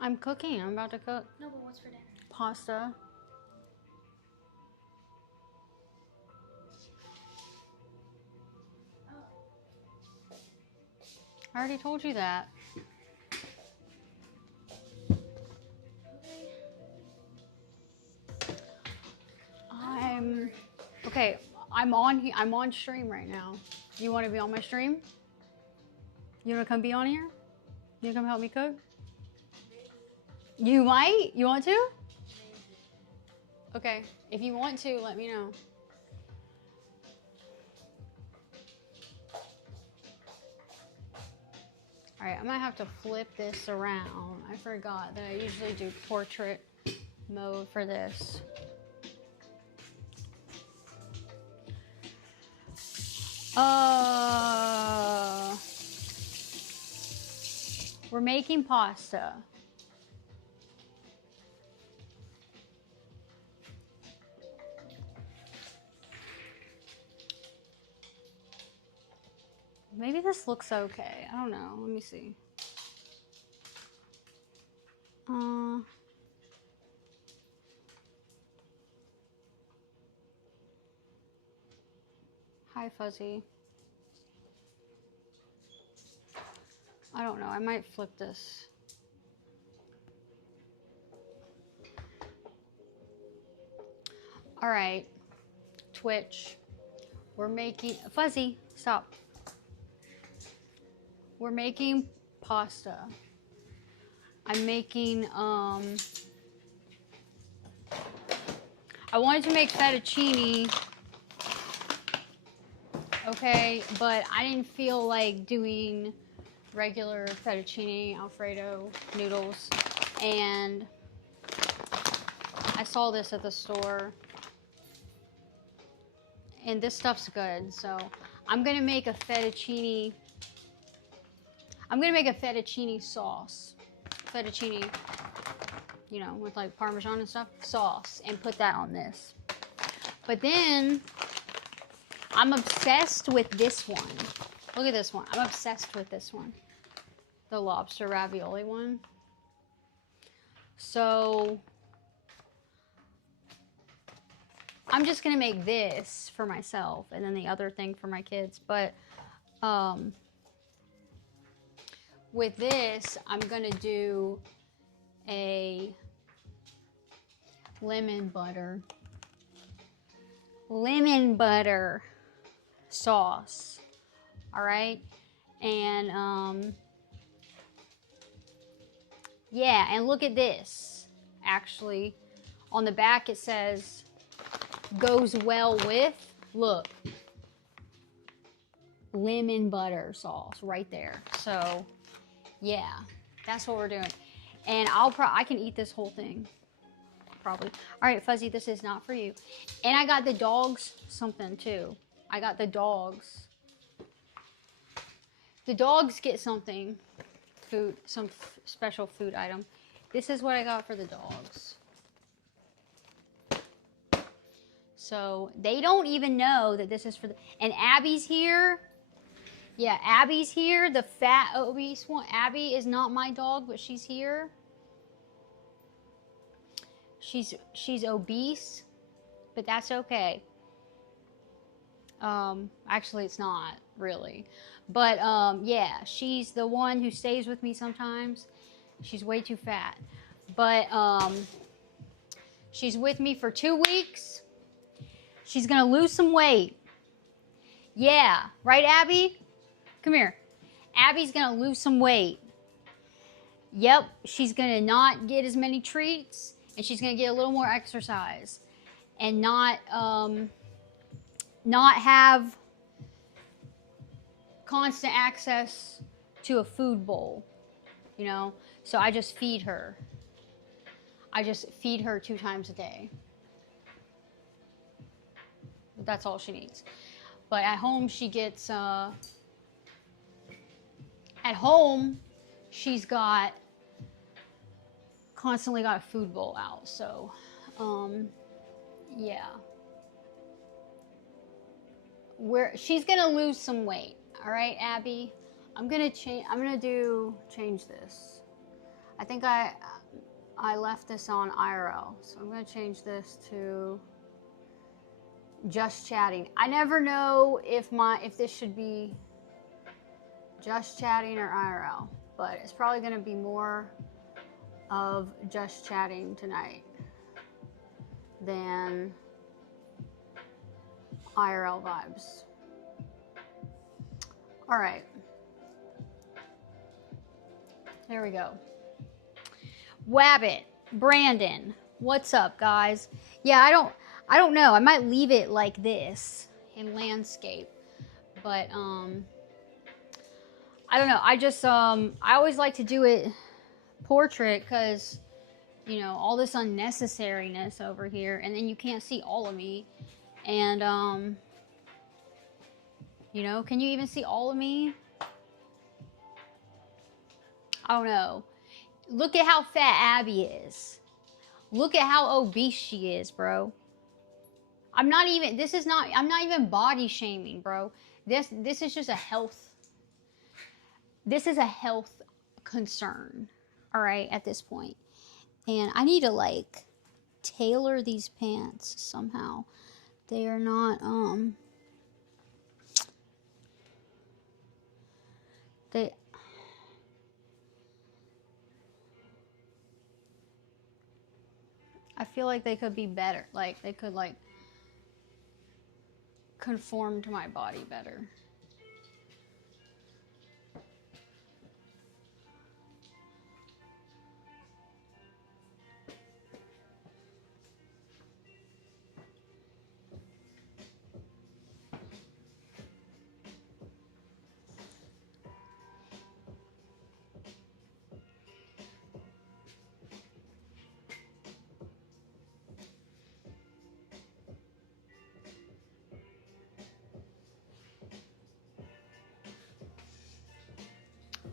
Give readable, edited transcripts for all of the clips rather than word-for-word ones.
I'm cooking. I'm about to cook. No, but what's for dinner? Pasta. Oh. I already told you that. Okay. I'm on stream right now. You want to be on my stream? You want to come be on here? You come help me cook? You might? You want to? Okay. If you want to, let me know. All right, I might have to flip this around. I forgot that I usually do portrait mode for this. We're making pasta. Maybe this looks okay. I don't know. Let me see. Hi, Fuzzy. I don't know. I might flip this. All right, Twitch. We're making Fuzzy. Stop. We're making pasta. I'm making I wanted to make fettuccine. Okay, but I didn't feel like doing regular fettuccine Alfredo noodles, and I saw this at the store, and this stuff's good, so I'm gonna make a fettuccine sauce. Fettuccine, you know, with like Parmesan and stuff, sauce, and put that on this. But then I'm obsessed with this one. Look at this one. I'm obsessed with this one. The lobster ravioli one. So I'm just gonna make this for myself and then the other thing for my kids. But with this, I'm gonna do a lemon butter sauce. All right, and yeah, and look at this. Actually, on the back it says goes well with, look, lemon butter sauce right there. So yeah, that's what we're doing. And I can eat this whole thing probably. All right, Fuzzy, this is not for you. And I got the dogs something too. I got the dogs. The dogs get something, food, some special food item. This is what I got for the dogs. So they don't even know that this is for the, and Abby's here. Yeah, Abby's here, the fat obese one. Abby is not my dog, but she's here. She's obese, but that's okay. Actually it's not really. But yeah, she's the one who stays with me sometimes. She's way too fat. But she's with me for 2 weeks. She's gonna lose some weight. Yeah, right, Abby? Come here. Abby's gonna lose some weight. Yep, she's gonna not get as many treats, and she's gonna get a little more exercise, and not have constant access to a food bowl, you know? So I just feed her. I just feed her 2 times a day. That's all she needs. But at home, she gets, at home, she's constantly got a food bowl out. So, yeah. She's gonna lose some weight. All right, Abby. I'm gonna change this. I think I left this on IRL, so I'm going to change this to just chatting. I never know if this should be just chatting or IRL, but it's probably going to be more of just chatting tonight than IRL vibes. All right. There we go. Wabbit, Brandon, what's up, guys? Yeah, I don't know. I might leave it like this in landscape, but I don't know. I just I always like to do it portrait because, you know, all this unnecessariness over here, and then you can't see all of me, and you know, can you even see all of me? I don't know. Look at how fat Abby is. Look at how obese she is, bro. I'm not even body shaming, bro. This is just a health. This is a health concern, all right, at this point. And I need to, like, tailor these pants somehow. They are not, I feel like they could be better. Like, they could, like, conform to my body better.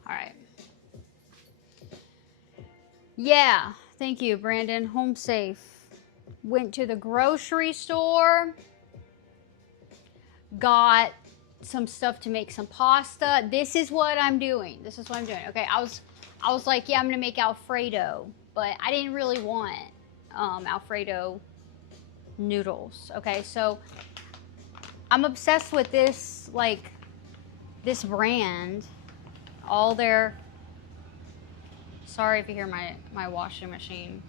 All right. Yeah, thank you, Brandon. Home safe. Went to the grocery store. Got some stuff to make some pasta. This is what I'm doing. Okay, I was like, yeah, I'm gonna make Alfredo, but I didn't really want Alfredo noodles. Okay, so I'm obsessed with this, like, this brand. All their, sorry if you hear my washing machine.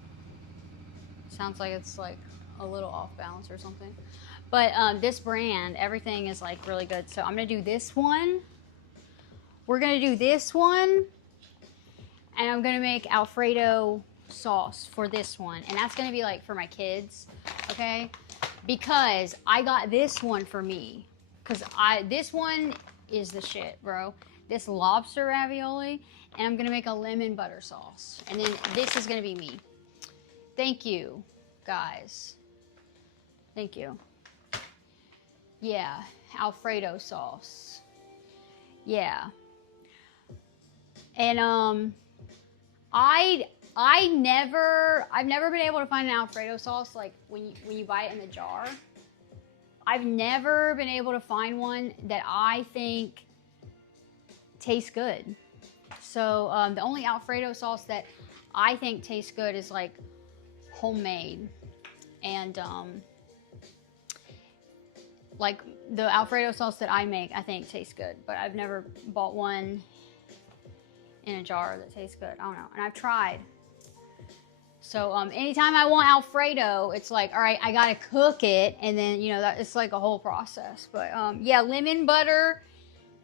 Sounds like it's like a little off balance or something. But this brand, everything is like really good. So I'm gonna do this one. We're gonna do this one. And I'm gonna make Alfredo sauce for this one. And that's gonna be like for my kids, okay? Because I got this one for me. Because this one is the shit, bro. This lobster ravioli, and I'm gonna make a lemon butter sauce. And then this is gonna be me. Thank you, guys. Thank you. Yeah, Alfredo sauce. Yeah. And I've never been able to find an Alfredo sauce like when you buy it in the jar. I've never been able to find one that I think tastes good. So the only Alfredo sauce that I think tastes good is like homemade, and like the Alfredo sauce that I make I think tastes good, but I've never bought one in a jar that tastes good. I don't know, and I've tried. So anytime I want Alfredo, it's like, all right, I gotta cook it, and then, you know, that it's like a whole process. But yeah, lemon butter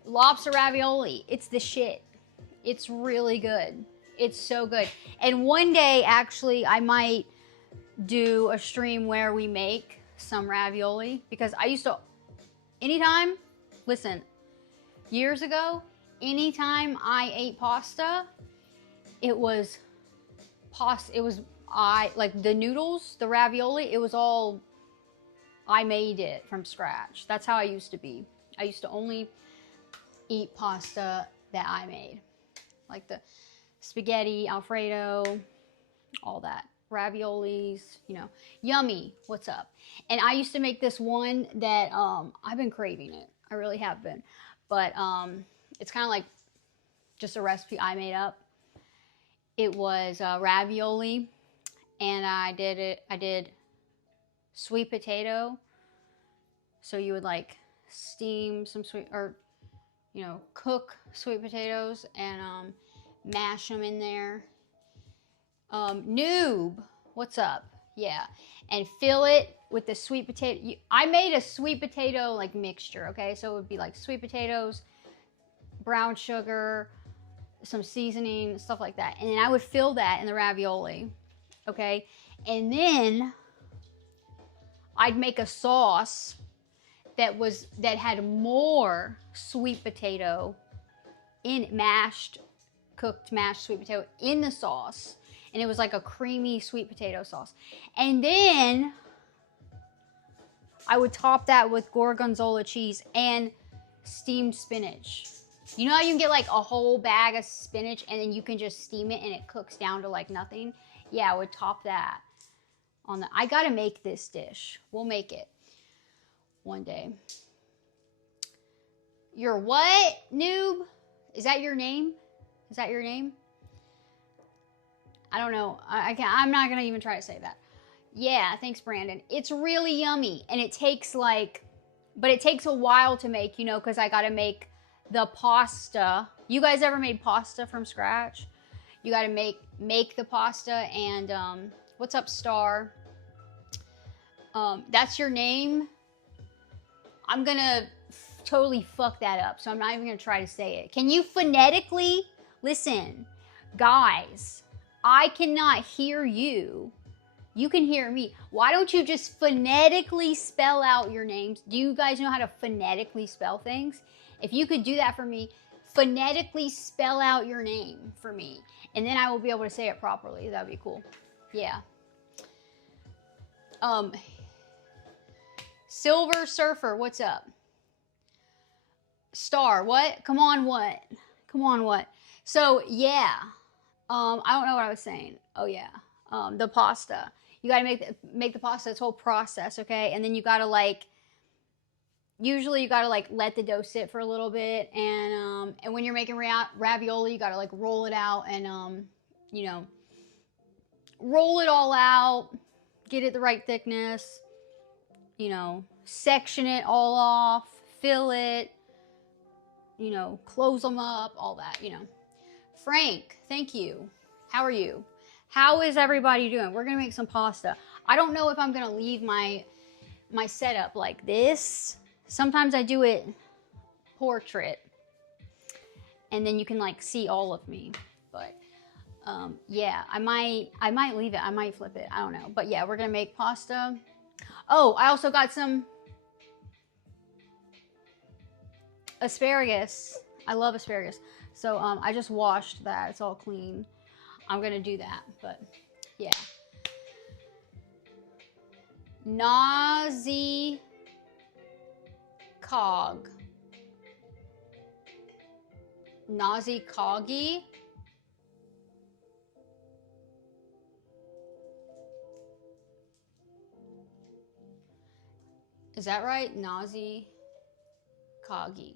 lobster ravioli, it's the shit. It's really good. It's so good. And one day, actually, I might do a stream where we make some ravioli, because I used to, anytime, listen, years ago, anytime I ate pasta, it was like the noodles, the ravioli, it was all, I made it from scratch. That's how I used to be. I used to only eat pasta that I made, like the spaghetti, Alfredo, all that, raviolis, you know, yummy. What's up? And I used to make this one that I've been craving it. I really have been, but it's kind of like just a recipe I made up, it was ravioli, and I did sweet potato. So you would like steam some sweet, or cook sweet potatoes and mash them in there. Noob, what's up? Yeah, and fill it with the sweet potato. I made a sweet potato like mixture. Okay, so it would be like sweet potatoes, brown sugar, some seasoning, stuff like that, and then I would fill that in the ravioli. Okay, and then I'd make a sauce that had more sweet potato in cooked mashed sweet potato in the sauce, and it was like a creamy sweet potato sauce. And then I would top that with gorgonzola cheese and steamed spinach. You know how you can get like a whole bag of spinach and then you can just steam it and it cooks down to like nothing? Yeah, I would top that on the. I gotta make this dish. We'll make it one day. You're what, noob? Is that your name? Is that your name? I don't know. I'm not gonna even try to say that. Yeah, thanks, Brandon. It's really yummy, and it takes but it takes a while to make, because I gotta make the pasta. You guys ever made pasta from scratch? You gotta make the pasta, and what's up, Star? That's your name? I'm gonna totally fuck that up, so I'm not even gonna try to say it. Can you phonetically listen? Guys, I cannot hear you. You can hear me. Why don't you just phonetically spell out your names? Do you guys know how to phonetically spell things? If you could do that for me, phonetically spell out your name for me, and then I will be able to say it properly. That'd be cool. Yeah. Silver Surfer, what's up? Star, what? Come on, what? Come on, what? So, yeah. I don't know what I was saying. Oh, yeah. The pasta. You got to make the pasta, this whole process, okay? And then you got to usually you got to let the dough sit for a little bit. And when you're making ravioli, you got to roll it out and, roll it all out, get it the right thickness, section it all off, fill it, close them up, all that, Frank, thank you. How are you? How is everybody doing? We're going to make some pasta. I don't know if I'm going to leave my setup like this. Sometimes I do it portrait, and then you can see all of me. But yeah, I might leave it. I might flip it. I don't know. But yeah, we're going to make pasta. Oh, I also got some asparagus. I love asparagus. So I just washed that. It's all clean. I'm going to do that. But yeah. Nazi Cog. Nazi Coggy. Is that right? Nazi Coggy.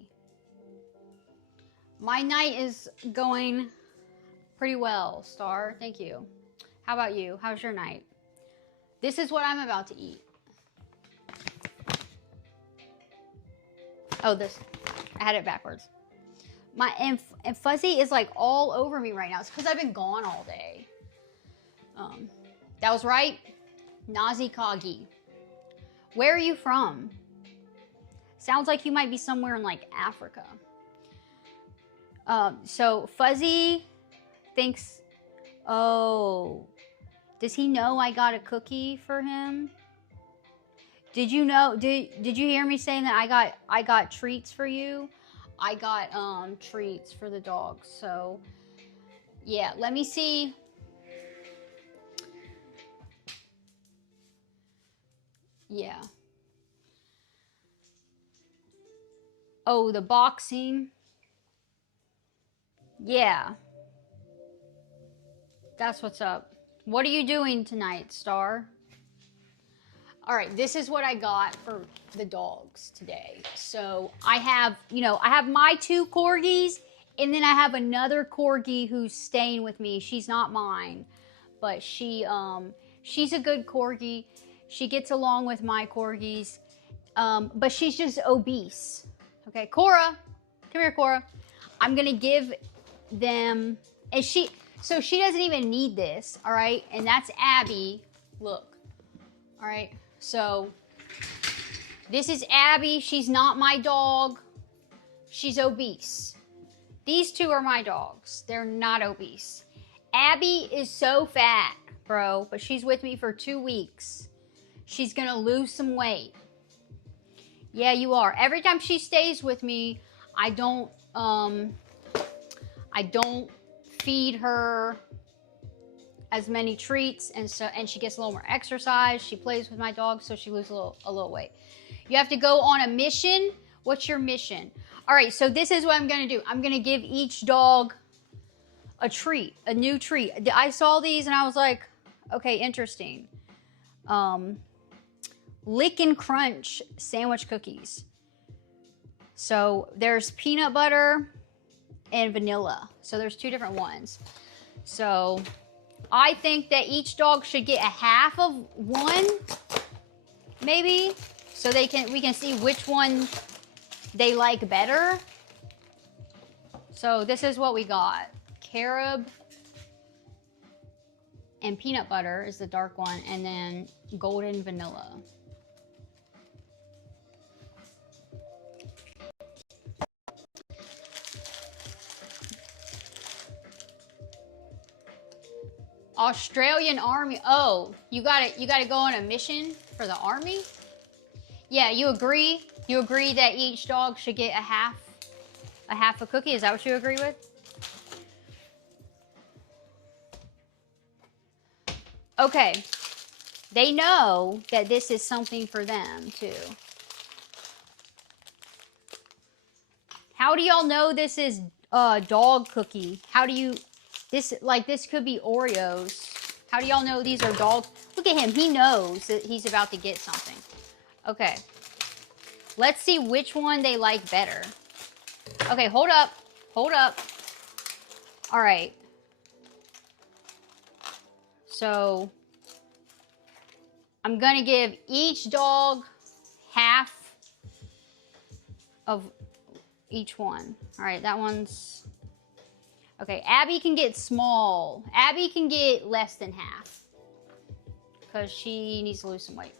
My night is going pretty well, Star. Thank you. How about you? How's your night? This is what I'm about to eat. Oh, this. I had it backwards. And Fuzzy is all over me right now. It's because I've been gone all day. That was right. Nazi Coggy. Where are you from? Sounds like you might be somewhere in Africa. So Fuzzy thinks, oh, does he know I got a cookie for him? Did you know? Did you hear me saying that I got treats for you? I got treats for the dogs. So yeah, let me see. Yeah. Oh, the boxing. Yeah. That's what's up. What are you doing tonight, Star? All right, this is what I got for the dogs today. So I have my two corgis And then I have another corgi who's staying with me. She's not mine, but she's a good corgi. She gets along with my corgis, but she's just obese. Okay, Cora, come here, Cora. I'm gonna give them, and so she doesn't even need this, all right? And that's Abby. Look, all right. So this is Abby. She's not my dog. She's obese. These two are my dogs. They're not obese. Abby is so fat, bro, but she's with me for 2 weeks. She's gonna lose some weight. Yeah, you are. Every time she stays with me, I don't feed her as many treats, and she gets a little more exercise. She plays with my dog, so she loses a little weight. You have to go on a mission. What's your mission? All right, so this is what I'm gonna do. I'm gonna give each dog a treat, a new treat. I saw these and I was like, okay, interesting. Lick and Crunch sandwich cookies. So there's peanut butter and vanilla. So there's 2 different ones. So I think that each dog should get a half of one, maybe, so we can see which one they like better. So this is what we got. Carob and peanut butter is the dark one, and then golden vanilla. Australian Army. Oh, you gotta go on a mission for the army? Yeah, you agree? You agree that each dog should get a half a cookie? Is that what you agree with? Okay. They know that this is something for them too. How do y'all know this is dog cookie? How do you this could be Oreos. How do y'all know these are dog? Look at him. He knows that he's about to get something. Okay. Let's see which one they like better. Okay, hold up. Hold up. All right. So I'm going to give each dog half of each one. All right, that one's... Okay, Abby can get small. Abby can get less than half because she needs to lose some weight.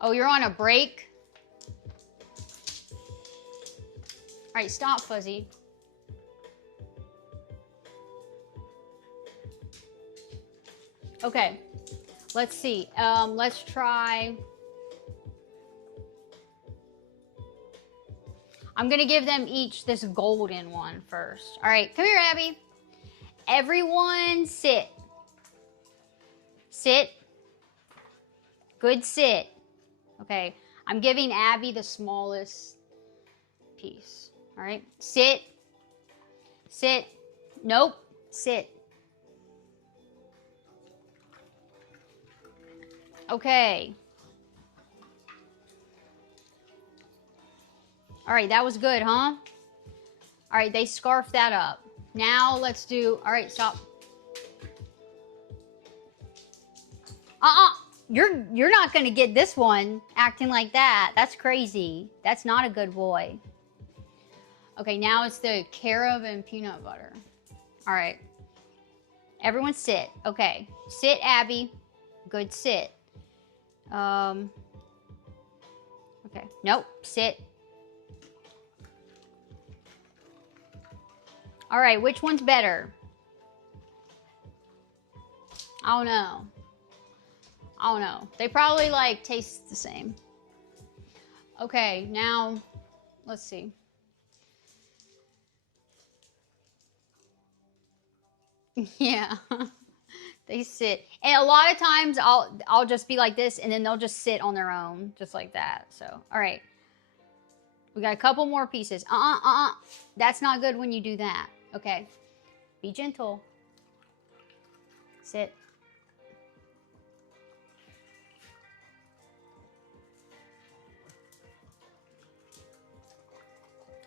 Oh, you're on a break? All right, stop, Fuzzy. Okay, let's see. Let's try... I'm going to give them each this golden one first. All right, come here, Abby. Everyone sit. Sit. Good sit. Okay, I'm giving Abby the smallest piece. All right, sit. Sit. Nope, sit. Okay. All right, that was good, huh? All right, they scarfed that up. Now let's do, all right, stop. You're not gonna get this one acting like that. That's crazy. That's not a good boy. Okay, now it's the carob and peanut butter. All right. Everyone sit. Okay, sit, Abby. Good sit. Okay, nope, sit. All right, which one's better? I don't know. I don't know. They probably like taste the same. Okay, now let's see. Yeah. They sit. And a lot of times I'll just be like this and then they'll just sit on their own just like that. So, all right. We got a couple more pieces. That's not good when you do that. Okay. Be gentle. Sit.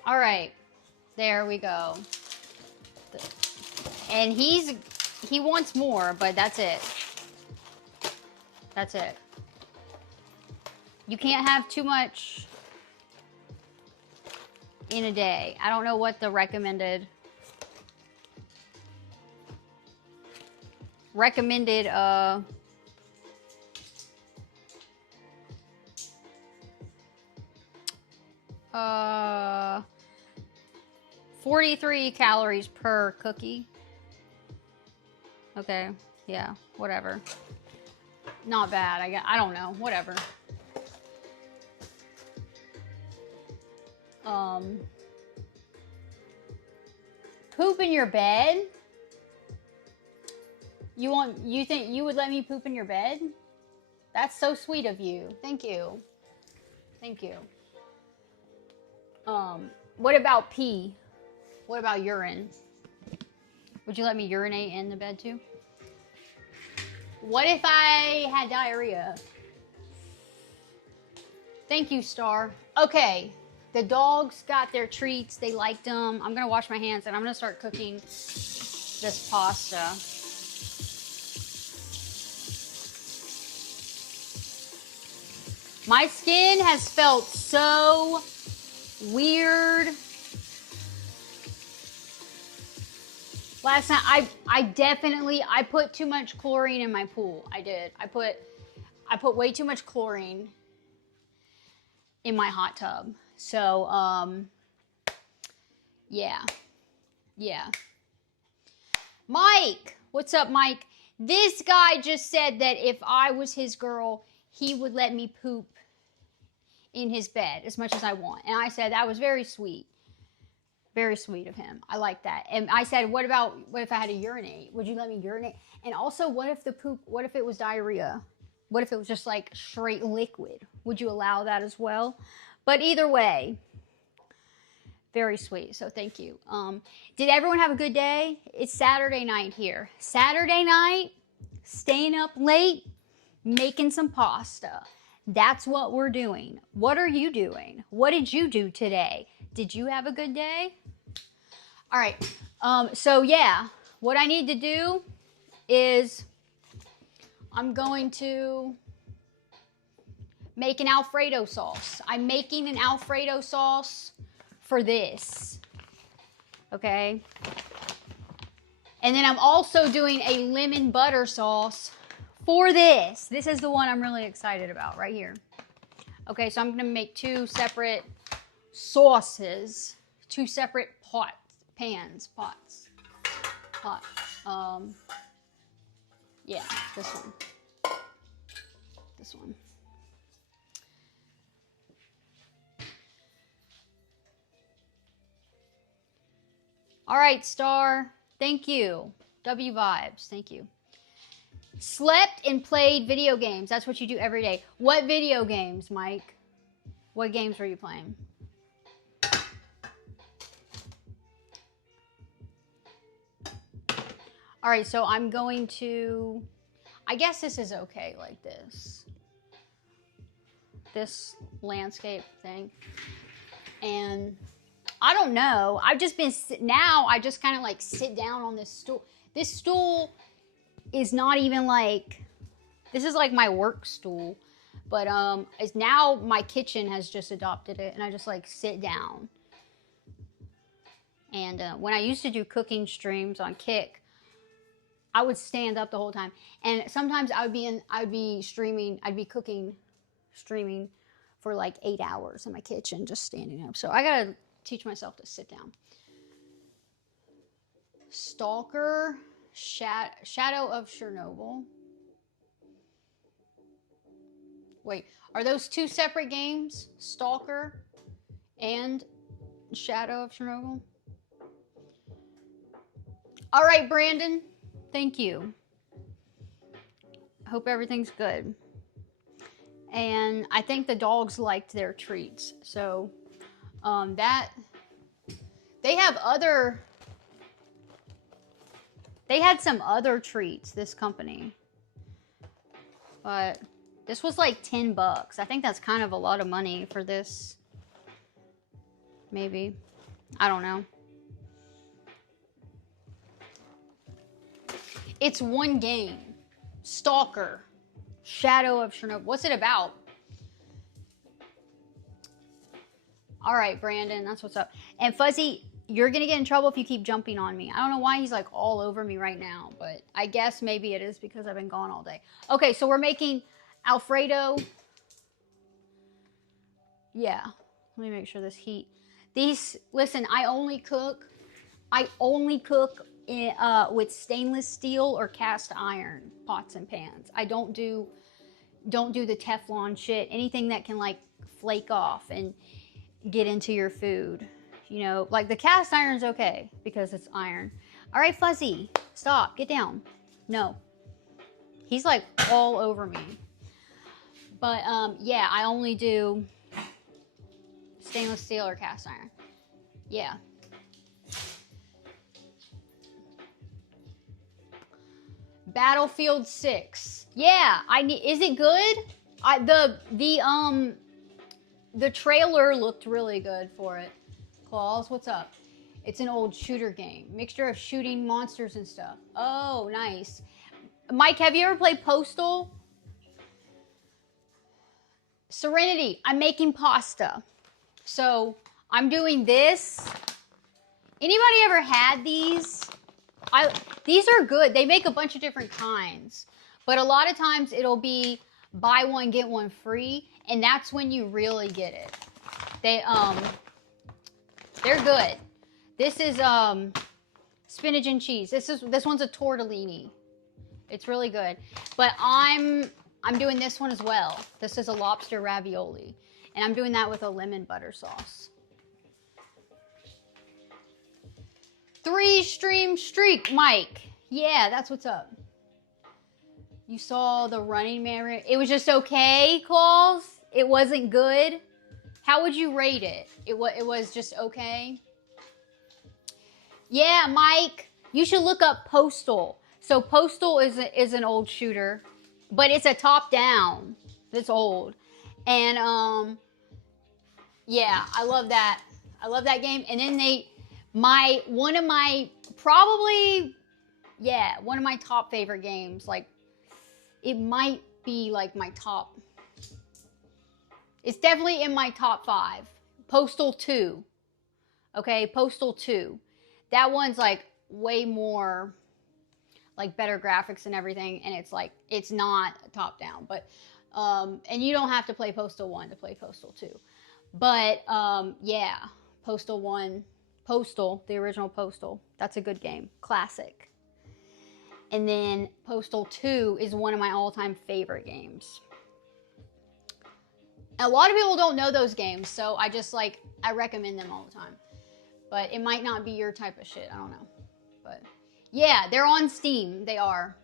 All right. There we go. And he wants more, but that's it. That's it. You can't have too much in a day. I don't know what the recommended 43 calories per cookie. Okay, yeah, whatever. Not bad. I don't know, whatever. Poop in your bed? You think you would let me poop in your bed? That's so sweet of you. Thank you. Thank you. What about pee? What about urine? Would you let me urinate in the bed too? What if I had diarrhea? Thank you, Star. Okay, the dogs got their treats. They liked them. I'm gonna wash my hands and I'm gonna start cooking this pasta. My skin has felt so weird. Last night, I put too much chlorine in my pool. I did. I put way too much chlorine in my hot tub. So, yeah. Mike, what's up, Mike? This guy just said that if I was his girl, he would let me poop in his bed as much as I want. And I said that was very sweet. Very sweet of him. I like that. And I said, what if I had to urinate? Would you let me urinate? And also, what if it was diarrhea? What if it was just like straight liquid? Would you allow that as well? But either way, very sweet. So thank you. Did everyone have a good day? It's Saturday night here. Saturday night, staying up late, making some pasta. That's what we're doing. What are you doing? What did you do today? Did you have a good day? All right. So yeah, what I need to do is I'm going to make an Alfredo sauce. I'm making an Alfredo sauce for this. Okay. And then I'm also doing a lemon butter sauce for this. This is the one I'm really excited about right here. Okay, so I'm going to make two separate sauces, two separate pots. Yeah, this one. All right, Star. Thank you. W Vibes. Thank you. Slept and played video games. That's what you do every day. What video games, Mike? What games were you playing? All right, so I'm going to, I guess this is okay like this. This landscape thing. And I don't know. I've just been, now I just kind of like sit down on this stool. This stool is not even like, this is like my work stool. But it's now my kitchen has just adopted it and I just like sit down. And when I used to do cooking streams on Kick, I would stand up the whole time. And sometimes I'd be cooking, streaming for like 8 hours in my kitchen, just standing up. So I gotta teach myself to sit down. Stalker, Shadow of Chernobyl. Wait, are those two separate games? Stalker and Shadow of Chernobyl? All right, Brandon. Thank you. Hope everything's good. And I think the dogs liked their treats. So they had some other treats, this company. But this was like $10. I think that's kind of a lot of money for this. Maybe. I don't know. It's one game. Stalker. Shadow of Chernobyl. What's it about? All right, Brandon, that's what's up. And Fuzzy, you're going to get in trouble if you keep jumping on me. I don't know why he's like all over me right now, but I guess maybe it is because I've been gone all day. Okay, so we're making Alfredo. Yeah, let me make sure this heat. These, listen, I only cook with stainless steel or cast iron pots and pans. I don't do the Teflon shit. Anything that can like flake off and get into your food. You know, like the cast iron's okay because it's iron. All right, Fuzzy, stop, get down. No, he's like all over me. But yeah, I only do stainless steel or cast iron. Yeah. Battlefield 6. Yeah, is it good? The trailer looked really good for it. Claws, what's up? It's an old shooter game. Mixture of shooting monsters and stuff. Oh, nice. Mike, have you ever played Postal? Serenity, I'm making pasta. So, I'm doing this. Anybody ever had these? These are good. They make a bunch of different kinds. But a lot of times it'll be buy one, get one free. And that's when you really get it. They're good. This is spinach and cheese. This one's a tortellini. It's really good. But I'm doing this one as well. This is a lobster ravioli. And I'm doing that with a lemon butter sauce. 3-stream streak, Mike. Yeah, that's what's up. You saw the Running Man. It was just okay, Claus. It wasn't good. How would you rate it? It was just okay. Yeah, Mike, you should look up Postal. So Postal is an old shooter, but it's a top down. It's old, and yeah, I love that. I love that game. And then one of my top favorite games. Like, it might be like my top. It's definitely in my top 5. Postal 2. Okay, Postal 2. That one's like way more, like better graphics and everything. And it's like, it's not top down. But, and you don't have to play Postal 1 to play Postal 2. But, yeah, Postal 1, Postal, the original Postal. That's a good game. Classic. And then Postal 2 is one of my all-time favorite games. A lot of people don't know those games, so I recommend them all the time. But it might not be your type of shit. I don't know. But yeah, they're on Steam. They are.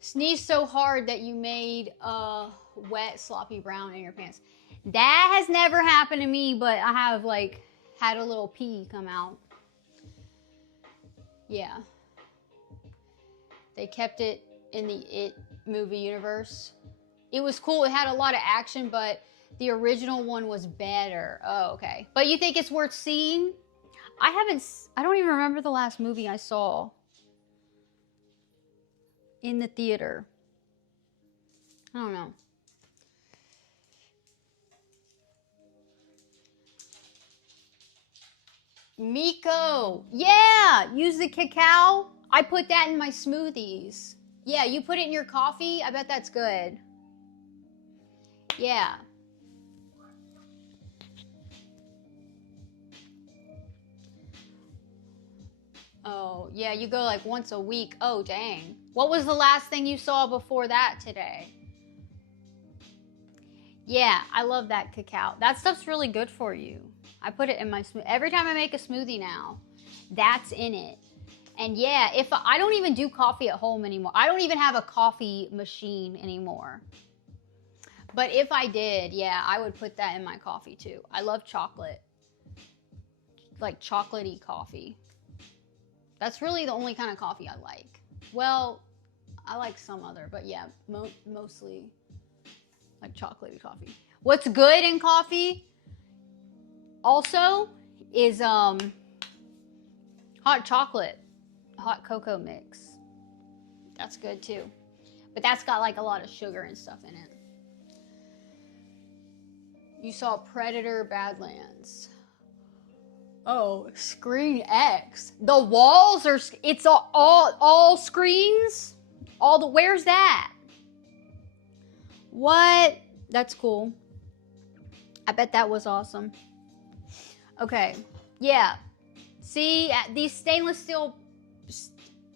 Sneeze so hard that you made a wet, sloppy brown in your pants. That has never happened to me, but I have like had a little pee come out. Yeah. They kept it in the It movie universe. It was cool. It had a lot of action, but the original one was better. Oh, okay. But you think it's worth seeing? I don't even remember the last movie I saw in the theater. I don't know. Miko. Yeah, use the cacao. I put that in my smoothies. Yeah, you put it in your coffee? I bet that's good. Yeah. Oh, yeah, you go like once a week. Oh, dang. What was the last thing you saw before that today? Yeah, I love that cacao. That stuff's really good for you. I put it in my smoothie. Every time I make a smoothie now, that's in it. And yeah, I don't even do coffee at home anymore. I don't even have a coffee machine anymore. But if I did, yeah, I would put that in my coffee too. I love chocolate. Like chocolatey coffee. That's really the only kind of coffee I like. Well, I like some other, but yeah, mostly like chocolatey coffee. What's good in coffee? Also, is hot chocolate, hot cocoa mix. That's good too. But that's got like a lot of sugar and stuff in it. You saw Predator Badlands. Oh, Screen X. The walls are, it's all screens? Where's that? What? That's cool. I bet that was awesome. Okay, yeah. See, these stainless steel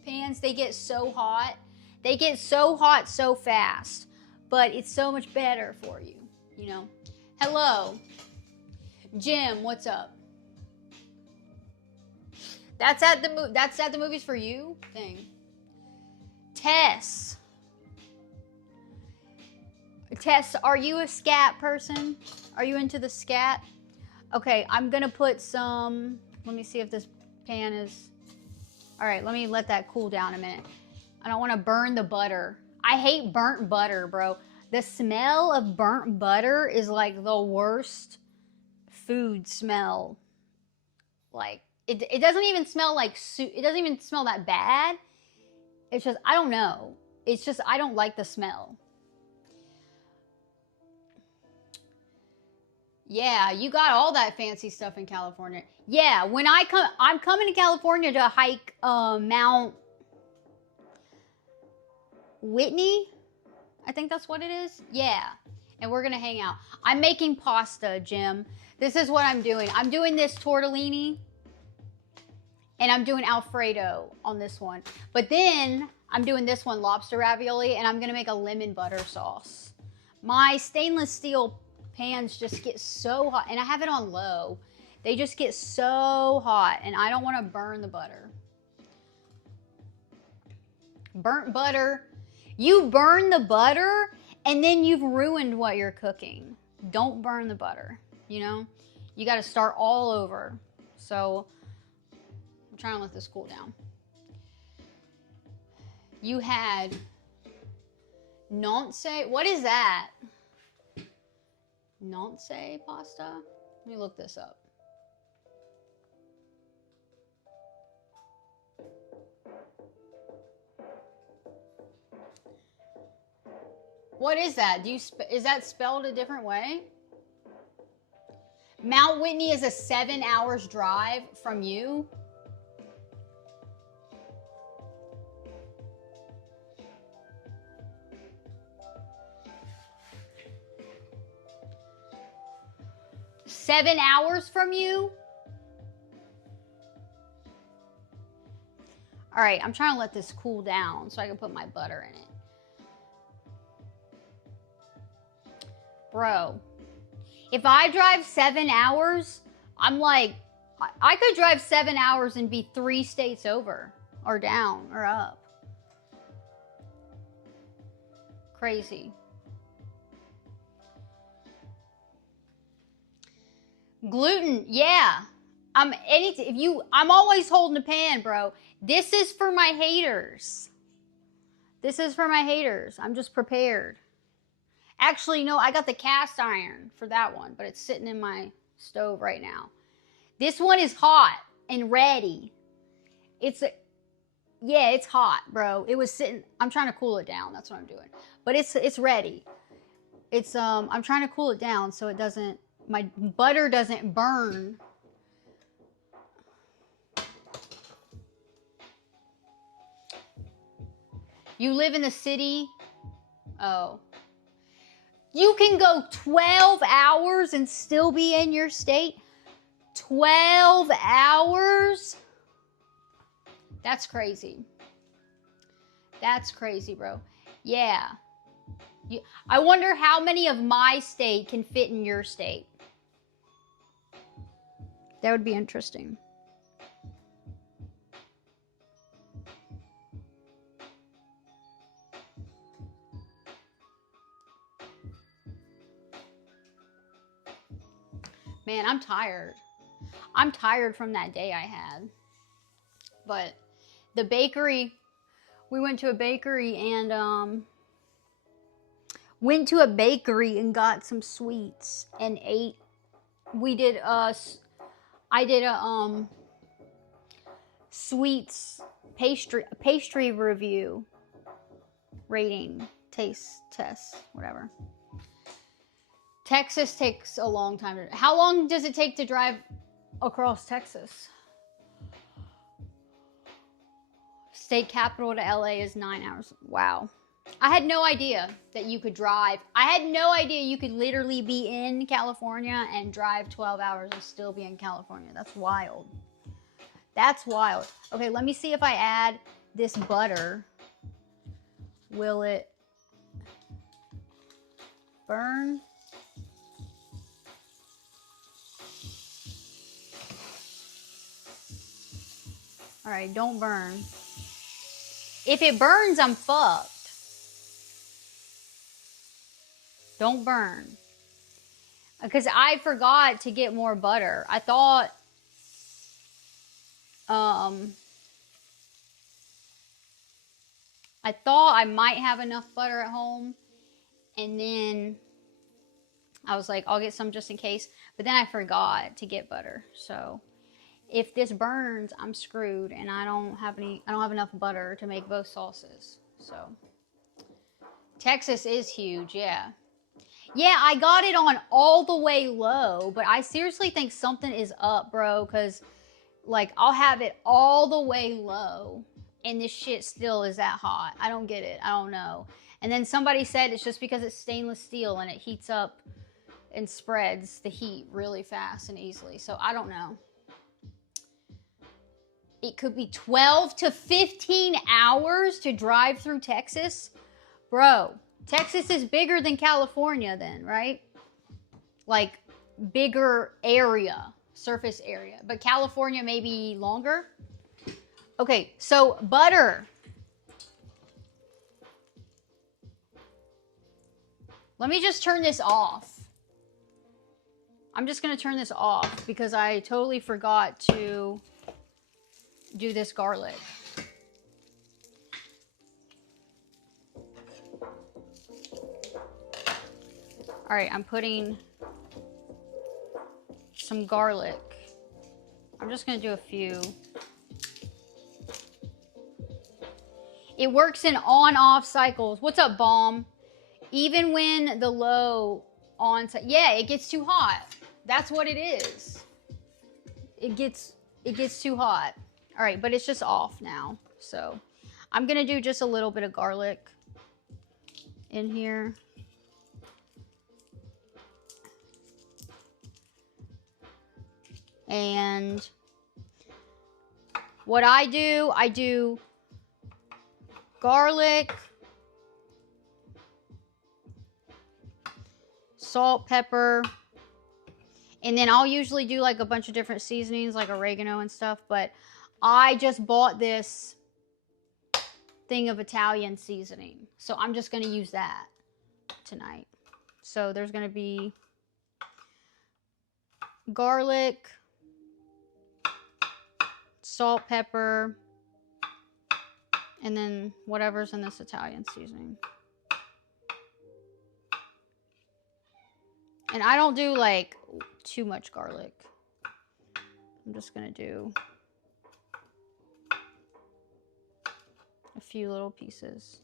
pans, they get so hot. They get so hot so fast, but it's so much better for you, you know? Hello. Jim, what's up? That's at the movies for you thing. Tess, are you a scat person? Are you into the scat? Okay, I'm gonna put some, let me see if this pan is, all right, let me let that cool down a minute. I don't wanna burn the butter. I hate burnt butter, bro. The smell of burnt butter is like the worst food smell. Like, it doesn't even smell like soup. It doesn't even smell that bad. It's just, I don't know. It's just, I don't like the smell. Yeah, you got all that fancy stuff in California. Yeah, when I'm coming to California to hike Mount Whitney. I think that's what it is. Yeah, and we're gonna hang out. I'm making pasta, Jim. This is what I'm doing. I'm doing this tortellini. And I'm doing Alfredo on this one. But then I'm doing this one, lobster ravioli, and I'm gonna make a lemon butter sauce. My stainless steel pans just get so hot, and I have it on low. They just get so hot, and I don't wanna burn the butter. Burnt butter. You burn the butter, and then you've ruined what you're cooking. Don't burn the butter, you know? You gotta start all over. So, I'm trying to let this cool down. You had Nantes. What is that? Nantes pasta? Let me look this up. What is that? Is that spelled a different way? Mount Whitney is a 7 hours drive from you. Seven hours from you? All right, I'm trying to let this cool down so I can put my butter in it. Bro, if I drive 7 hours, I'm like, I could drive 7 hours and be 3 states over or down or up. Crazy. Gluten, yeah. I'm always holding a pan, bro. This is for my haters. This is for my haters. I'm just prepared. Actually, no, I got the cast iron for that one, but it's sitting in my stove right now. This one is hot and ready. Yeah, it's hot, bro. It was sitting, I'm trying to cool it down. That's what I'm doing. But it's ready. I'm trying to cool it down so it doesn't, my butter doesn't burn. You live in the city? Oh. You can go 12 hours and still be in your state? 12 hours? That's crazy. That's crazy, bro. Yeah. I wonder how many of my state can fit in your state. That would be interesting. Man, I'm tired. I'm tired from that day I had. But the bakery, we went to a bakery and got some sweets and ate. We did I did a sweets pastry review, rating, taste test, whatever. Texas takes a long time. How long does it take to drive across Texas? State capital to LA is 9 hours. Wow. I had no idea that you could drive. I had no idea you could literally be in California and drive 12 hours and still be in California. That's wild. That's wild. Okay, let me see if I add this butter. Will it burn? All right, don't burn. If it burns, I'm fucked. Don't burn. Because I forgot to get more butter. I thought I might have enough butter at home, and then I was like, I'll get some just in case. But then I forgot to get butter. So if this burns, I'm screwed, and I don't have enough butter to make both sauces. So Texas is huge, yeah. Yeah, I got it on all the way low, but I seriously think something is up, bro, because, like, I'll have it all the way low, and this shit still is that hot. I don't get it. I don't know. And then somebody said it's just because it's stainless steel, and it heats up and spreads the heat really fast and easily. So I don't know. It could be 12 to 15 hours to drive through Texas. Bro, Texas is bigger than California then, right? Like, bigger area, surface area. But California may be longer. Okay, so butter. Let me just turn this off. I'm just going to turn this off because I totally forgot to do this garlic. All right, I'm putting some garlic. I'm just gonna do a few. It works in on-off cycles. What's up, Bomb? Even when the low on, yeah, it gets too hot. That's what it is. It gets too hot. All right, but it's just off now. So I'm gonna do just a little bit of garlic in here. And what I do garlic, salt, pepper, and then I'll usually do like a bunch of different seasonings like oregano and stuff, but I just bought this thing of Italian seasoning. So I'm just going to use that tonight. So there's going to be garlic, salt, pepper, and then whatever's in this Italian seasoning. And I don't do like too much garlic. I'm just gonna do a few little pieces.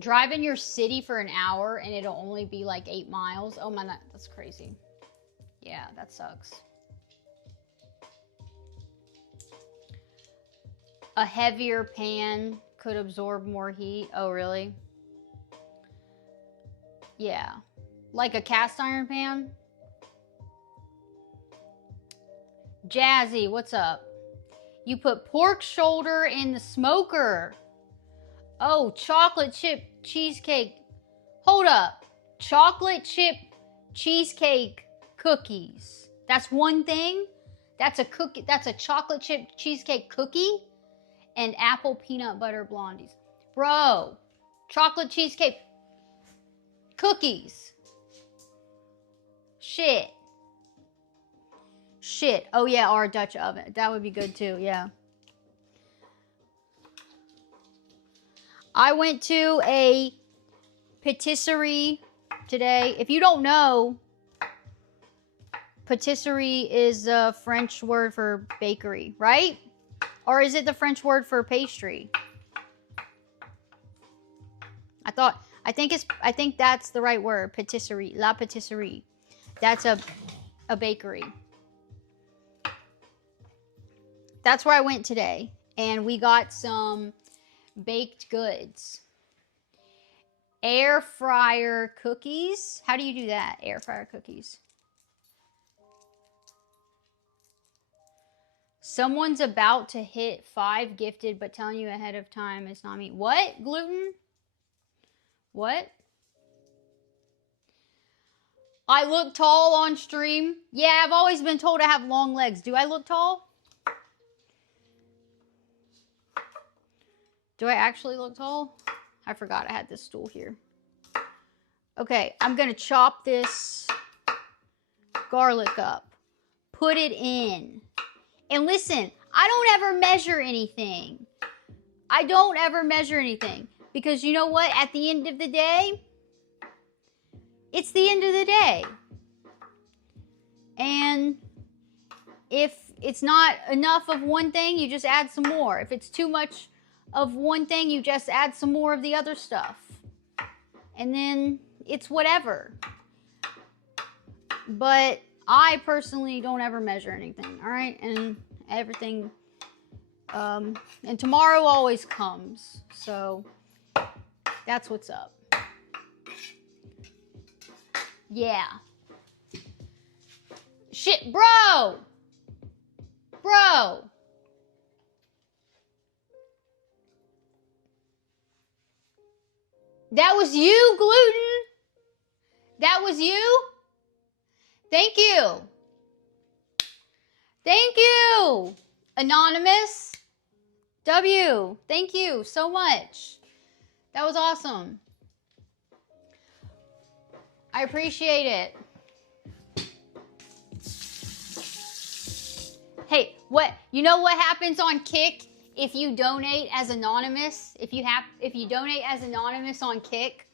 Drive in your city for an hour and it'll only be like 8 miles. Oh my, that's crazy. Yeah, that sucks. A heavier pan could absorb more heat. Oh, really? Yeah. Like a cast iron pan? Jazzy, what's up? You put pork shoulder in the smoker. Oh, chocolate chip cheesecake. Hold up. Chocolate chip cheesecake cookies. That's one thing? That's a cookie. That's a chocolate chip cheesecake cookie? And apple peanut butter blondies. Bro, chocolate cheesecake cookies. Shit. Shit. Oh yeah, or a Dutch oven. That would be good too, yeah. I went to a patisserie today. If you don't know, patisserie is a French word for bakery, right? Or is it the French word for pastry? I think that's the right word, patisserie, la patisserie. That's a bakery. That's where I went today, and we got some baked goods. Air fryer cookies. How do you do that? Air fryer cookies. Someone's about to hit 5 gifted, but telling you ahead of time it's not me. What? Gluten? What? I look tall on stream. Yeah, I've always been told I have long legs. Do I look tall? Do I actually look tall? I forgot I had this stool here. Okay, I'm going to chop this garlic up. Put it in. And listen, I don't ever measure anything. I don't ever measure anything. Because you know what? At the end of the day, it's the end of the day. And if it's not enough of one thing, you just add some more. If it's too much of one thing, you just add some more of the other stuff. And then it's whatever. But I personally don't ever measure anything, all right? And everything, and tomorrow always comes. So that's what's up. Yeah. Shit, bro! Bro! That was you, Gluten? That was you? Thank you. Thank you, Anonymous. W, thank you so much. That was awesome. I appreciate it. Hey, you know what happens on Kick if you donate as anonymous? If you donate as anonymous on Kick,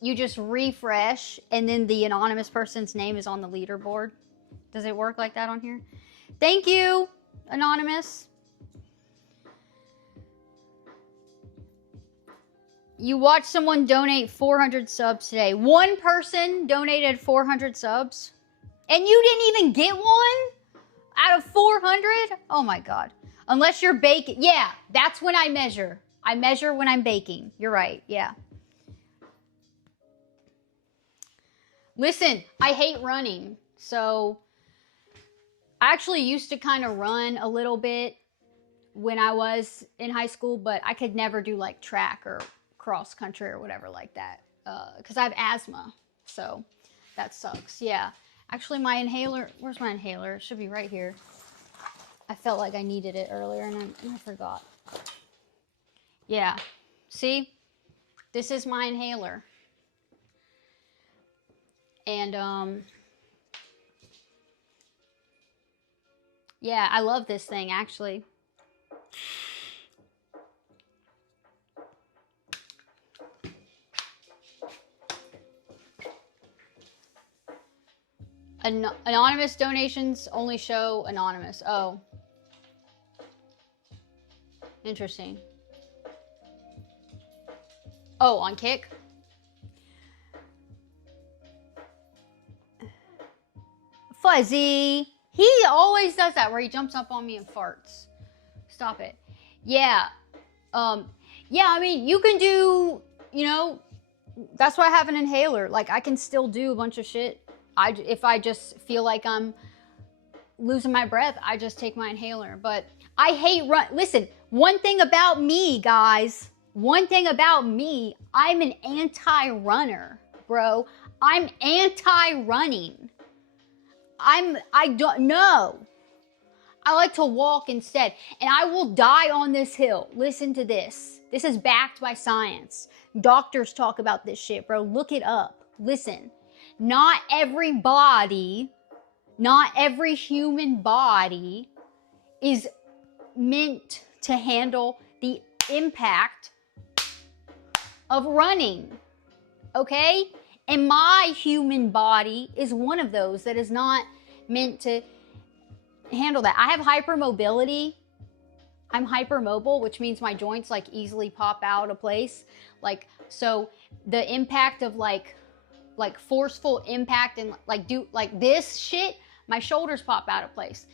you just refresh and then the anonymous person's name is on the leaderboard. Does it work like that on here? Thank you, Anonymous. You watched someone donate 400 subs today. One person donated 400 subs. And you didn't even get one out of 400? Oh my God. Unless you're baking. Yeah, that's when I measure. I measure when I'm baking. You're right. Yeah. Listen, I hate running. So I actually used to kind of run a little bit when I was in high school, but I could never do like track or cross country or whatever like that because I have asthma. So that sucks. Yeah. Actually, my inhaler, where's my inhaler? It should be right here. I felt like I needed it earlier and I forgot. Yeah. See? This is my inhaler. And, yeah, I love this thing, actually. Anonymous donations only show anonymous. Oh. Interesting. Oh, on Kick? Fuzzy. He always does that where he jumps up on me and farts. Stop it. Yeah. Yeah, I mean, you can do, you know, that's why I have an inhaler. Like, I can still do a bunch of shit. If I just feel like I'm losing my breath, I just take my inhaler. But I hate run. Listen, one thing about me, guys, one thing about me, I'm an anti-runner, bro. I'm anti-running. I don't know. I like to walk instead. And I will die on this hill. Listen to this. This is backed by science. Doctors talk about this shit, bro. Look it up. Listen. Not every body, not every human body is meant to handle the impact of running, okay? And my human body is one of those that is not meant to handle that. I have hypermobility. I'm hypermobile, which means my joints like easily pop out of place. Like, so the impact of like forceful impact and like do like this shit, my shoulders pop out of place.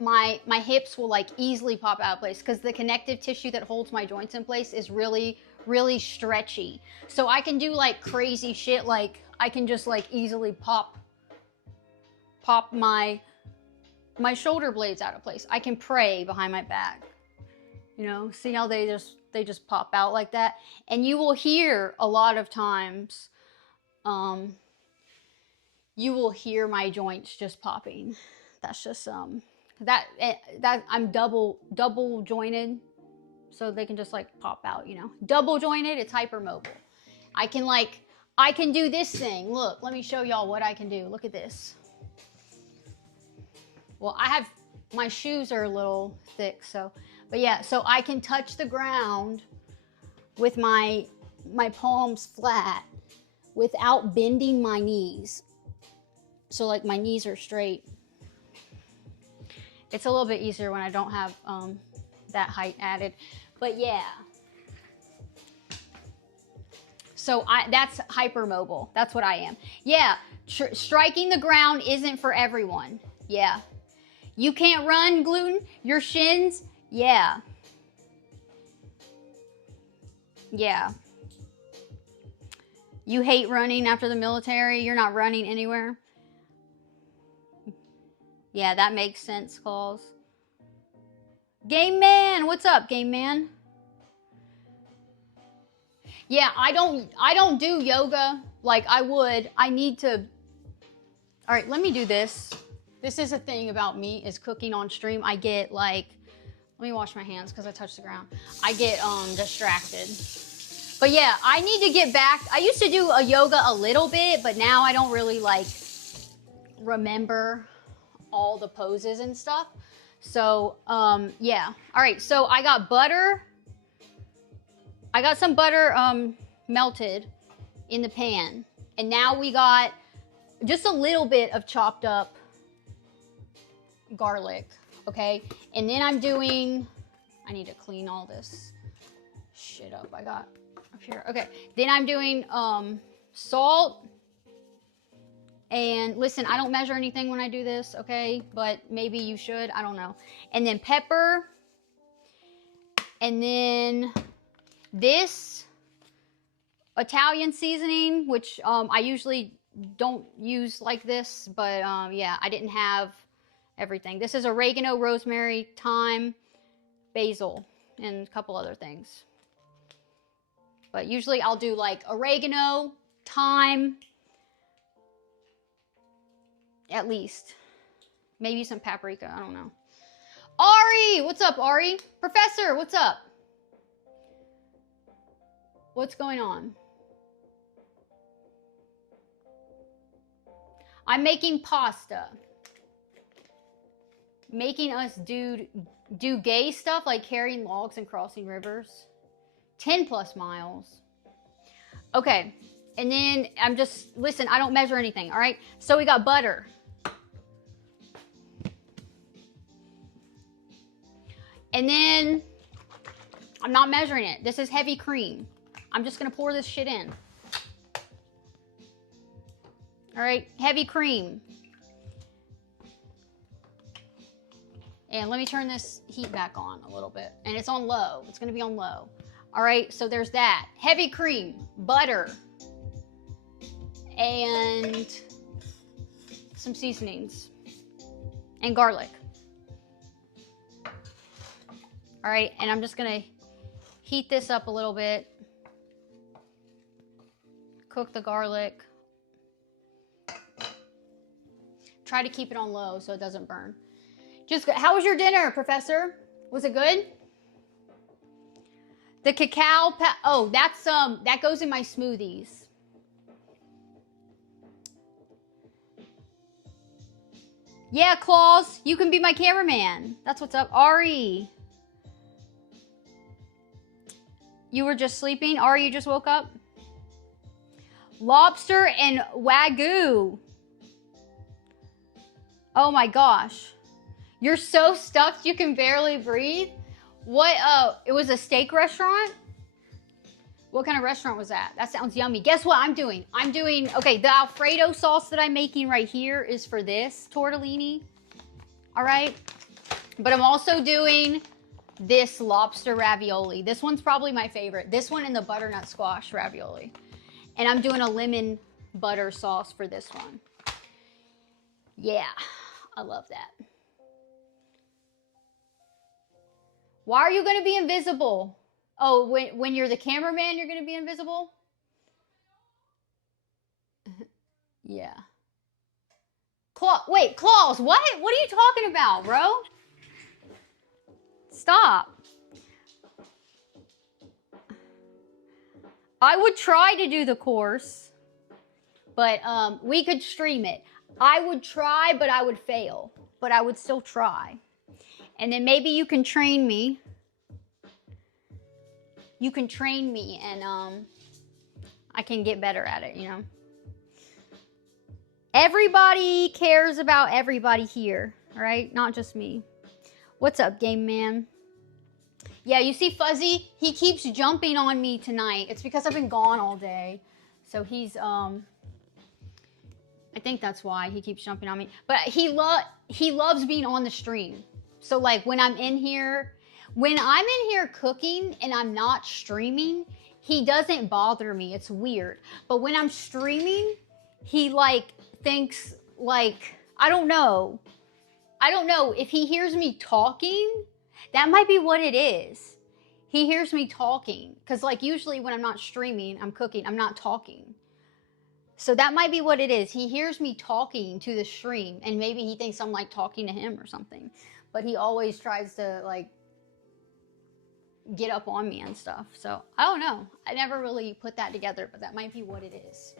My hips will like easily pop out of place because the connective tissue that holds my joints in place is really, really stretchy. So I can do like crazy shit. Like I can just like easily pop my shoulder blades out of place. I can pray behind my back. You know, see how they just pop out like that? And you will hear a lot of times, you will hear my joints just popping. That's just, that I'm double jointed, so they can just like pop out, you know. Double jointed, it's hypermobile. I can do this thing. Look, let me show y'all what I can do. Look at this. Well, my shoes are a little thick, so, but yeah, so I can touch the ground with my palms flat without bending my knees. So like my knees are straight. It's a little bit easier when I don't have that height added, but yeah. So that's hypermobile. That's what I am. Yeah, striking the ground isn't for everyone. Yeah. You can't run, gluten? Your shins? Yeah. Yeah. You hate running after the military? You're not running anywhere? Yeah, that makes sense, Claus. Game Man, what's up, Game Man? Yeah, I don't do yoga like I would. I need to. All right, let me do this. This is a thing about me, is cooking on stream. I get like, let me wash my hands because I touched the ground. I get distracted. But yeah, I need to get back. I used to do a yoga a little bit, but now I don't really like remember all the poses and stuff. So yeah. All right, so I got butter. I got some butter melted in the pan. And now we got just a little bit of chopped up garlic, okay? And then I need to clean all this shit up I got up here. Okay, then I'm doing salt. And listen, I don't measure anything when I do this, okay? But maybe you should, I don't know. And then pepper. And then this Italian seasoning, which I usually don't use like this, but yeah, I didn't have everything. This is oregano, rosemary, thyme, basil, and a couple other things. But usually I'll do like oregano, thyme, at least. Maybe some paprika, I don't know. Ari, what's up, Ari? Professor, what's up? What's going on? I'm making pasta. Making us do gay stuff like carrying logs and crossing rivers. 10 plus miles. Okay, and then listen, I don't measure anything, all right? So we got butter. And then, I'm not measuring it. This is heavy cream. I'm just gonna pour this shit in. All right, heavy cream. And let me turn this heat back on a little bit. And it's on low. It's gonna be on low. All right, so there's that. Heavy cream, butter, and some seasonings, and garlic. All right, and I'm just gonna heat this up a little bit. Cook the garlic. Try to keep it on low so it doesn't burn. How was your dinner, Professor? Was it good? The cacao, oh, that goes in my smoothies. Yeah, Claus, you can be my cameraman. That's what's up. Ari. You were just sleeping? Or you just woke up? Lobster and Wagyu. Oh my gosh. You're so stuffed you can barely breathe? What, it was a steak restaurant? What kind of restaurant was that? That sounds yummy. Guess what I'm doing? Okay, the Alfredo sauce that I'm making right here is for this tortellini. All right? But I'm also doing this lobster ravioli. This one's probably my favorite. This one and the butternut squash ravioli. And I'm doing a lemon butter sauce for this one. Yeah, I love that. Why are you going to be invisible? Oh, when you're the cameraman, you're going to be invisible? Yeah. Wait, claws. What? What are you talking about, bro? Stop. I would try to do the course, but we could stream it. I would try, but I would fail. But I would still try. And then maybe you can train me. You can train me and I can get better at it, you know. Everybody cares about everybody here, right? Not just me. What's up, game man? Yeah, you see Fuzzy? He keeps jumping on me tonight. It's because I've been gone all day. So he's, I think that's why he keeps jumping on me. But he loves being on the stream. So like when I'm in here cooking and I'm not streaming, he doesn't bother me. It's weird. But when I'm streaming, he like thinks like, I don't know if he hears me talking. That might be what it is. He hears me talking. Because like usually when I'm not streaming, I'm cooking, I'm not talking. So that might be what it is. He hears me talking to the stream and maybe he thinks I'm like talking to him or something. But he always tries to like get up on me and stuff. So I don't know. I never really put that together, but that might be what it is.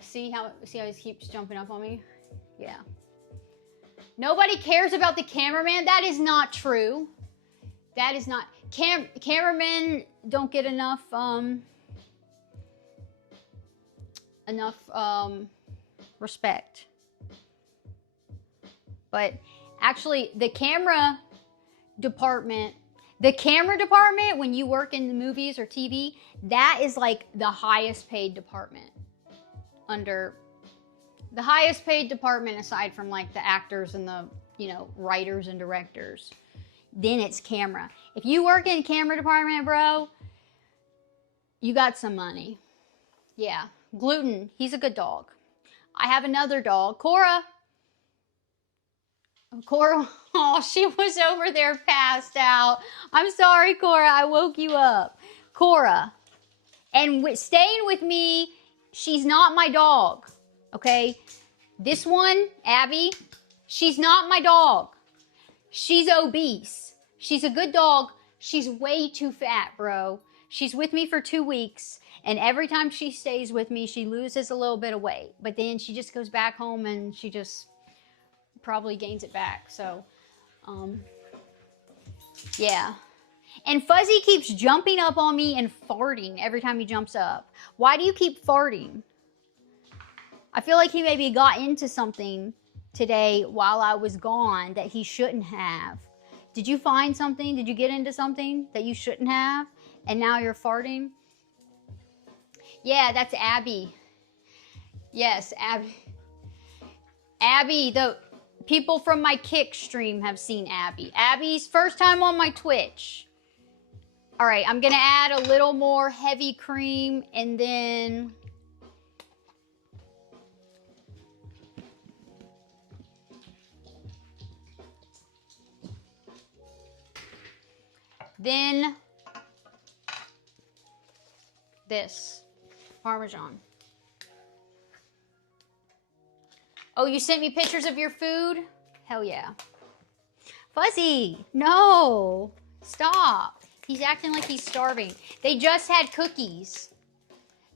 See how he keeps jumping up on me? Yeah. Nobody cares about the cameraman. That is not true. That is not. Cameramen don't get enough respect. But actually, the camera department, when you work in the movies or TV, that is like the highest paid department. The highest paid department aside from like the actors and the, you know, writers and directors. Then it's camera. If you work in camera department, bro, you got some money. Yeah. Gluten, he's a good dog. I have another dog, Cora. Cora, oh, she was over there passed out. I'm sorry, Cora, I woke you up. Cora, and staying with me, she's not my dog, okay? This one, Abby, she's not my dog. She's obese. She's a good dog. She's way too fat, bro. She's with me for 2 weeks, and every time she stays with me, she loses a little bit of weight. But then she just goes back home and she just probably gains it back. So, yeah. And Fuzzy keeps jumping up on me and farting every time he jumps up. Why do you keep farting? I feel like he maybe got into something today while I was gone that he shouldn't have. Did you find something? Did you get into something that you shouldn't have? And now you're farting? Yeah, that's Abby. Yes, Abby. Abby, the people from my Kick stream have seen Abby. Abby's first time on my Twitch. All right, I'm going to add a little more heavy cream and then... Then this Parmesan. Oh, you sent me pictures of your food? Hell yeah. Fuzzy, no, stop. He's acting like he's starving. They just had cookies.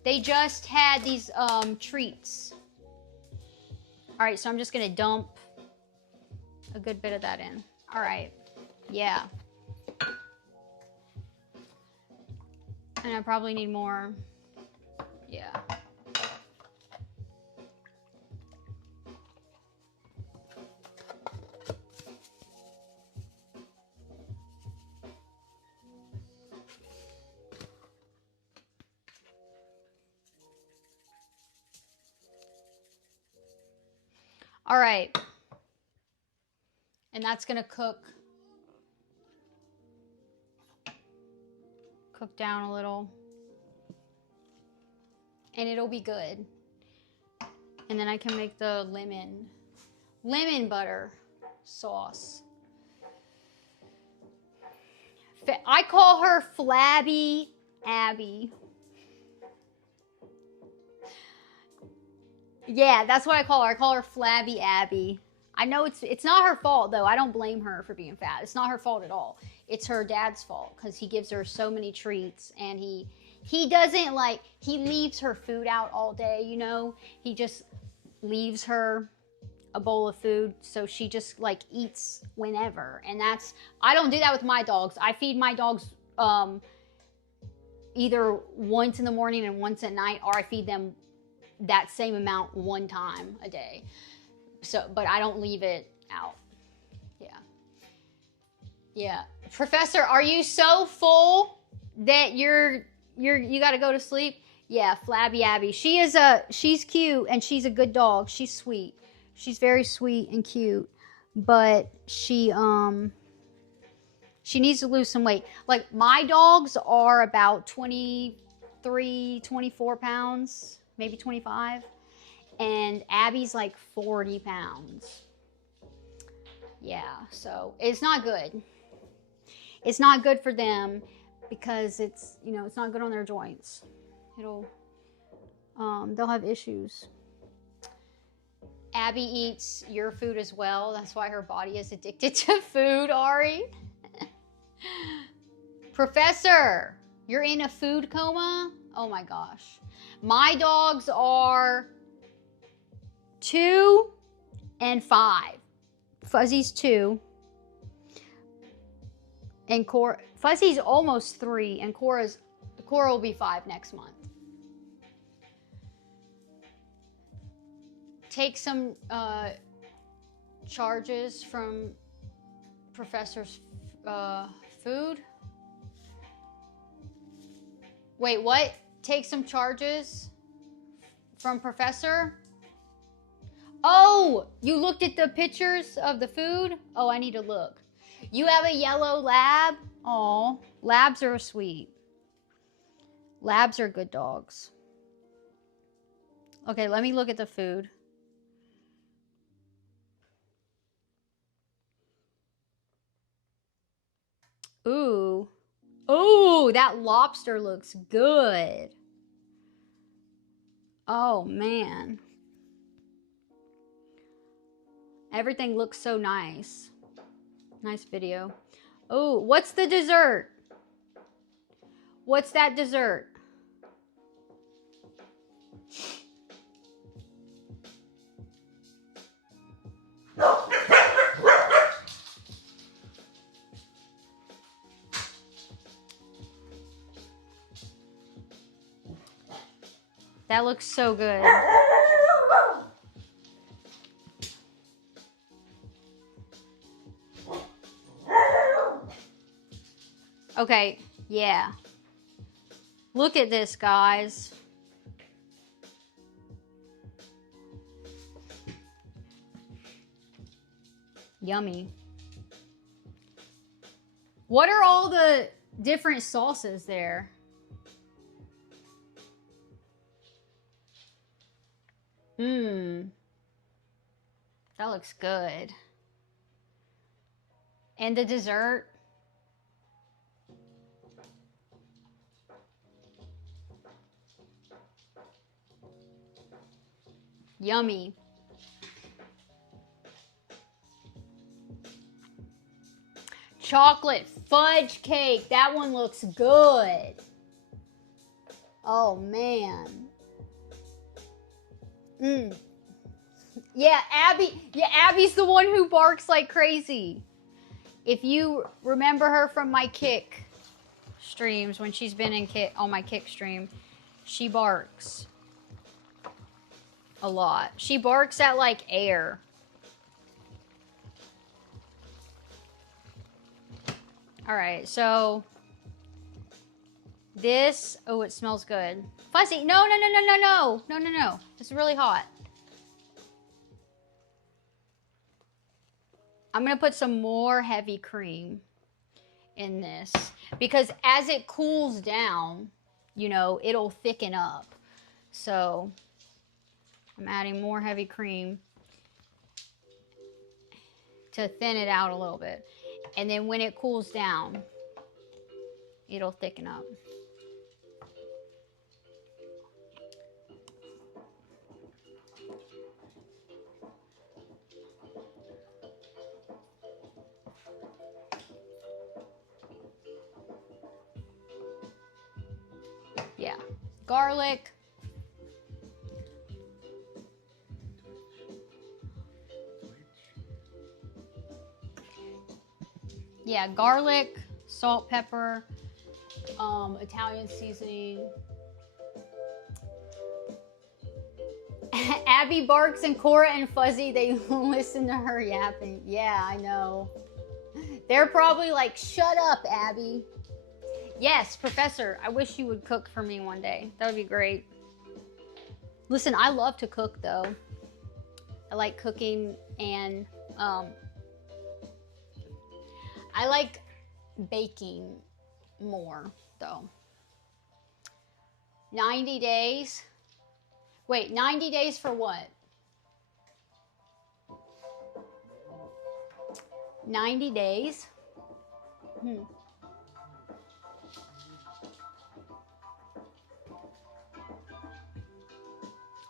They just had these treats. All right, so I'm just gonna dump a good bit of that in. All right, yeah. And I probably need more. Yeah. All right. And that's going to cook down a little. And it'll be good. And then I can make the lemon butter sauce. I call her Flabby Abby. Yeah, that's what I call her. I call her Flabby Abby. I know it's not her fault, though. I don't blame her for being fat. It's not her fault at all. It's her dad's fault because he gives her so many treats, and he doesn't, like, he leaves her food out all day, you know? He just leaves her a bowl of food, so she just, like, eats whenever. And I don't do that with my dogs. I feed my dogs either once in the morning and once at night, or I feed them that same amount one time a day. So, but I don't leave it out. Yeah. Yeah. Professor, are you so full that you got to go to sleep? Yeah, Flabby Abby. She's cute and she's a good dog. She's sweet. She's very sweet and cute, but she needs to lose some weight. Like, my dogs are about 23, 24 pounds, maybe 25. And Abby's like 40 pounds. Yeah, so it's not good. It's not good for them because it's not good on their joints. They'll have issues. Abby eats your food as well. That's why her body is addicted to food, Ari. Professor, you're in a food coma? Oh my gosh. My dogs are 2 and 5. Fuzzy's 2. And Fuzzy's almost 3, and Cora will be 5 next month. Take some charges from Professor's food. Wait, what? Take some charges from Professor? Oh, you looked at the pictures of the food? Oh, I need to look. You have a yellow lab? Aw, labs are sweet. Labs are good dogs. Okay, let me look at the food. Ooh. Ooh, that lobster looks good. Oh, man. Everything looks so nice. Nice video. Oh, what's the dessert? What's that dessert? That looks so good. Okay, yeah. Look at this, guys. Yummy. What are all the different sauces there? Mmm. That looks good. And the dessert? Yummy. Chocolate fudge cake. That one looks good. Oh, man. Mmm. Yeah, Abby's the one who barks like crazy. If you remember her from my kick streams, when she's been in on my kick stream, she barks a lot. She barks at like air. All right, so this, oh, it smells good. Fuzzy, no. It's really hot. I'm gonna put some more heavy cream in this because as it cools down, you know, it'll thicken up. So I'm adding more heavy cream to thin it out a little bit. And then when it cools down, it'll thicken up. Yeah, garlic. Yeah, garlic, salt, pepper, Italian seasoning. Abby barks and Cora and Fuzzy, they listen to her yapping. Yeah, I know. They're probably like, shut up, Abby. Yes, Professor, I wish you would cook for me one day. That would be great. Listen, I love to cook though. I like cooking and I like baking more though. 90 days. Wait, 90 days for what? 90 days?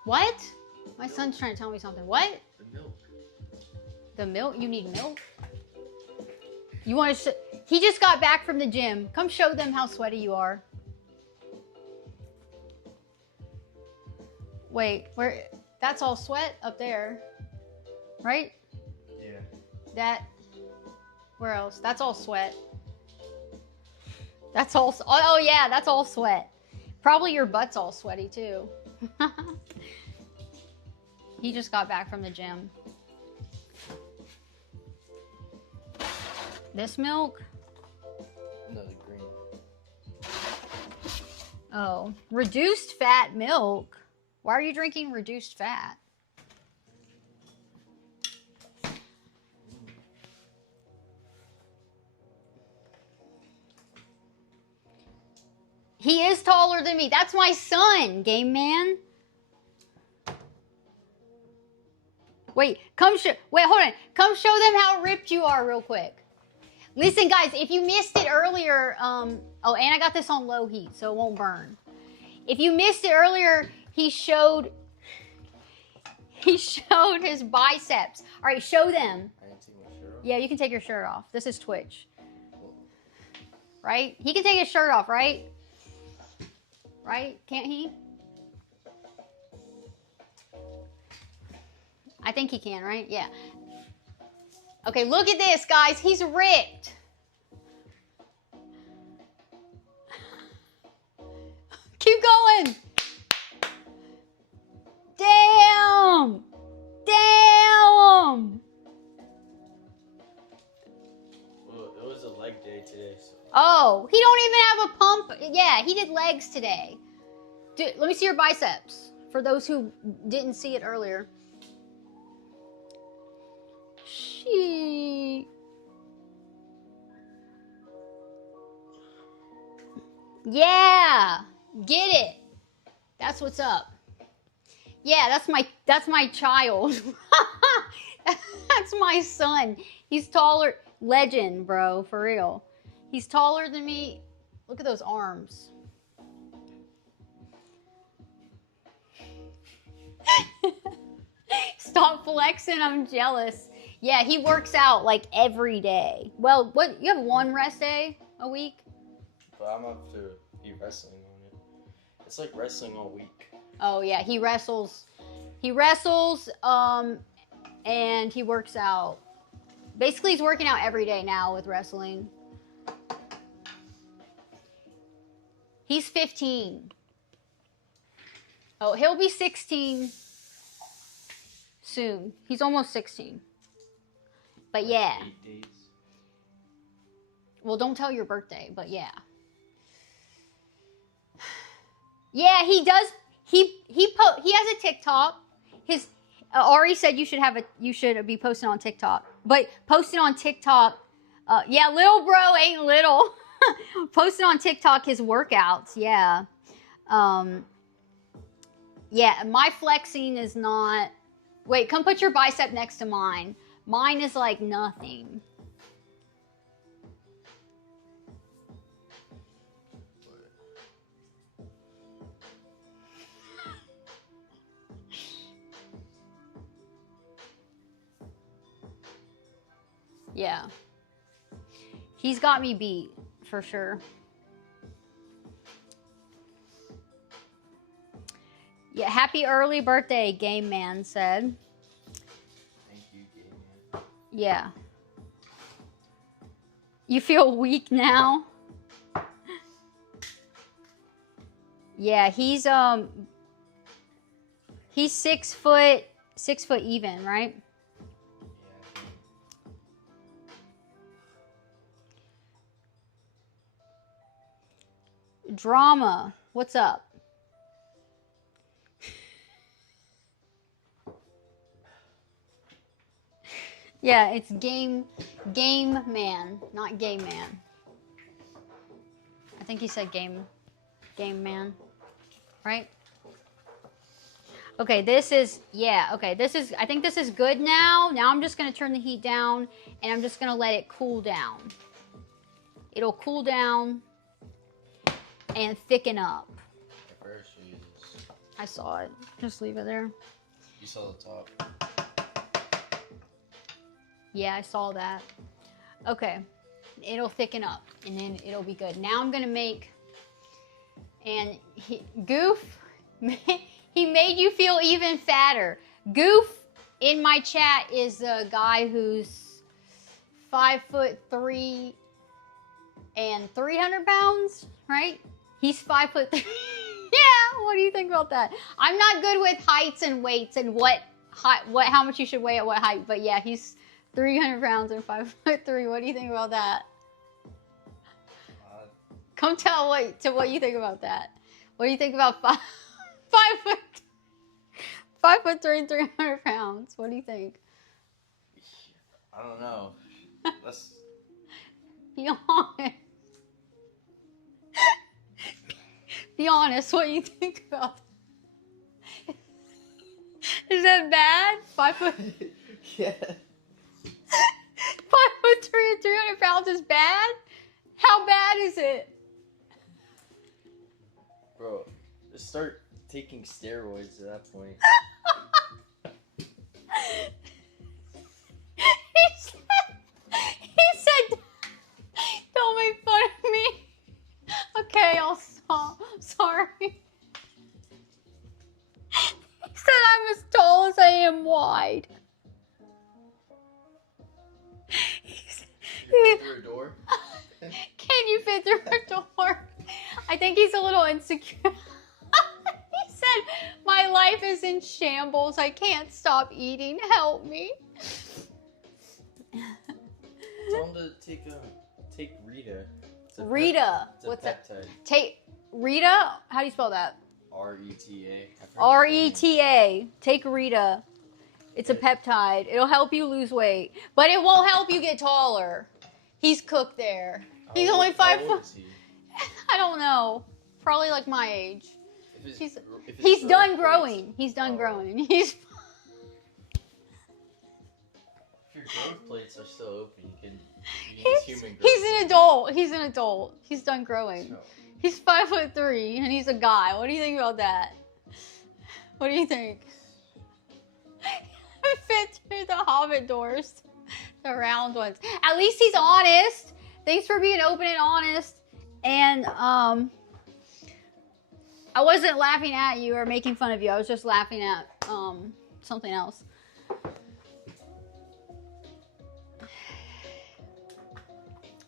What? My son's trying to tell me something. What? The milk. The milk? You need milk? You want to he just got back from the gym. Come show them how sweaty you are. Wait, where? That's all sweat up there, right? Yeah. That, where else? That's all sweat. That's all, oh yeah, that's all sweat. Probably your butt's all sweaty too. He just got back from the gym. This milk? No, the green. Oh, reduced fat milk. Why are you drinking reduced fat? He is taller than me. That's my son, Game Man. Wait, hold on. Come show them how ripped you are real quick. Listen, guys, if you missed it earlier, oh, and I got this on low heat, so it won't burn. If you missed it earlier, he showed his biceps. All right, show them. I can take my shirt off. Yeah, you can take your shirt off. This is Twitch. Right? He can take his shirt off, right? Right? Can't he? I think he can, right? Yeah. Okay, look at this, guys. He's ripped. Keep going. Damn. Damn. Well, it was a leg day today, so. Oh, he don't even have a pump. Yeah, he did legs today. Dude, let me see your biceps for those who didn't see it earlier. Yeah, get it. That's what's up. Yeah, that's my child. That's my son. He's taller. Legend, bro, for real. He's taller than me. Look at those arms. Stop flexing, I'm jealous. Yeah, he works out like every day. Well, what, you have one rest day a week? But I'm up to be wrestling on it. It's like wrestling all week. Oh yeah, he wrestles. He wrestles, and he works out. Basically, he's working out every day now with wrestling. He's 15. Oh, he'll be 16 soon. He's almost 16. But yeah. 8 days. Well, don't tell your birthday, but yeah. Yeah, he does. He has a TikTok. His Ari said you should be posting on TikTok. But posting on TikTok, yeah, little bro ain't little. Posting on TikTok his workouts, yeah. Yeah, my flexing is not. Wait, come put your bicep next to mine. Mine is like nothing. Yeah. He's got me beat, for sure. Yeah, happy early birthday, Game Man said. Thank you, Game Man. Yeah. You feel weak now? Yeah, he's 6 foot even, right? Drama, what's up? Yeah, it's game man, not gay man. I think he said game man, right? Okay, this is, yeah, okay, I think this is good now. Now I'm just gonna turn the heat down and I'm just gonna let it cool down. It'll cool down and thicken up. First, Jesus. I saw it. Just leave it there. You saw the top. Yeah, I saw that. Okay. It'll thicken up and then it'll be good. Now I'm going to make, and Goof, he made you feel even fatter. Goof in my chat is a guy who's 5'3" and 300 pounds, right? He's 5'3". Yeah, what do you think about that? I'm not good with heights and weights and how much you should weigh at what height, but yeah, he's 300 pounds and 5'3". What do you think about that? Come tell what you think about that. What do you think about 5'3" and 300 pounds? What do you think? I don't know. Let's be honest. Be honest. What do you think about that? Is that bad? 5 foot. Yeah. 5'3" and 300 pounds is bad? How bad is it? Bro, just start taking steroids at that point. He said, don't make fun of me. Okay, I'll stop. Sorry. He said I'm as tall as I am wide. Can you fit through a door? Can you fit through a door? I think he's a little insecure. He said, my life is in shambles. I can't stop eating. Help me. Tell him to take Rita. Rita. What's that? Take Rita? How do you spell that? R-E-T-A. R-E-T-A. Take Rita. It's a peptide. It'll help you lose weight, but it won't help you get taller. He's cooked there. He's only 5 foot. I don't know. Probably like my age. He's done growing. He's done growing. He's. If your growth plates are still open, you can use human growth. He's an adult. He's an adult. He's done growing. So. He's 5'3" and he's a guy. What do you think about that? What do you think? Fit through the Hobbit doors, the round ones. At least he's honest. Thanks for being open and honest. And I wasn't laughing at you or making fun of you. I was just laughing at something else.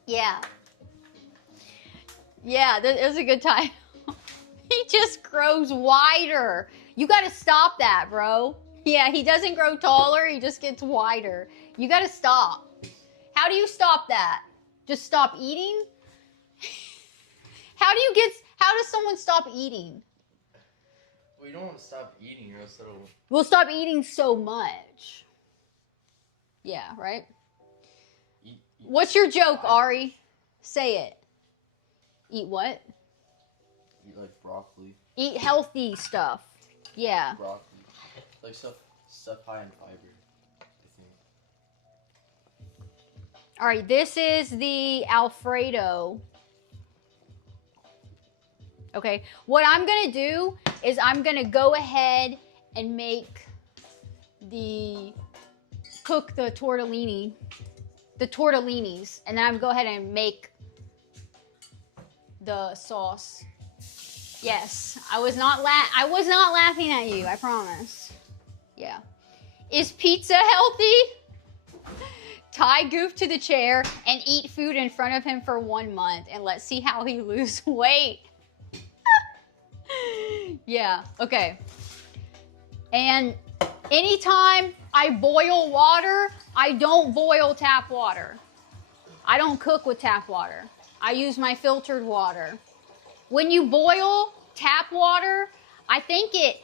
Yeah. Yeah, it was a good time. just grows wider. You got to stop that, bro. Yeah, he doesn't grow taller. He just gets wider. You got to stop. How do you stop that? Just stop eating? How does someone stop eating? Well, you don't want to stop eating or else it'll... We'll stop eating so much. Yeah, right? Eat What's your joke, fiber. Ari? Say it. Eat what? Eat like broccoli. Eat healthy stuff. Yeah. Broccoli. Like stuff high in fiber, I think. All right, this is the Alfredo. Okay, what I'm gonna do is I'm gonna go ahead and cook the tortellinis, and then I'm go ahead and make the sauce. Yes, I was not laughing at you, I promise. Yeah. Is pizza healthy? Tie Goof to the chair and eat food in front of him for 1 month, and let's see how he loses weight. Yeah, okay. And anytime I boil water, I don't boil tap water. I don't cook with tap water. I use my filtered water. When you boil tap water, I think it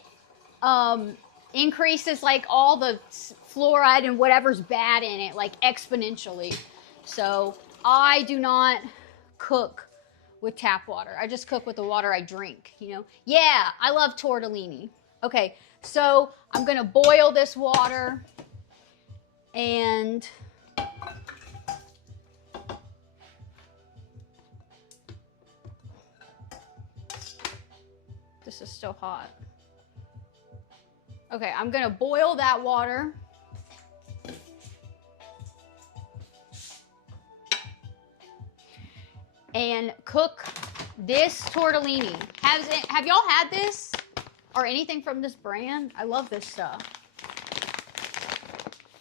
increases like all the fluoride and whatever's bad in it, like exponentially. So I do not cook with tap water. I just cook with the water I drink, you know? Yeah, I love tortellini. Okay, so I'm gonna boil this water and this is still hot. Okay, I'm gonna boil that water. And cook this tortellini. Have y'all had this or anything from this brand? I love this stuff.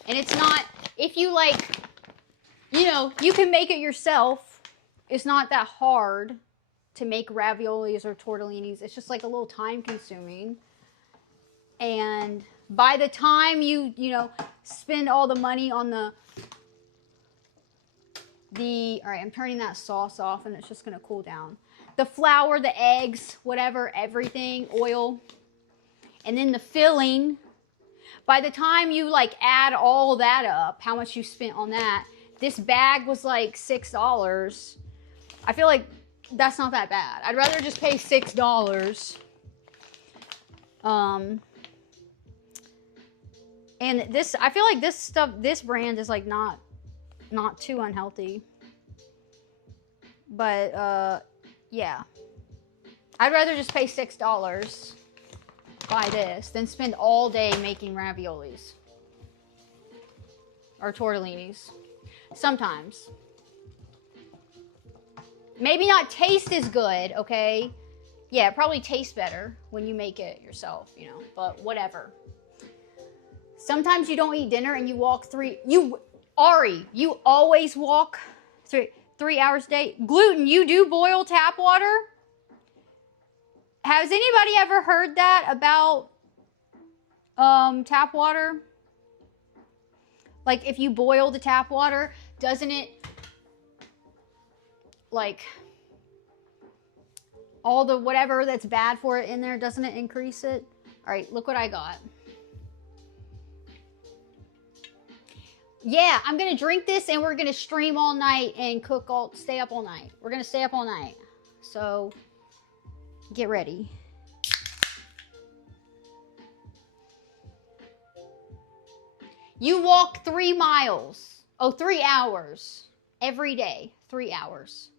And it's not, if you like, you know, you can make it yourself. It's not that hard to make raviolis or tortellinis. It's just like a little time consuming. And by the time you know, spend all the money on all right, I'm turning that sauce off and it's just gonna cool down. The flour, the eggs, whatever, everything, oil, and then the filling. By the time you like add all that up, how much you spent on that, this bag was like $6. I feel like that's not that bad. I'd rather just pay $6. And this, I feel like this stuff, this brand is like not too unhealthy. But yeah. I'd rather just pay $6, buy this, than spend all day making raviolis. Or tortellinis. Sometimes. Maybe not taste as good, okay? Yeah, it probably tastes better when you make it yourself, you know, but whatever. Sometimes you don't eat dinner and you walk Ari, you always walk 3 hours a day. Gluten, you do boil tap water? Has anybody ever heard that about tap water? Like if you boil the tap water, doesn't it like all the whatever that's bad for it in there, doesn't it increase it? All right, look what I got. Yeah, I'm gonna drink this and we're gonna stream all night and stay up all night. We're gonna stay up all night. So get ready. You walk 3 miles. Oh, 3 hours every day. 3 hours.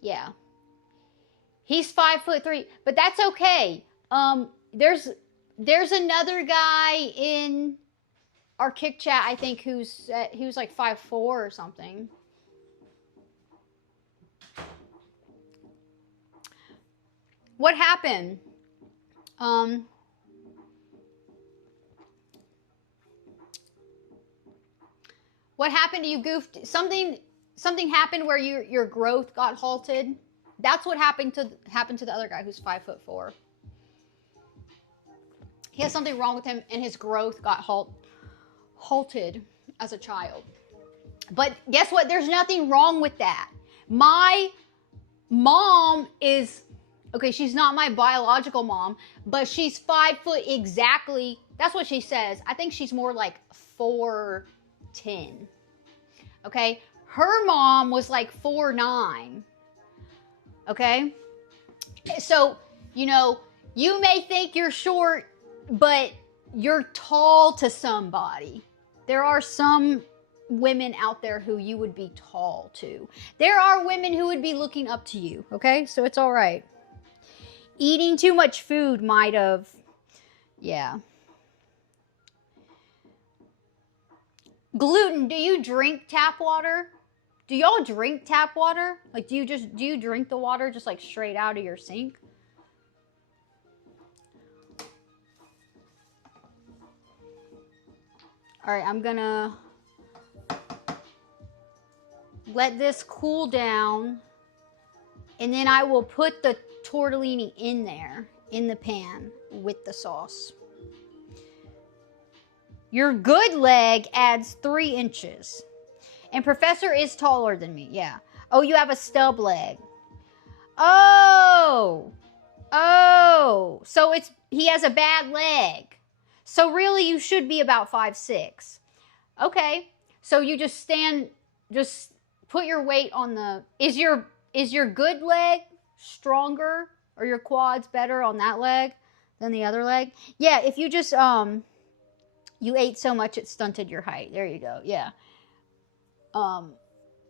Yeah. He's 5'3", but that's okay. There's another guy in our kick chat, I think, he was like 5'4" or something. What happened? What happened to you, Goof? Something happened where your growth got halted? That's what happened to the other guy who's 5'4". He has something wrong with him, and his growth got halted as a child. But guess what? There's nothing wrong with that. My mom is, okay, she's not my biological mom, but she's 5 foot exactly. That's what she says. I think she's more like 4'10". Okay? Her mom was like 4'9". Okay? So, you know, you may think you're short, but you're tall to somebody. There are some women out there who you would be tall to. There are women who would be looking up to you, okay? So it's all right. Eating too much food might have, yeah. Gluten, do you drink tap water? Do y'all drink tap water? Like, do you drink the water just like straight out of your sink? All right, I'm gonna let this cool down, and then I will put the tortellini in there, in the pan with the sauce. Your good leg adds 3 inches. And Professor is taller than me, yeah. Oh, you have a stub leg. Oh, so he has a bad leg. So really you should be about 5'6". Okay, so you just put your weight on the, is your good leg stronger, or your quads better on that leg than the other leg? Yeah, if you just, you ate so much it stunted your height. There you go, yeah.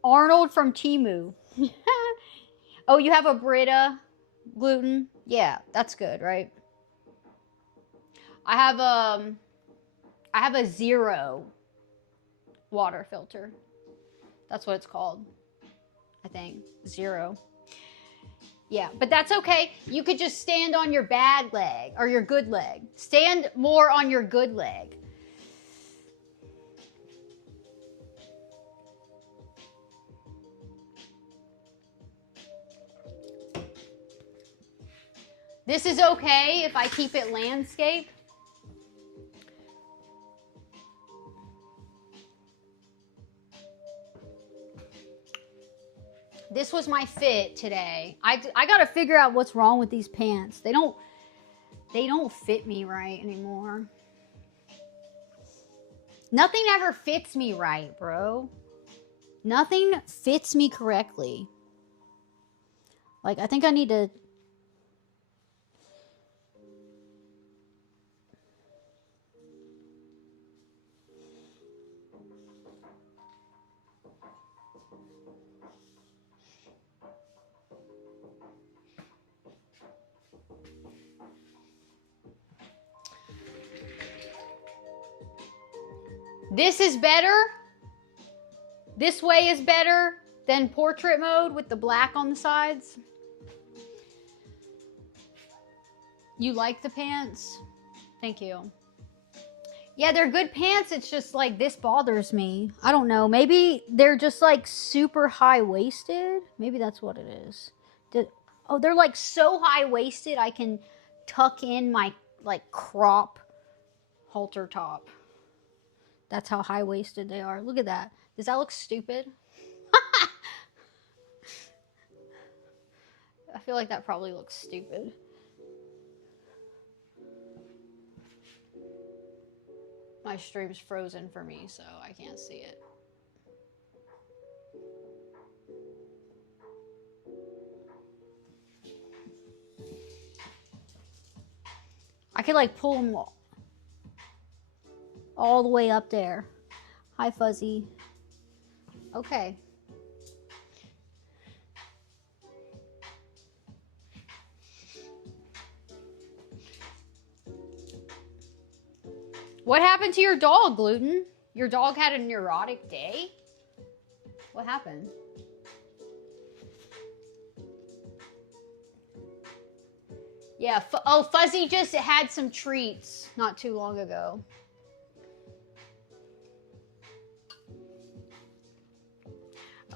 Arnold from Temu. Oh, you have a Brita gluten? Yeah, that's good, right? I have a Zero water filter. That's what it's called. I think. Zero. Yeah, but that's okay. You could just stand on your bad leg or your good leg. Stand more on your good leg. This is okay if I keep it landscape. This was my fit today. I got to figure out what's wrong with these pants. They don't fit me right anymore. Nothing ever fits me right, bro. Nothing fits me correctly. Like, I think I need to... This is better. This way is better than portrait mode with the black on the sides. You like the pants? Thank you. Yeah, they're good pants. It's just like this bothers me. I don't know. Maybe they're just like super high-waisted. Maybe that's what it is. Oh, they're like so high-waisted I can tuck in my like crop halter top. That's how high-waisted they are. Look at that. Does that look stupid? I feel like that probably looks stupid. My stream's frozen for me, so I can't see it. I could like pull them all the way up there. Hi, Fuzzy. Okay. What happened to your dog, Gluten? Your dog had a neurotic day? What happened? Yeah, Fuzzy just had some treats not too long ago.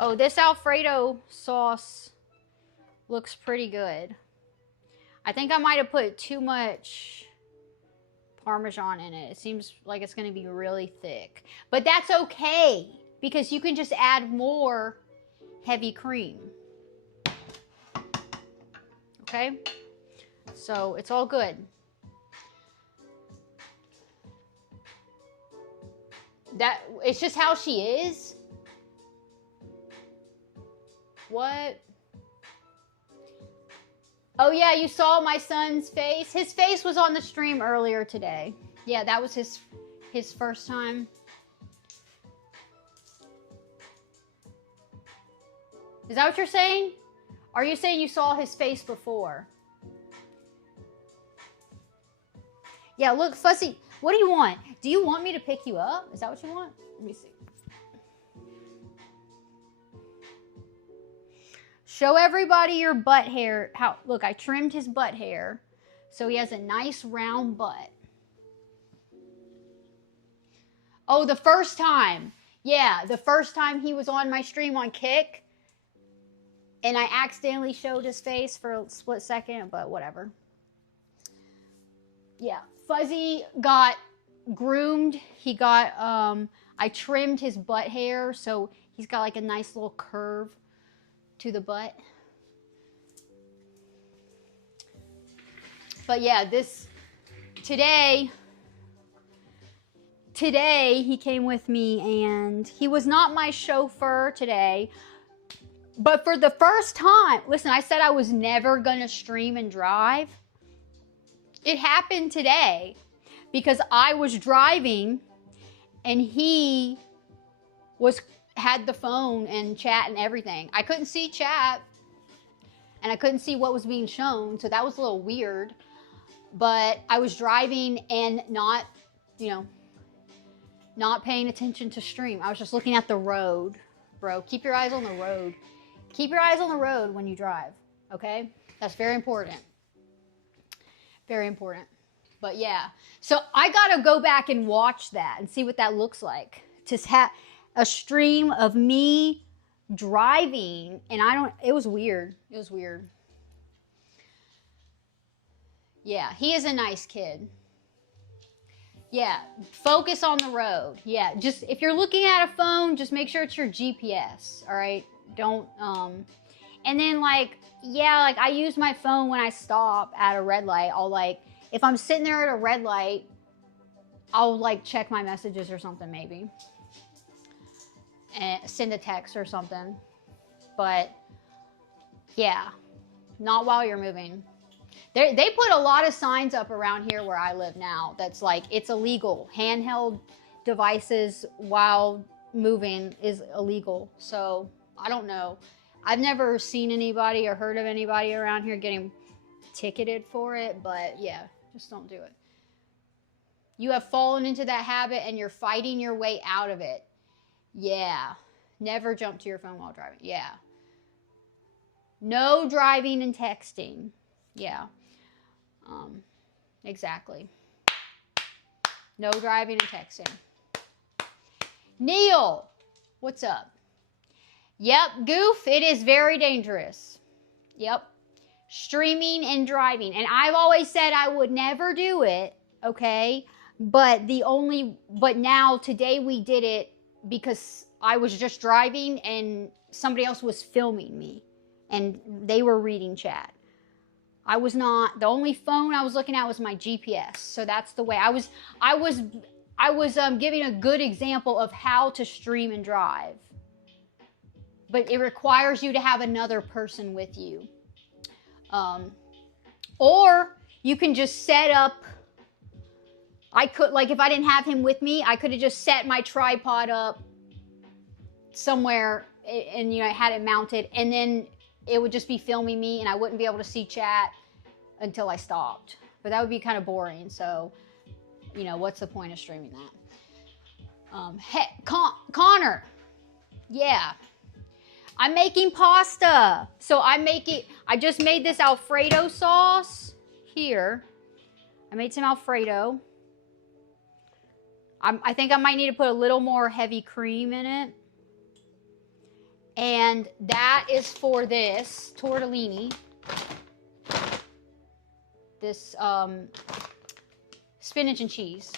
Oh, this Alfredo sauce looks pretty good. I think I might have put too much Parmesan in it. It seems like it's going to be really thick. But that's okay, because you can just add more heavy cream. Okay? So it's all good. It's just how she is. What? Oh yeah, you saw my son's face? His face was on the stream earlier today. Yeah, that was his first time. Is that what you're saying? Are you saying you saw his face before? Yeah, look, Fuzzy, what do you want? Do you want me to pick you up? Is that what you want? Let me see. Show everybody your butt hair. Look, I trimmed his butt hair so he has a nice round butt. Oh, the first time. Yeah, the first time he was on my stream on Kick and I accidentally showed his face for a split second, but whatever. Yeah, Fuzzy got groomed. He got, I trimmed his butt hair so he's got like a nice little curve to the butt. But yeah, today he came with me and he was not my chauffeur today, but for the first time, listen, I said I was never gonna stream and drive. It happened today because I was driving and he had the phone and chat and everything. I couldn't see chat and I couldn't see what was being shown, so that was a little weird. But I was driving and not paying attention to stream. I was just looking at the road, bro. Keep your eyes on the road. Keep your eyes on the road when you drive, okay? That's very important. Very important. But yeah, so I gotta go back and watch that and see what that looks like. Just have a stream of me driving and it was weird. It was weird. Yeah, he is a nice kid. Yeah, focus on the road. Yeah, just if you're looking at a phone, just make sure it's your GPS, all right? Don't, and then like I use my phone when I stop at a red light. If I'm sitting there at a red light, I'll like check my messages or something maybe. And send a text or something. But yeah, not while you're moving. They put a lot of signs up around here where I live now that's like it's illegal. Handheld devices while moving is illegal. So I don't know. I've never seen anybody or heard of anybody around here getting ticketed for it, but yeah, just don't do it. You have fallen into that habit and you're fighting your way out of it. Yeah. Never jump to your phone while driving. Yeah. No driving and texting. Yeah. Exactly. No driving and texting. Neil, what's up? Yep, Goof, it is very dangerous. Yep. Streaming and driving. And I've always said I would never do it, okay? But now today we did it because I was just driving and somebody else was filming me and they were reading chat. I was not, the only phone I was looking at was my GPS. So that's the way I was giving a good example of how to stream and drive. But it requires you to have another person with you. Or you can just set up, if I didn't have him with me, I could have just set my tripod up somewhere and I had it mounted and then it would just be filming me and I wouldn't be able to see chat until I stopped. But that would be kind of boring. So, what's the point of streaming that? Connor. Yeah. I'm making pasta. So I just made this Alfredo sauce here. I made some Alfredo. I think I might need to put a little more heavy cream in it. And that is for this tortellini. This spinach and cheese.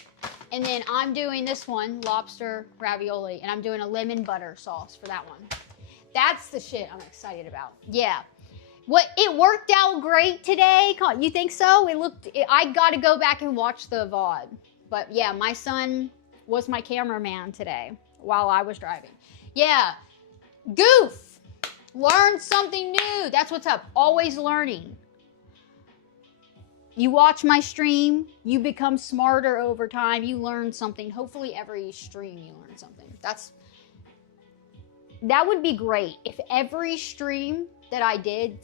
And then I'm doing this one, lobster ravioli, and I'm doing a lemon butter sauce for that one. That's the shit I'm excited about. Yeah. It worked out great today. You think so? I got to go back and watch the VOD. But yeah, my son was my cameraman today while I was driving. Yeah. Goof. Learn something new. That's what's up. Always learning. You watch my stream, you become smarter over time, you learn something. Hopefully every stream you learn something. That would be great if every stream that I did,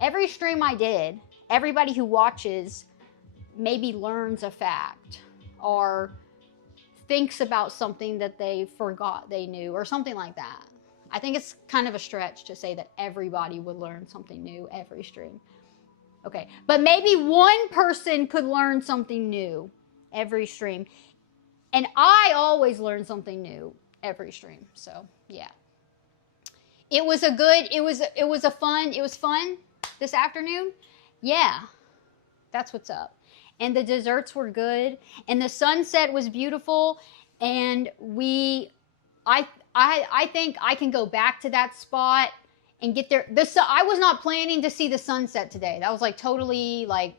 every stream I did, everybody who watches maybe learns a fact or thinks about something that they forgot they knew or something like that. I think it's kind of a stretch to say that everybody would learn something new every stream. Okay, but maybe one person could learn something new every stream. And I always learn something new every stream. So, yeah. It was fun this afternoon. Yeah. That's what's up. And the desserts were good and the sunset was beautiful and I think I can go back to that spot and get there. I was not planning to see the sunset today. That was like totally like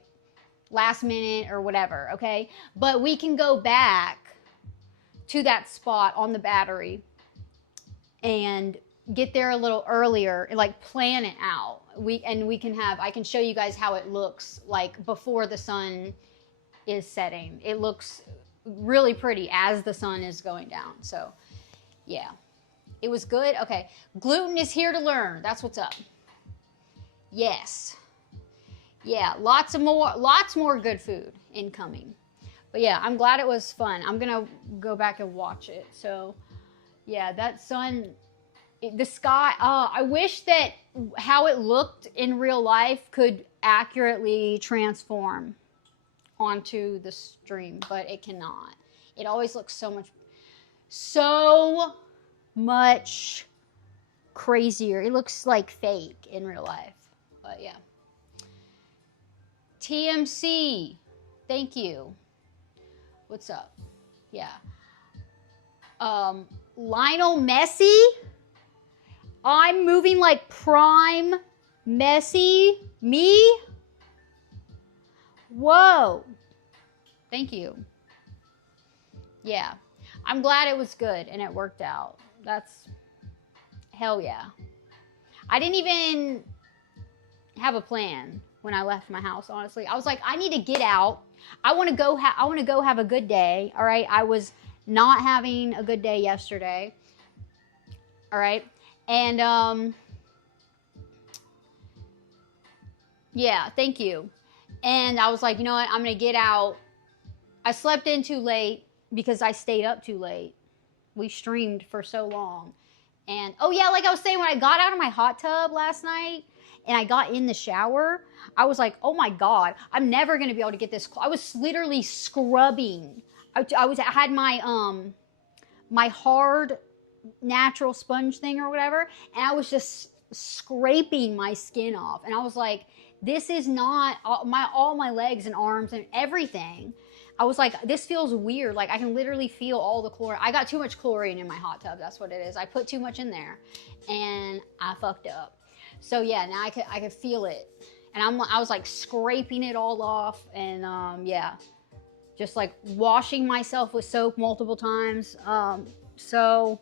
last minute or whatever, okay? But we can go back to that spot on the Battery and get there a little earlier and like plan it out. I can show you guys how it looks like before the sun is setting. It looks really pretty as the sun is going down. So, yeah. It was good. Okay. Gluten is here to learn. That's what's up. Yes. Yeah. Lots more good food incoming. But yeah, I'm glad it was fun. I'm going to go back and watch it. So yeah, that sun, the sky, I wish that how it looked in real life could accurately transform onto the stream, but it cannot. It always looks so much crazier. It looks like fake in real life. But yeah. TMC. Thank you. What's up? Yeah. Lionel Messi. I'm moving like prime Messi. Me? Whoa. Thank you. Yeah. I'm glad it was good and it worked out. That's hell yeah. I didn't even have a plan when I left my house, honestly. I was like, I need to get out. I want to go have a good day. All right. I was not having a good day yesterday. All right. And yeah, thank you. And I was like, you know what? I'm going to get out. I slept in too late because I stayed up too late. We streamed for so long. And, oh yeah, like I was saying, when I got out of my hot tub last night and I got in the shower, I was like, oh my God, I'm never going to be able to get this. I was literally scrubbing. I had my, my hard natural sponge thing or whatever. And I was just scraping my skin off. And I was like, this is not all my legs and arms and everything. I was like, this feels weird. Like I can literally feel all the chlorine. I got too much chlorine in my hot tub. That's what it is. I put too much in there and I fucked up. So yeah, now I could feel it. And I was like scraping it all off and yeah, just like washing myself with soap multiple times. So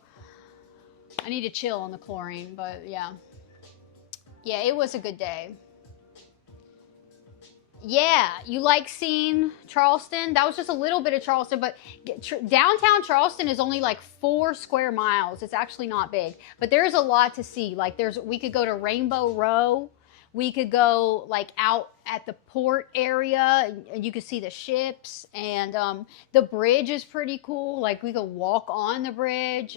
I need to chill on the chlorine, but yeah. Yeah, it was a good day. Yeah, you like seeing Charleston? That was just a little bit of Charleston, but downtown Charleston is only like 4 square miles. It's actually not big, but there's a lot to see. Like we could go to Rainbow Row. We could go like out at the port area and you could see the ships and the bridge is pretty cool. Like we could walk on the bridge.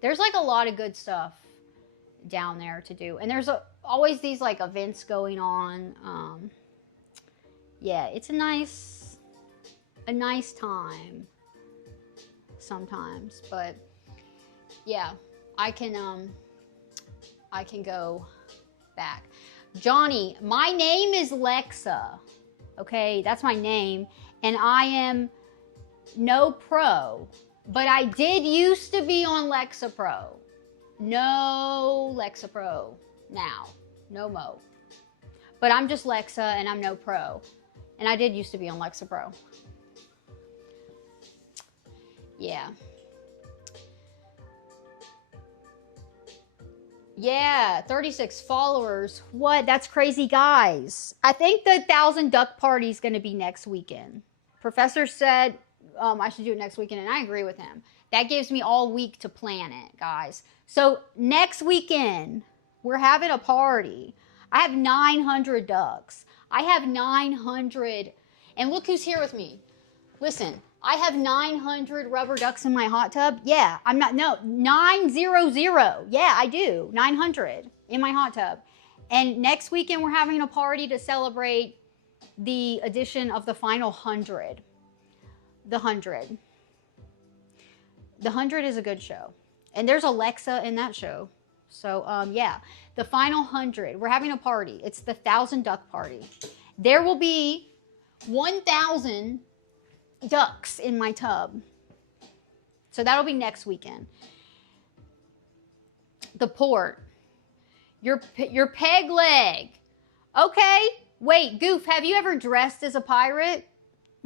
There's like a lot of good stuff down there to do. And there's always these like events going on. Yeah, it's a nice time sometimes, but yeah, I can go back. Johnny, my name is Lexa. Okay, that's my name. And I am no pro. But I did used to be on Lexapro. No Lexapro now. No mo. But I'm just Lexa and I'm no pro. And I did used to be on Lexapro. Yeah. Yeah, 36 followers. What? That's crazy, guys. I think the 1,000 duck party is going to be next weekend. Professor said I should do it next weekend, and I agree with him. That gives me all week to plan it, guys. So next weekend, we're having a party. I have 900 ducks. I have 900, and look who's here with me. Listen, I have 900 rubber ducks in my hot tub. Yeah, 900. Yeah, I do. 900 in my hot tub. And next weekend, we're having a party to celebrate the addition of the final 100. The 100. The 100 is a good show. And there's Alexa in that show. So, yeah, the final 100. We're having a party. It's the 1,000 duck party. There will be 1,000 ducks in my tub. So that'll be next weekend. The port. Your peg leg. Okay. Wait, Goof, have you ever dressed as a pirate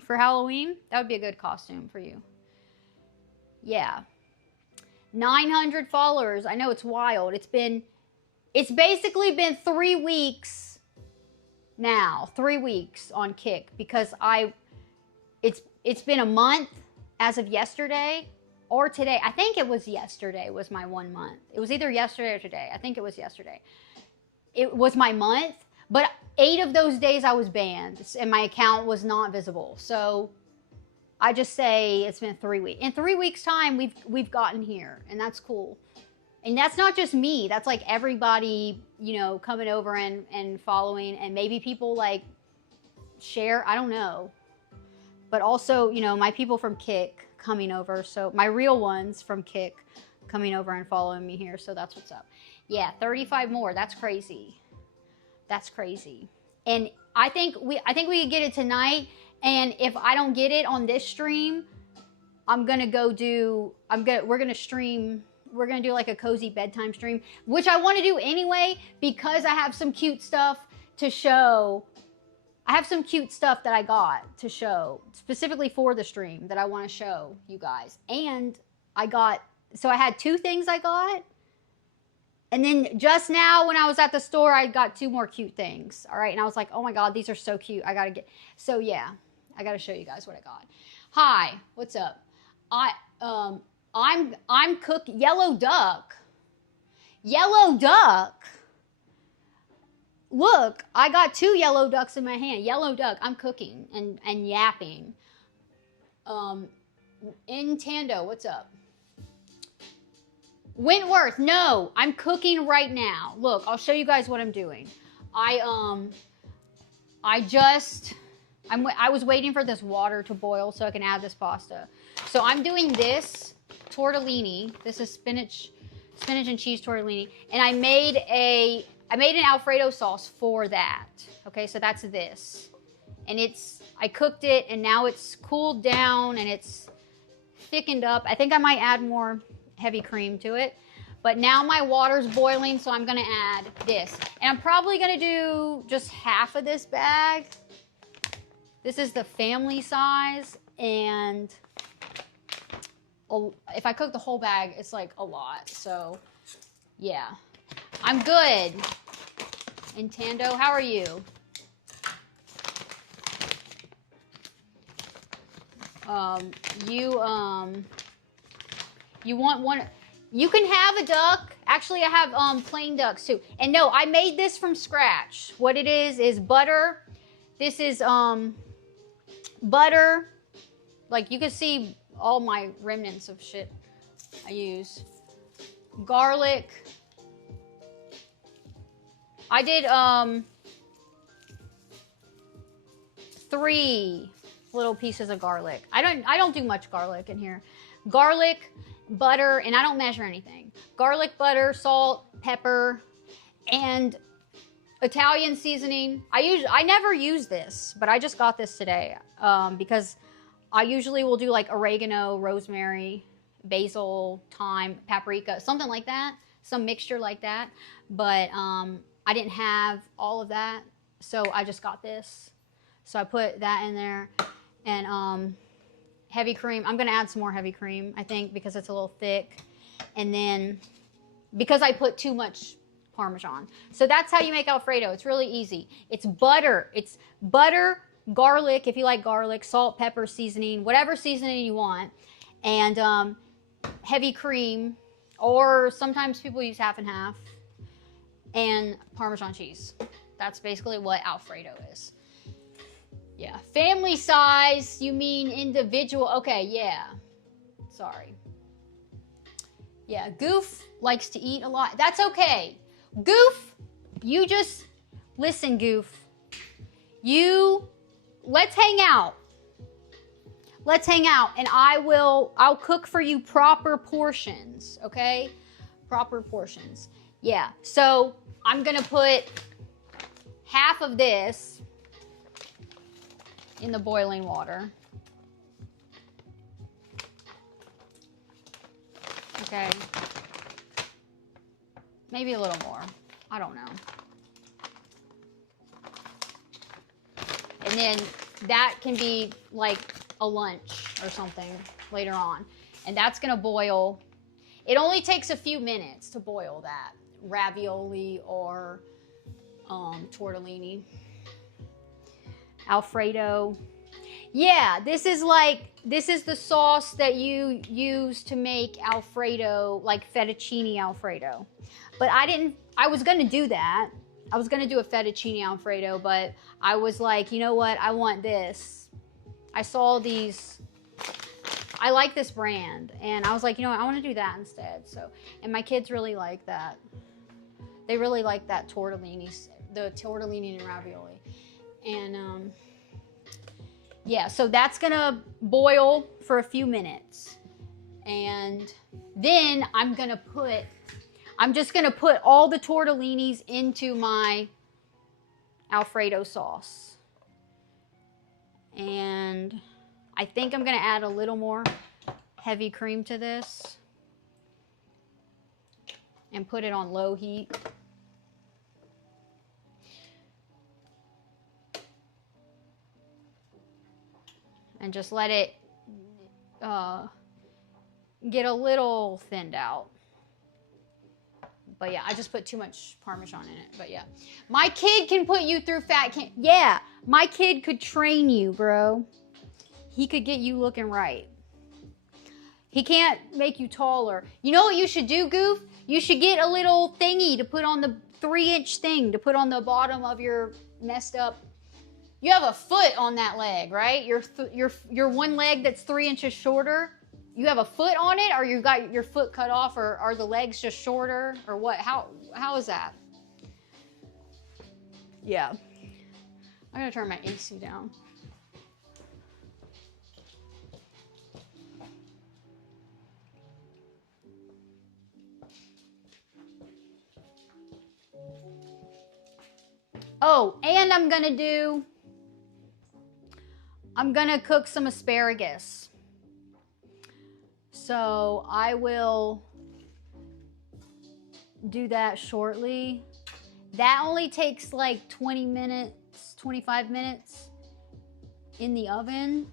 for Halloween? That would be a good costume for you. Yeah. 900 followers. I know it's wild. It's basically been 3 weeks now. 3 weeks on Kick because it's been a month as of yesterday or today. I think it was yesterday was my 1 month. It was either yesterday or today. I think it was yesterday. It was my month, but 8 of those days I was banned and my account was not visible. So I just say it's been 3 weeks. In 3 weeks time, we've gotten here, and that's cool. And that's not just me. That's like everybody, coming over and following, and maybe people like share. I don't know. But also, my people from Kick coming over. So my real ones from Kick coming over and following me here. So that's what's up. Yeah, 35 more. That's crazy. That's crazy. And I think we could get it tonight. And if I don't get it on this stream, we're gonna stream. We're gonna do like a cozy bedtime stream, which I want to do anyway because I have some cute stuff to show. I have some cute stuff that I got to show specifically for the stream that I want to show you guys. And I had 2 things I got. And then just now when I was at the store, I got 2 more cute things. All right. And I was like, oh my God, these are so cute. So yeah, I got to show you guys what I got. Hi, what's up? I'm cooking yellow duck. Yellow duck. Look, I got 2 yellow ducks in my hand. Yellow duck. I'm cooking and yapping. Intando, what's up? Wentworth, no, I'm cooking right now. Look, I'll show you guys what I'm doing. I was waiting for this water to boil so I can add this pasta. So I'm doing this tortellini. This is spinach and cheese tortellini, and I made an Alfredo sauce for that. Okay, so that's this. And I cooked it, and now it's cooled down, and it's thickened up. I think I might add more heavy cream to it. But now my water's boiling, so I'm going to add this. And I'm probably going to do just half of this bag. This is the family size, and if I cook the whole bag, it's like a lot. So, yeah. I'm good. Intando, how are you? You want one? You can have a duck. Actually, I have plain ducks too. And no, I made this from scratch. What it is butter. This is butter. Like you can see all my remnants of shit I use. Garlic. I did 3 little pieces of garlic. I don't do much garlic in here. garlic, butter, and I don't measure anything. Garlic, butter, salt, pepper, and Italian seasoning. I never use this, but I just got this today because I usually will do like oregano, rosemary, basil, thyme, paprika, something like that, some mixture like that. But I didn't have all of that, so I just got this. So I put that in there, and heavy cream. I'm gonna add some more heavy cream, I think, because it's a little thick, and then because I put too much Parmesan. So that's how you make Alfredo. It's really easy. It's butter. It's butter, garlic, if you like garlic, salt, pepper, seasoning, whatever seasoning you want, and heavy cream, or sometimes people use half and half, and Parmesan cheese. That's basically what Alfredo is. Yeah. Family size, you mean individual? Okay, yeah. Sorry. Yeah, Goof likes to eat a lot. That's okay. Goof, you just listen, Goof. Let's hang out. Let's hang out, and I'll cook for you proper portions, okay? Proper portions. Yeah. So, I'm going to put half of this in the boiling water. Okay. Maybe a little more. I don't know. And then that can be like a lunch or something later on. And that's going to boil. It only takes a few minutes to boil that ravioli or tortellini. Alfredo. Yeah, this is the sauce that you use to make Alfredo, like fettuccine Alfredo. But I was going to do that. I was going to do a fettuccine Alfredo, but I was like, you know what? I want this. I saw these. I like this brand. And I was like, you know what? I want to do that instead. So, and my kids really like that. They really like that tortellini, the tortellini and ravioli. And, yeah, so that's going to boil for a few minutes. And then I'm just going to put all the tortellinis into my Alfredo sauce. And I think I'm going to add a little more heavy cream to this and put it on low heat. And just let it get a little thinned out. But yeah, I just put too much Parmesan in it. But yeah, my kid can put you through fat camp. Yeah, my kid could train you, bro. He could get you looking right. He can't make you taller. You know what you should do, Goof? You should get a little thingy to put on the 3-inch thing to put on the bottom of your messed up. You have a foot on that leg, right? Your one leg that's 3 inches shorter. You have a foot on it, or you got your foot cut off, or are the legs just shorter, or what? How is that? Yeah. I'm gonna turn my AC down. Oh, and I'm gonna cook some asparagus. So I will do that shortly. That only takes like 20 minutes, 25 minutes in the oven.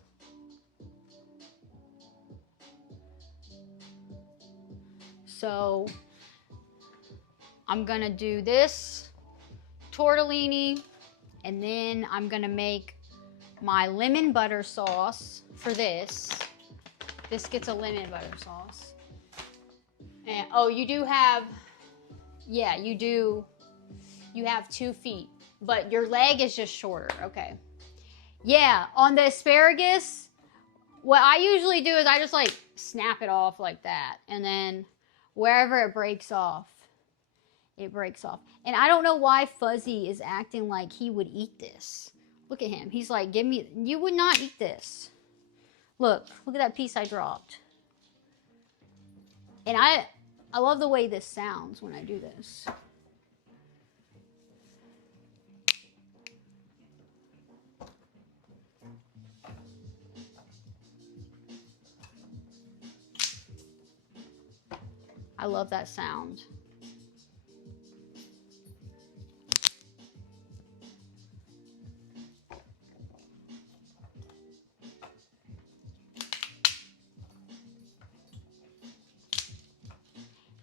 So I'm gonna do this tortellini, and then I'm gonna make my lemon butter sauce for this. This gets a lemon butter sauce. And oh, you do have, yeah, you do. You have 2 feet, but your leg is just shorter. Okay. Yeah, on the asparagus, what I usually do is I just like snap it off like that, and then wherever it breaks off, it breaks off. And I don't know why Fuzzy is acting like he would eat this. Look at him. He's like, you would not eat this. Look at that piece I dropped. And I love the way this sounds when I do this. I love that sound.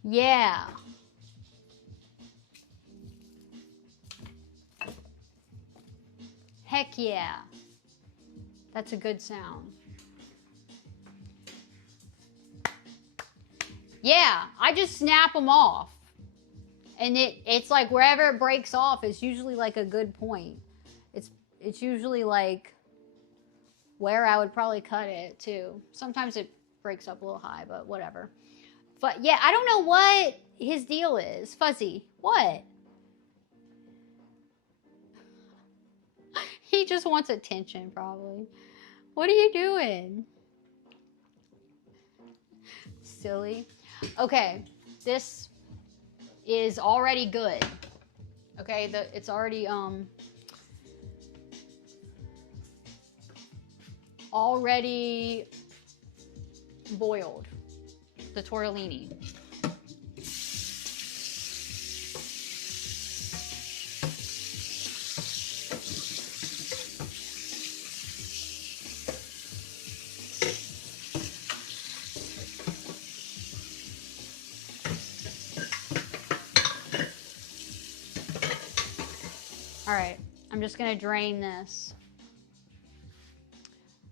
Yeah. Heck yeah. That's a good sound. Yeah, I just snap them off. And it's like wherever it breaks off, it's usually like a good point. It's usually like where I would probably cut it too. Sometimes it breaks up a little high, but whatever. But yeah, I don't know what his deal is. Fuzzy, what? He just wants attention, probably. What are you doing? Silly. Okay, this is already good. Okay, it's already boiled, the tortellini. All right, I'm just gonna drain this.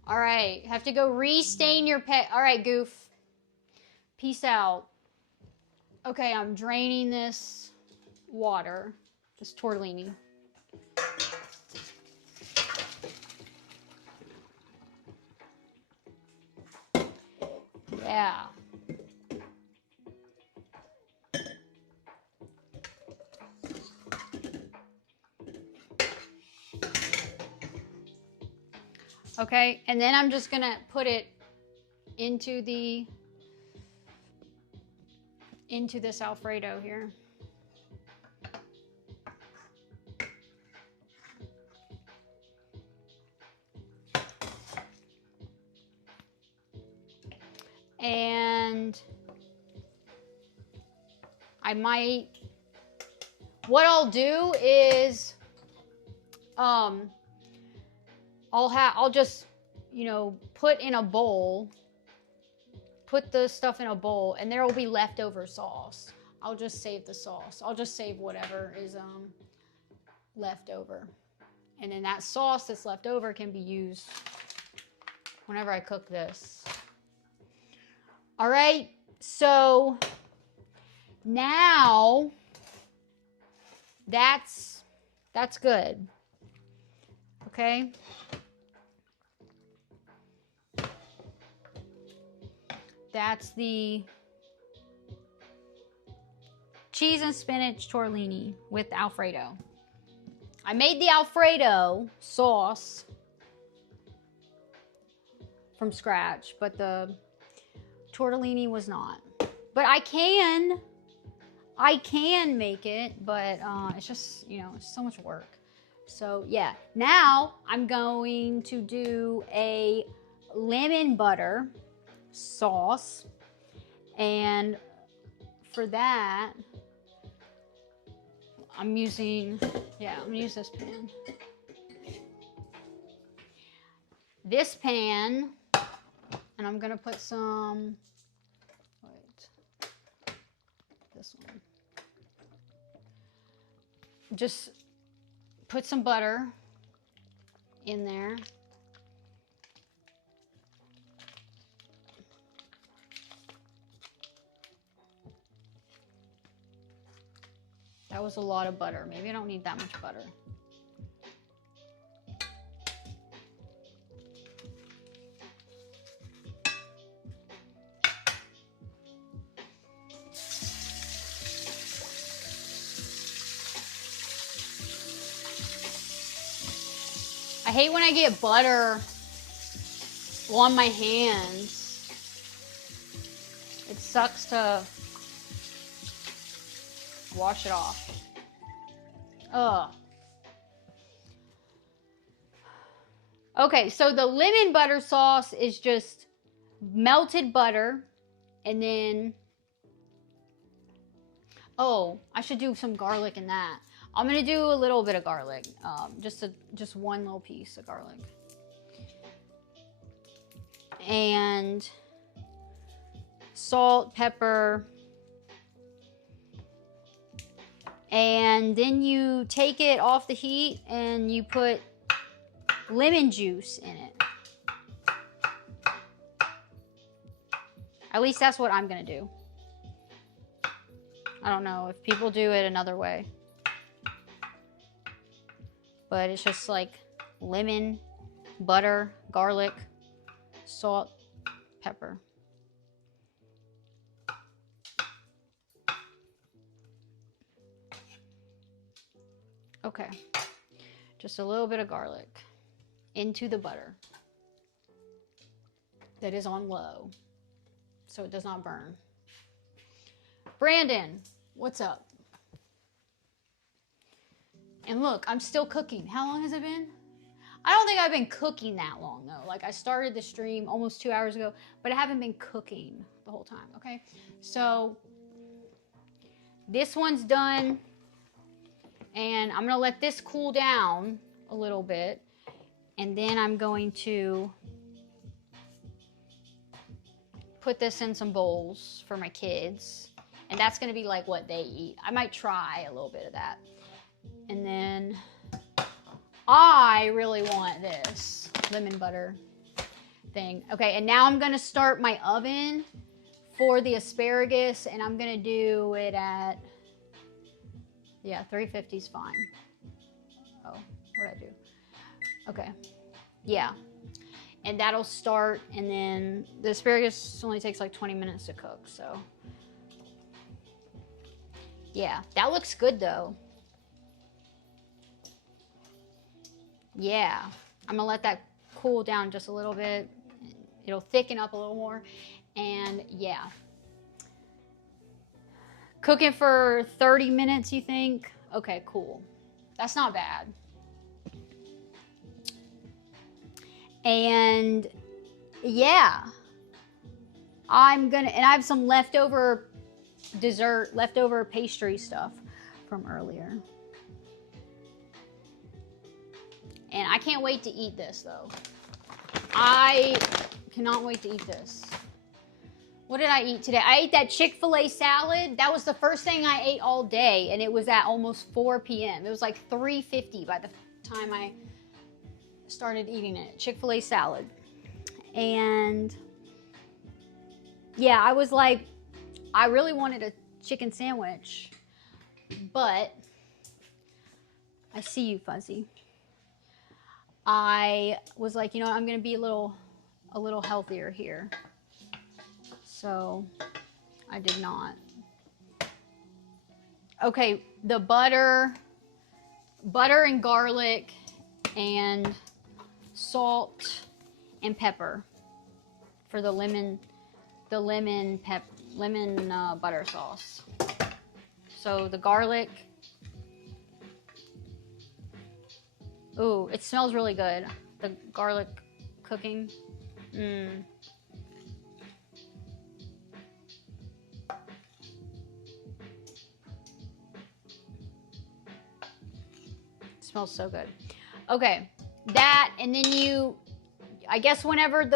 All right, have to go re-stain your pet. All right, Goof. Peace out. Okay, I'm draining this water, this tortellini. Yeah. Okay, and then I'm just gonna put it into this Alfredo here. And what I'll do is, I'll just, put the stuff in a bowl, and there will be leftover sauce. I'll just save the sauce. I'll just save whatever is left over. And then that sauce that's left over can be used whenever I cook this. All right, so now that's good. Okay. That's the cheese and spinach tortellini with Alfredo. I made the Alfredo sauce from scratch, but the tortellini was not. But I can make it, but it's just, it's so much work. So yeah, now I'm going to do a lemon butter sauce, and for that I'm gonna use this pan. And I'm gonna put this one. Just put some butter in there. That was a lot of butter. Maybe I don't need that much butter. I hate when I get butter on my hands. It sucks to wash it off. Ugh. Okay, so the lemon butter sauce is just melted butter and then, oh, I should do some garlic in that. I'm gonna do a little bit of garlic, just one little piece of garlic. And salt, pepper, and then you take it off the heat and you put lemon juice in it. At least that's what I'm gonna do. I don't know if people do it another way, but it's just like lemon, butter, garlic, salt, pepper. Okay, just a little bit of garlic into the butter that is on low so it does not burn. Brandon, what's up? And look, I'm still cooking. How long has it been? I don't think I've been cooking that long though. Like I started the stream almost 2 hours ago, but I haven't been cooking the whole time, okay? So this one's done and I'm gonna let this cool down a little bit and then I'm going to put this in some bowls for my kids. And that's gonna be like what they eat. I might try a little bit of that. And then I really want this lemon butter thing. Okay, and now I'm gonna start my oven for the asparagus and I'm gonna do it at, yeah, 350 is fine. Oh, what'd I do? Okay, yeah. And that'll start and then the asparagus only takes like 20 minutes to cook, so. Yeah, that looks good though. Yeah, I'm gonna let that cool down just a little bit. It'll thicken up a little more. And yeah. Cooking for 30 minutes, you think? Okay, cool. That's not bad. And yeah, I have some leftover dessert, leftover pastry stuff from earlier. And I can't wait to eat this though. I cannot wait to eat this. What did I eat today? I ate that Chick-fil-A salad. That was the first thing I ate all day and it was at almost 4 p.m. It was like 3:50 by the time I started eating it. Chick-fil-A salad. And yeah, I was like, I really wanted a chicken sandwich, but I see you, Fuzzy. I was like, you know, I'm gonna be a little healthier here. So I did not. Okay, the butter and garlic and salt and pepper for the lemon butter sauce. So the garlic. Ooh, it smells really good. The garlic cooking. Smells so good. Okay, that, and then I guess whenever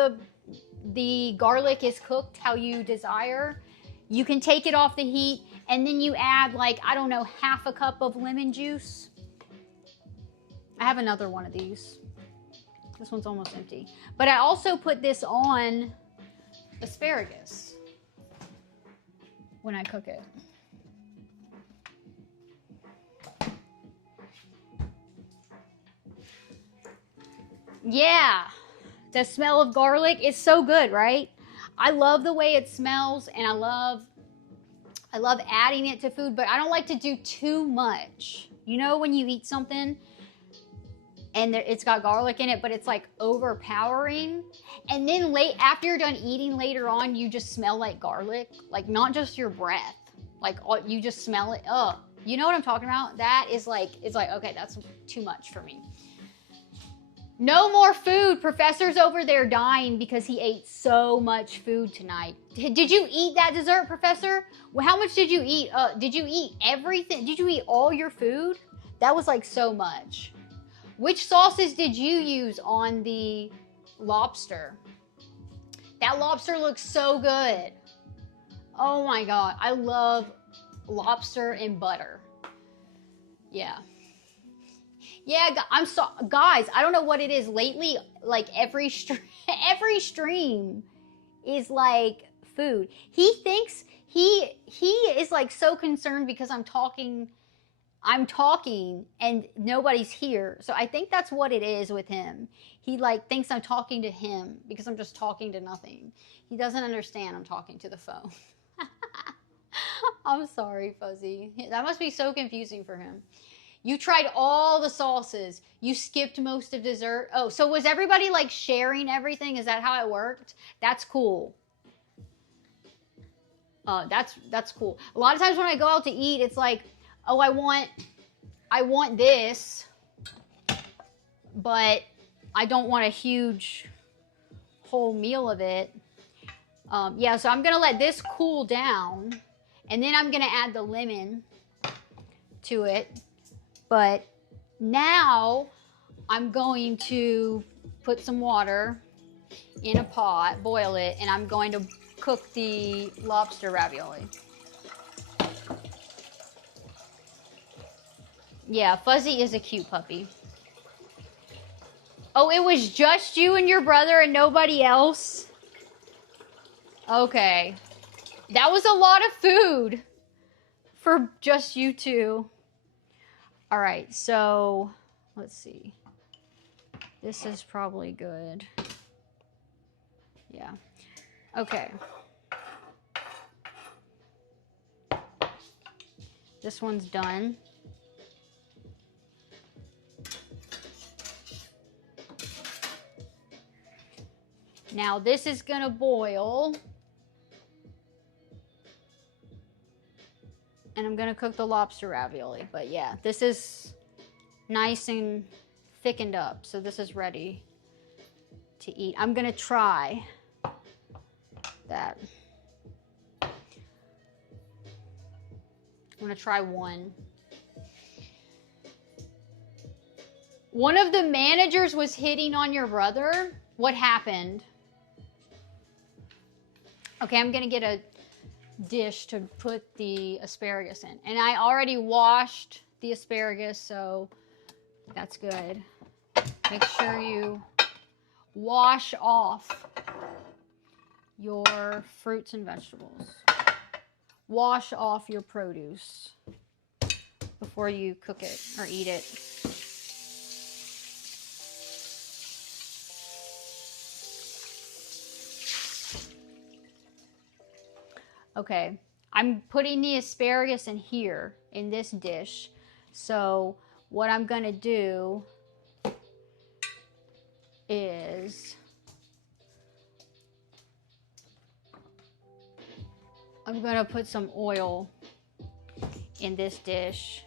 the garlic is cooked how you desire, you can take it off the heat and then you add like, I don't know, half a cup of lemon juice. I have another one of these. This one's almost empty. But I also put this on asparagus when I cook it. Yeah, the smell of garlic is so good, right? I love the way it smells and I love adding it to food, but I don't like to do too much. You know when you eat something and it's got garlic in it, but it's like overpowering. And then after you're done eating later on, you just smell like garlic, like not just your breath, like you just smell it. Oh, you know what I'm talking about? That is like, it's like, okay, that's too much for me. No more food. Professor's over there dying because he ate so much food tonight. Did you eat that dessert, Professor? Well, how much did you eat? Did you eat everything? Did you eat all your food? That was like so much. Which sauces did you use on the lobster? That lobster looks so good. Oh my God. I love lobster and butter. Yeah. Yeah, guys, I don't know what it is lately. Like every stream is like food. He thinks he is like so concerned because I'm talking and nobody's here. So I think that's what it is with him. He like thinks I'm talking to him because I'm just talking to nothing. He doesn't understand I'm talking to the phone. I'm sorry, Fuzzy. That must be so confusing for him. You tried all the sauces. You skipped most of dessert. Oh, so was everybody like sharing everything? Is that how it worked? That's cool. That's cool. A lot of times when I go out to eat, it's like, oh, I want this, but I don't want a huge whole meal of it. Yeah, so I'm gonna let this cool down, and then I'm gonna add the lemon to it. But now I'm going to put some water in a pot, boil it, and I'm going to cook the lobster ravioli. Yeah, Fuzzy is a cute puppy. Oh, it was just you and your brother and nobody else? Okay. That was a lot of food for just you two. All right, so let's see. This is probably good. Yeah. Okay. This one's done. Now this is gonna boil. And I'm gonna cook the lobster ravioli. But yeah, this is nice and thickened up. So this is ready to eat. I'm gonna try that. I'm gonna try one. One of the managers was hitting on your brother. What happened? Okay, I'm gonna get a dish to put the asparagus in. And I already washed the asparagus, so that's good. Make sure you wash off your fruits and vegetables. Wash off your produce before you cook it or eat it. Okay, I'm putting the asparagus in here in this dish. So what I'm gonna do is I'm gonna put some oil in this dish,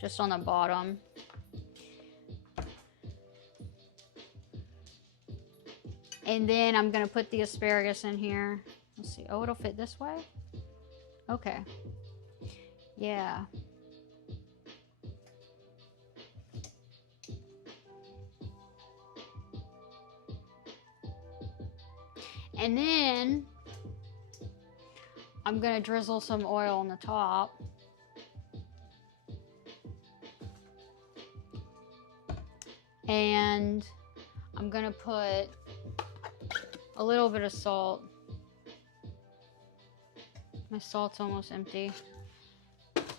just on the bottom. And then I'm gonna put the asparagus in here. Let's see. Oh, it'll fit this way? Okay. Yeah. And then I'm gonna drizzle some oil on the top. And I'm gonna put a little bit of salt. My salt's almost empty.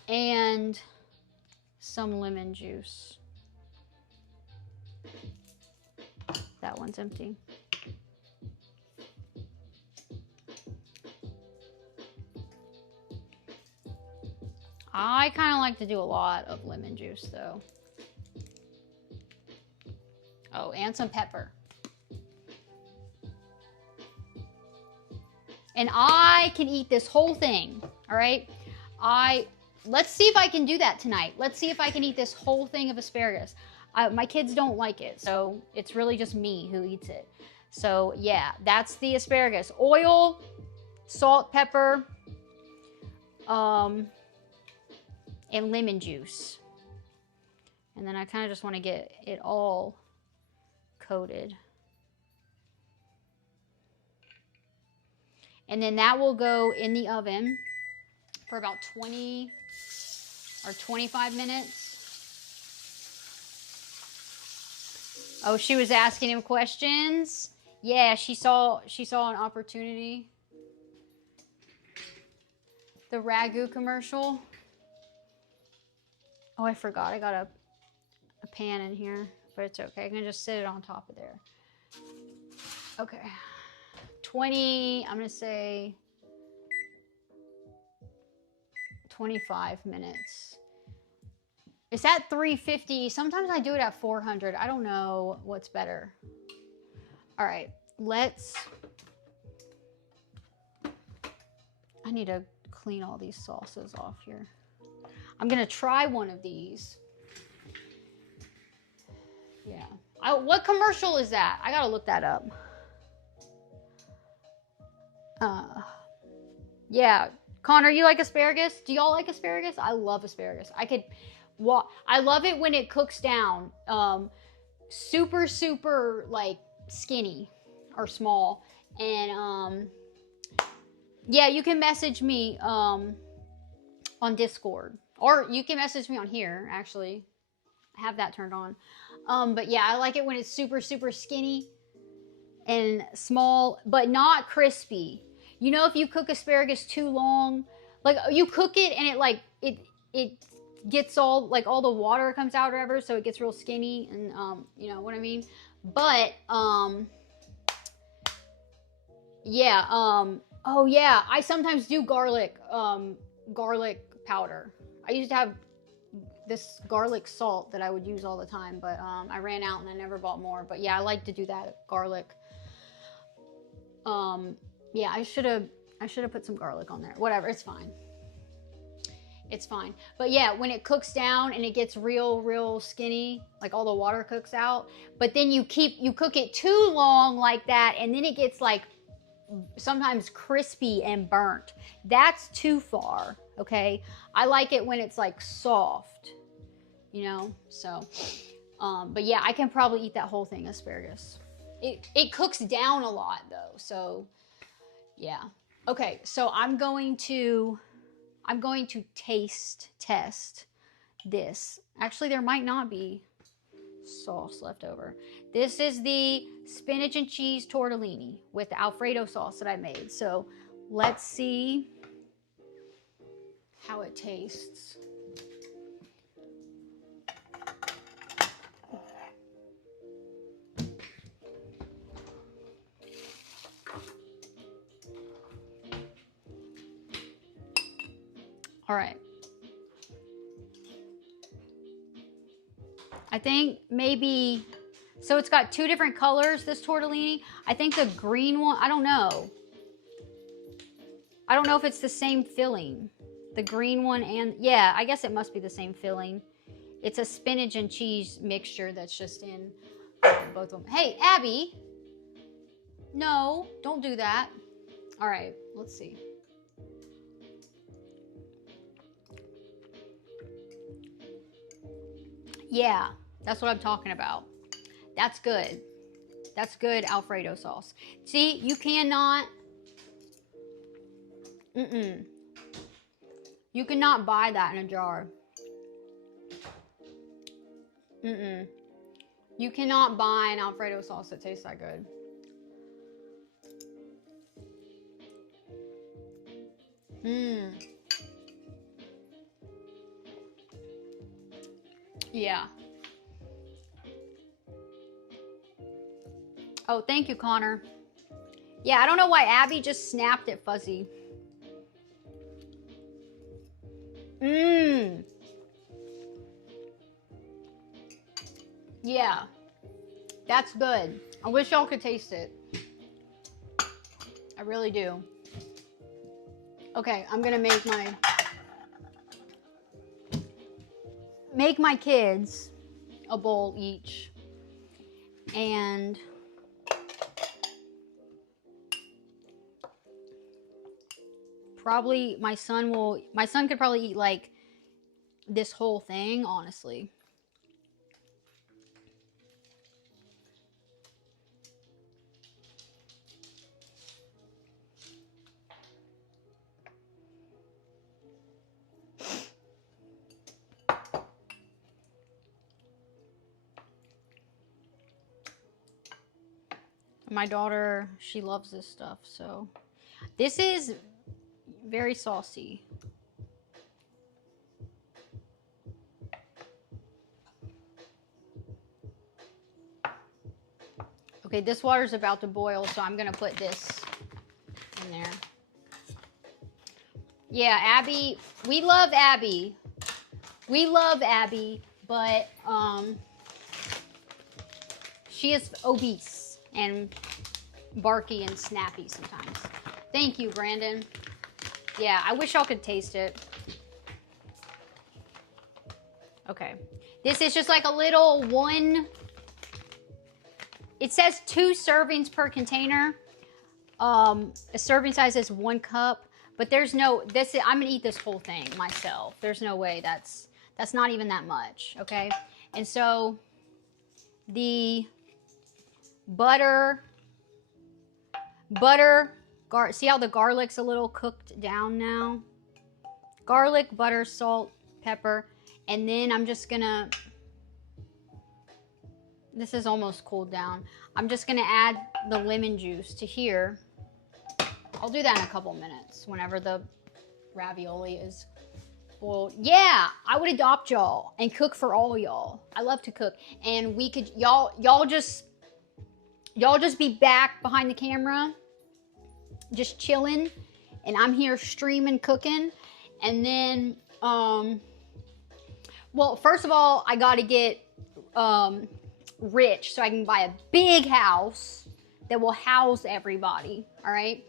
And some lemon juice. That one's empty. I kind of like to do a lot of lemon juice though. Oh, and some pepper. And I can eat this whole thing, all right? Let's see if I can do that tonight. Let's see if I can eat this whole thing of asparagus. My kids don't like it, so it's really just me who eats it. So yeah, that's the asparagus. Oil, salt, pepper, and lemon juice. And then I kind of just want to get it all coated. And then that will go in the oven for about 20 or 25 minutes. Oh, she was asking him questions. Yeah, she saw an opportunity. The Ragu commercial. Oh, I forgot. I got a pan in here, but it's okay. I can just sit it on top of there. Okay. 20, I'm going to say 25 minutes. It's at 350. Sometimes I do it at 400. I don't know what's better. All right, I need to clean all these sauces off here. I'm going to try one of these. Yeah. What commercial is that? I got to look that up. Yeah. Connor, you like asparagus? Do y'all like asparagus? I love asparagus. I love it when it cooks down. Super, super like skinny or small. And yeah, you can message me on Discord. Or you can message me on here, actually. I have that turned on. But yeah, I like it when it's super, super skinny and small, but not crispy. You know, if you cook asparagus too long, like you cook it and it gets all, like all the water comes out or whatever, so it gets real skinny and, you know what I mean? But, yeah, oh yeah, I sometimes do garlic powder. I used to have this garlic salt that I would use all the time, but I ran out and I never bought more. But yeah, I like to do that garlic. Yeah, I should have put some garlic on there. Whatever, it's fine. It's fine. But yeah, when it cooks down and it gets real skinny, like all the water cooks out, but then you cook it too long like that, and then it gets like sometimes crispy and burnt. That's too far, okay? I like it when it's like soft, you know? So, but yeah, I can probably eat that whole thing, asparagus. It cooks down a lot though, so yeah. Okay, so I'm going to test this. Actually, there might not be sauce left over. This is the spinach and cheese tortellini with the Alfredo sauce that I made. So let's see how it tastes. All right. I think maybe, so it's got two different colors, this tortellini. I think the green one, I don't know. I don't know if it's the same filling. The green one and, yeah, I guess it must be the same filling. It's a spinach and cheese mixture that's just in both of them. Hey, Abby. No, don't do that. All right, let's see. Yeah, that's what I'm talking about. That's good. That's good Alfredo sauce. See, you cannot, you cannot buy that in a jar. You cannot buy an Alfredo sauce that tastes that good. Yeah. Oh, thank you, Connor. Yeah, I don't know why Abby just snapped at Fuzzy. Yeah. That's good. I wish y'all could taste it. I really do. Okay, I'm gonna make my kids a bowl each. And probably my son could probably eat like this whole thing, honestly. My daughter, she loves this stuff, so this is very saucy. Okay, this water's about to boil, so I'm gonna put this in there. Yeah, Abby, we love Abby. We love Abby, but she is obese and barky and snappy sometimes. Thank you, Brandon. Yeah, I wish y'all could taste it. Okay. This is just like a little one. It says 2 servings per container. A serving size is 1 cup, but there's no, I'm gonna eat this whole thing myself. There's no way that's not even that much, okay? And so the butter, see how the garlic's a little cooked down now? Garlic, butter, salt, pepper, and then I'm just gonna, this is almost cooled down. I'm just gonna add the lemon juice to here. I'll do that in a couple minutes whenever the ravioli is boiled. Yeah, I would adopt y'all and cook for all y'all. I love to cook, and we could y'all just be back behind the camera, just chilling, and I'm here streaming, cooking, and then well, first of all, I got to get rich so I can buy a big house that will house everybody. All right.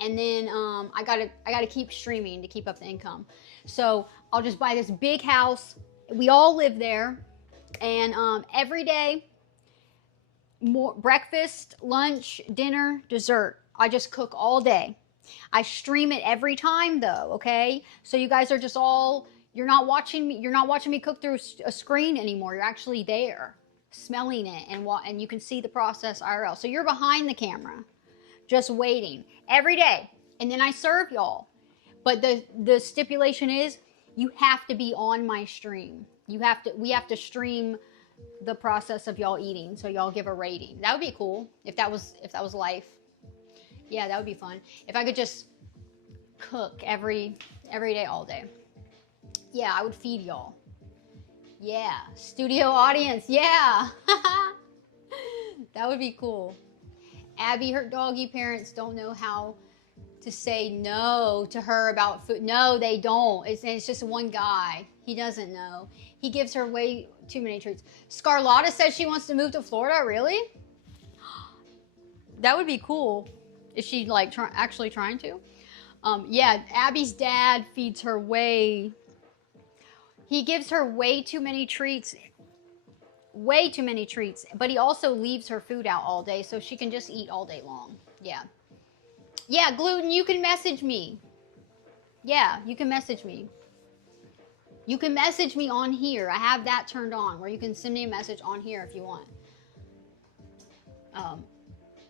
And then I gotta keep streaming to keep up the income. So I'll just buy this big house. We all live there, and every day, more breakfast, lunch, dinner, dessert. I just cook all day. I stream it every time though. Okay, so you guys are just all, you're not watching me cook through a screen anymore. You're actually there, smelling it, and you can see the process IRL. So you're behind the camera, just waiting every day, and then I serve y'all. But the stipulation is you have to be on my stream. We have to stream the process of y'all eating, so y'all give a rating. That would be cool if that was life. Yeah, that would be fun. If I could just cook every day, all day. Yeah, I would feed y'all. Yeah, studio audience. Yeah, that would be cool. Abby, her doggy parents don't know how to say no to her about food. No, they don't. It's just one guy. He doesn't know. He gives her way too many treats. Scarlotta says she wants to move to Florida. Really? That would be cool. Is she like actually trying to? Yeah, Abby's dad feeds her he gives her way too many treats. Way too many treats, but he also leaves her food out all day so she can just eat all day long. Yeah, Gluten, you can message me. Yeah, you can message me. You can message me on here. I have that turned on where you can send me a message on here if you want.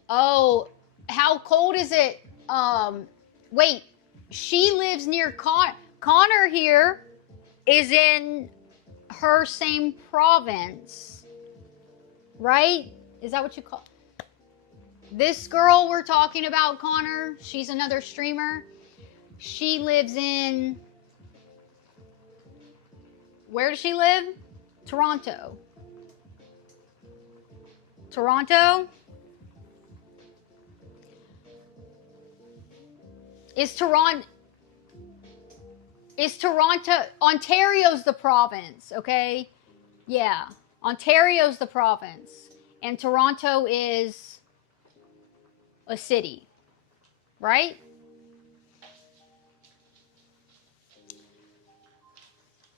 Oh, how cold is it? Wait, she lives near Connor here is in her same province, right? Is that what you call this girl we're talking about, Connor? She's another streamer. She lives in, where does she live? Toronto. Toronto? Is Toronto, Ontario's the province, okay? Yeah, Ontario's the province. And Toronto is a city, right?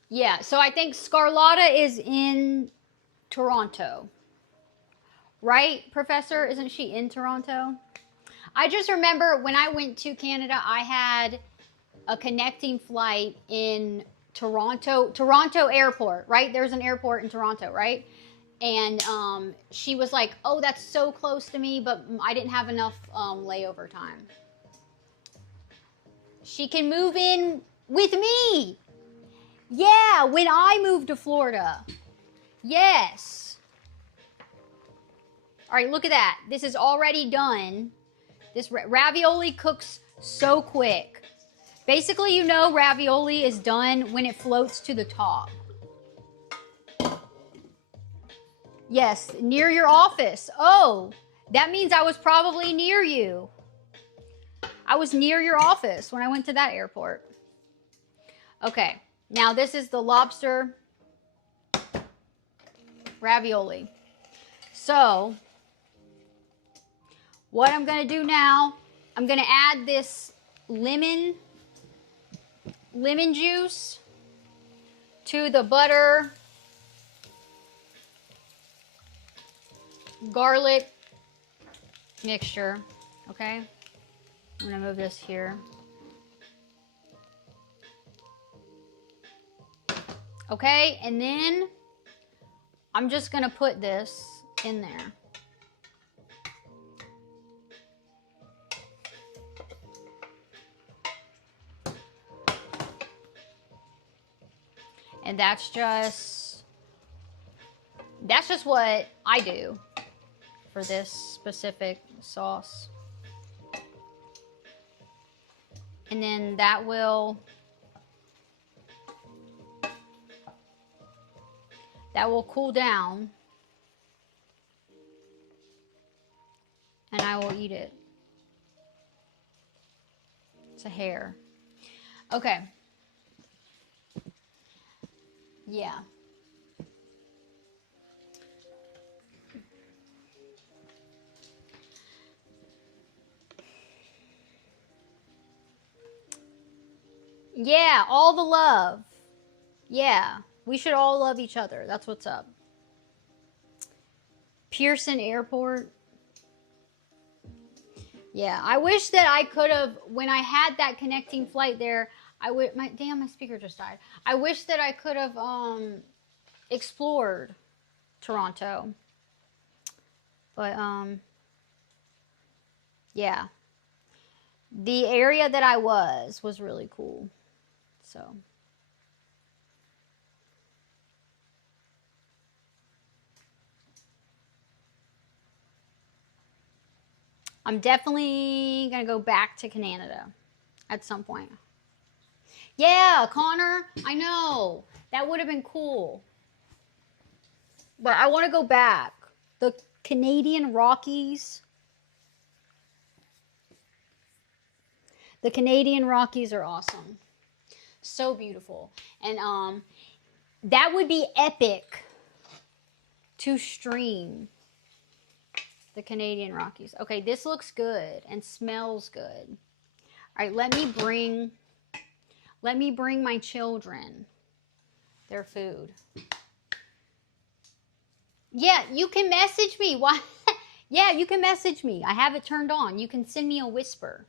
Yeah, so I think Scarlotta is in Toronto. Right, Professor? Isn't she in Toronto? I just remember when I went to Canada, I had a connecting flight in Toronto Airport, right? There's an airport in Toronto, right? And she was like, oh, that's so close to me, but I didn't have enough layover time. She can move in with me. Yeah, when I moved to Florida. Yes. All right, look at that. This is already done. This ravioli cooks so quick. Basically, you know ravioli is done when it floats to the top. Yes, near your office. Oh, that means I was probably near you. I was near your office when I went to that airport. Okay, now this is the lobster ravioli. So, what I'm going to do now, I'm going to add this lemon juice to the butter, garlic mixture, okay? I'm going to move this here. Okay, and then I'm just going to put this in there. And that's just what I do for this specific sauce. And then that will cool down. And I will eat it. It's a hair. Okay. Yeah. Yeah, all the love. Yeah, we should all love each other. That's what's up. Pearson Airport. Yeah, I wish that I could have, when I had that connecting flight there, my speaker just died. I wish that I could have explored Toronto. But yeah. The area that I was really cool. So I'm definitely going to go back to Canada at some point. Yeah, Connor, I know. That would have been cool. But I want to go back. The Canadian Rockies. The Canadian Rockies are awesome. So beautiful. And that would be epic to stream. The Canadian Rockies. Okay, this looks good and smells good. All right, let me bring my children their food. Yeah, you can message me. Why? Yeah, you can message me. I have it turned on. You can send me a whisper.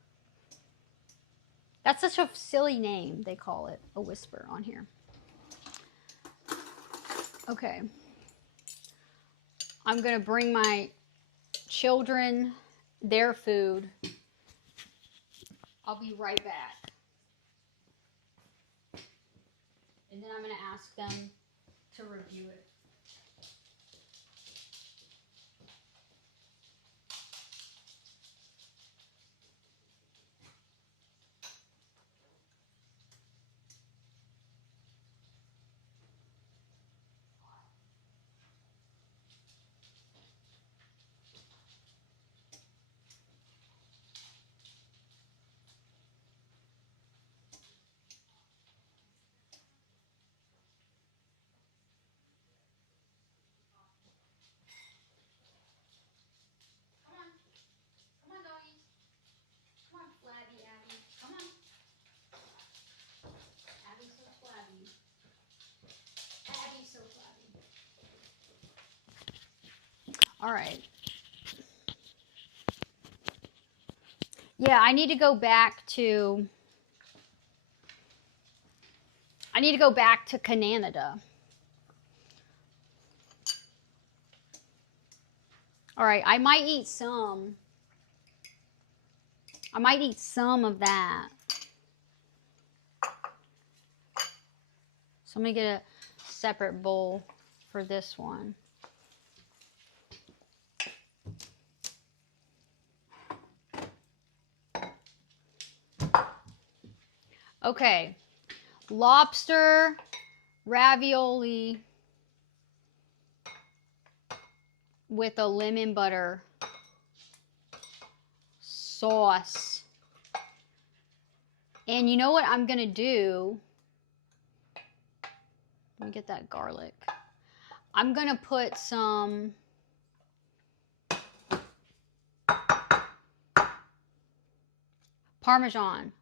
That's such a silly name, they call it, a whisper on here. Okay. I'm going to bring my children their food. I'll be right back. And then I'm going to ask them to review it. All right. Yeah, I need to go back to Canada. All right, I might eat some of that. So I'm gonna get a separate bowl for this one. Okay, lobster ravioli with a lemon butter sauce. And you know what I'm gonna do? Let me get that garlic. I'm gonna put some Parmesan.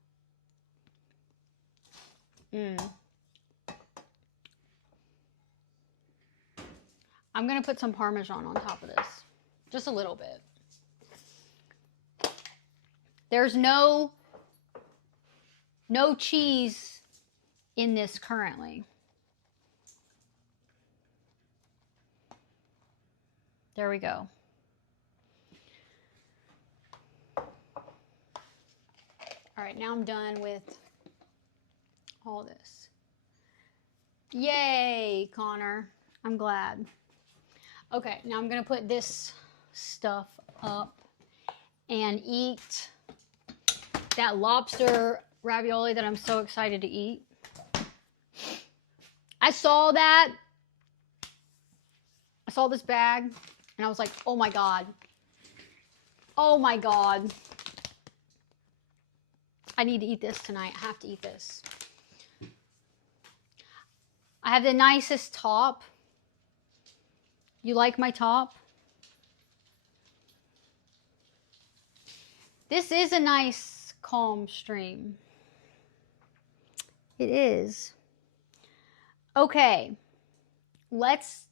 I'm gonna put some Parmesan on top of this. Just a little bit. There's no cheese in this currently. There we go. All right, now I'm done with all this. Yay, Connor. I'm glad. Okay, now I'm gonna put this stuff up and eat that lobster ravioli that I'm so excited to eat. I saw this bag and I was like, oh my God. Oh my God. I need to eat this tonight. I have to eat this. I have the nicest top. You like my top? This is a nice, calm stream. It is. Okay, let's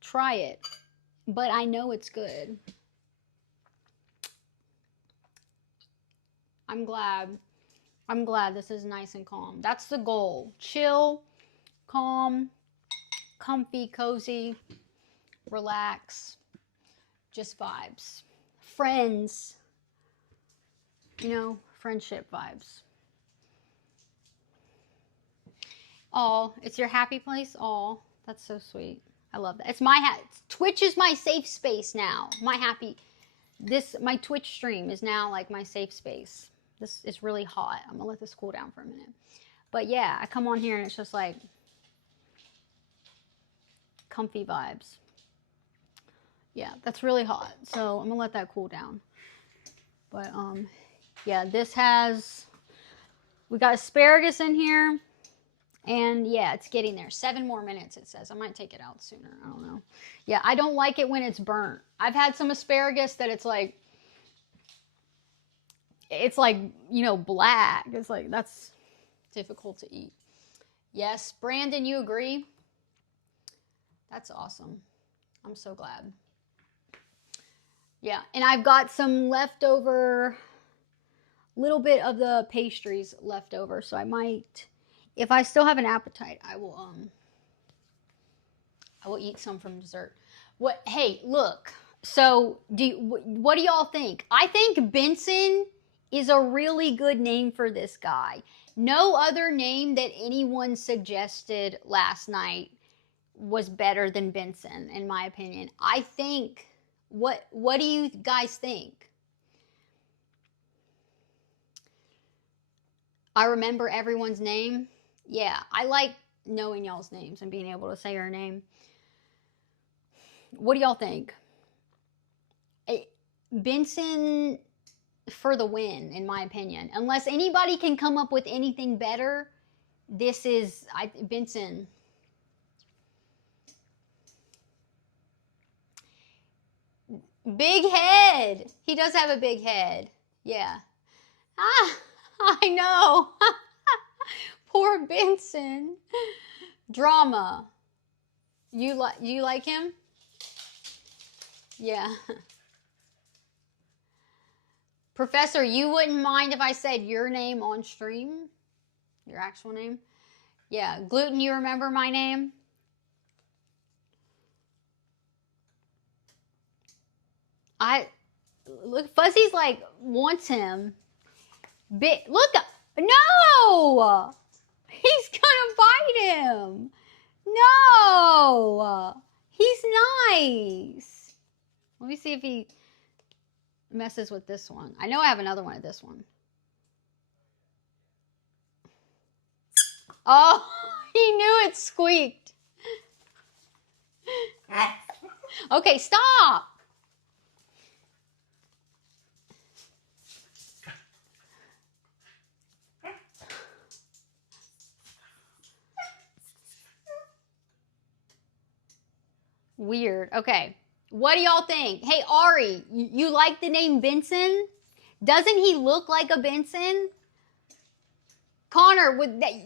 try it, but I know it's good. I'm glad this is nice and calm. That's the goal. Chill, calm, comfy, cozy, relax, just vibes. Friends, you know, friendship vibes. Oh, it's your happy place? Oh, that's so sweet. I love that. It's my Twitch is my safe space now. My Twitch stream is now like my safe space. This is really hot. I'm gonna let this cool down for a minute. But yeah, I come on here and it's just like comfy vibes. Yeah, that's really hot. So I'm gonna let that cool down. But yeah, we got asparagus in here. And yeah, it's getting there. 7 more minutes, it says. I might take it out sooner. I don't know. Yeah, I don't like it when it's burnt. I've had some asparagus that it's like, you know, black. It's like, that's difficult to eat. Yes, Brandon, you agree? That's awesome. I'm so glad. Yeah, and I've got some leftover, little bit of the pastries left over, so I might... If I still have an appetite, I will eat some from dessert. Hey, look. So, what do y'all think? I think Benson is a really good name for this guy. No other name that anyone suggested last night was better than Benson, in my opinion. I think. What do you guys think? I remember everyone's name. Yeah, I like knowing y'all's names and being able to say your name. What do y'all think? Benson for the win, in my opinion. Unless anybody can come up with anything better, this is Benson. Big head. He does have a big head. Yeah. Ah, I know. Poor Benson. Drama. You like him? Yeah. Professor, you wouldn't mind if I said your name on stream? Your actual name? Yeah. Gluten, you remember my name? Look, Fuzzy's like, wants him. Look, no! He's gonna bite him. No! He's nice. Let me see if he messes with this one. I know I have another one of this one. Oh, he knew it squeaked. Okay, stop. Weird. Okay. What do y'all think? Hey, Ari, you like the name Benson? Doesn't he look like a Benson? Connor,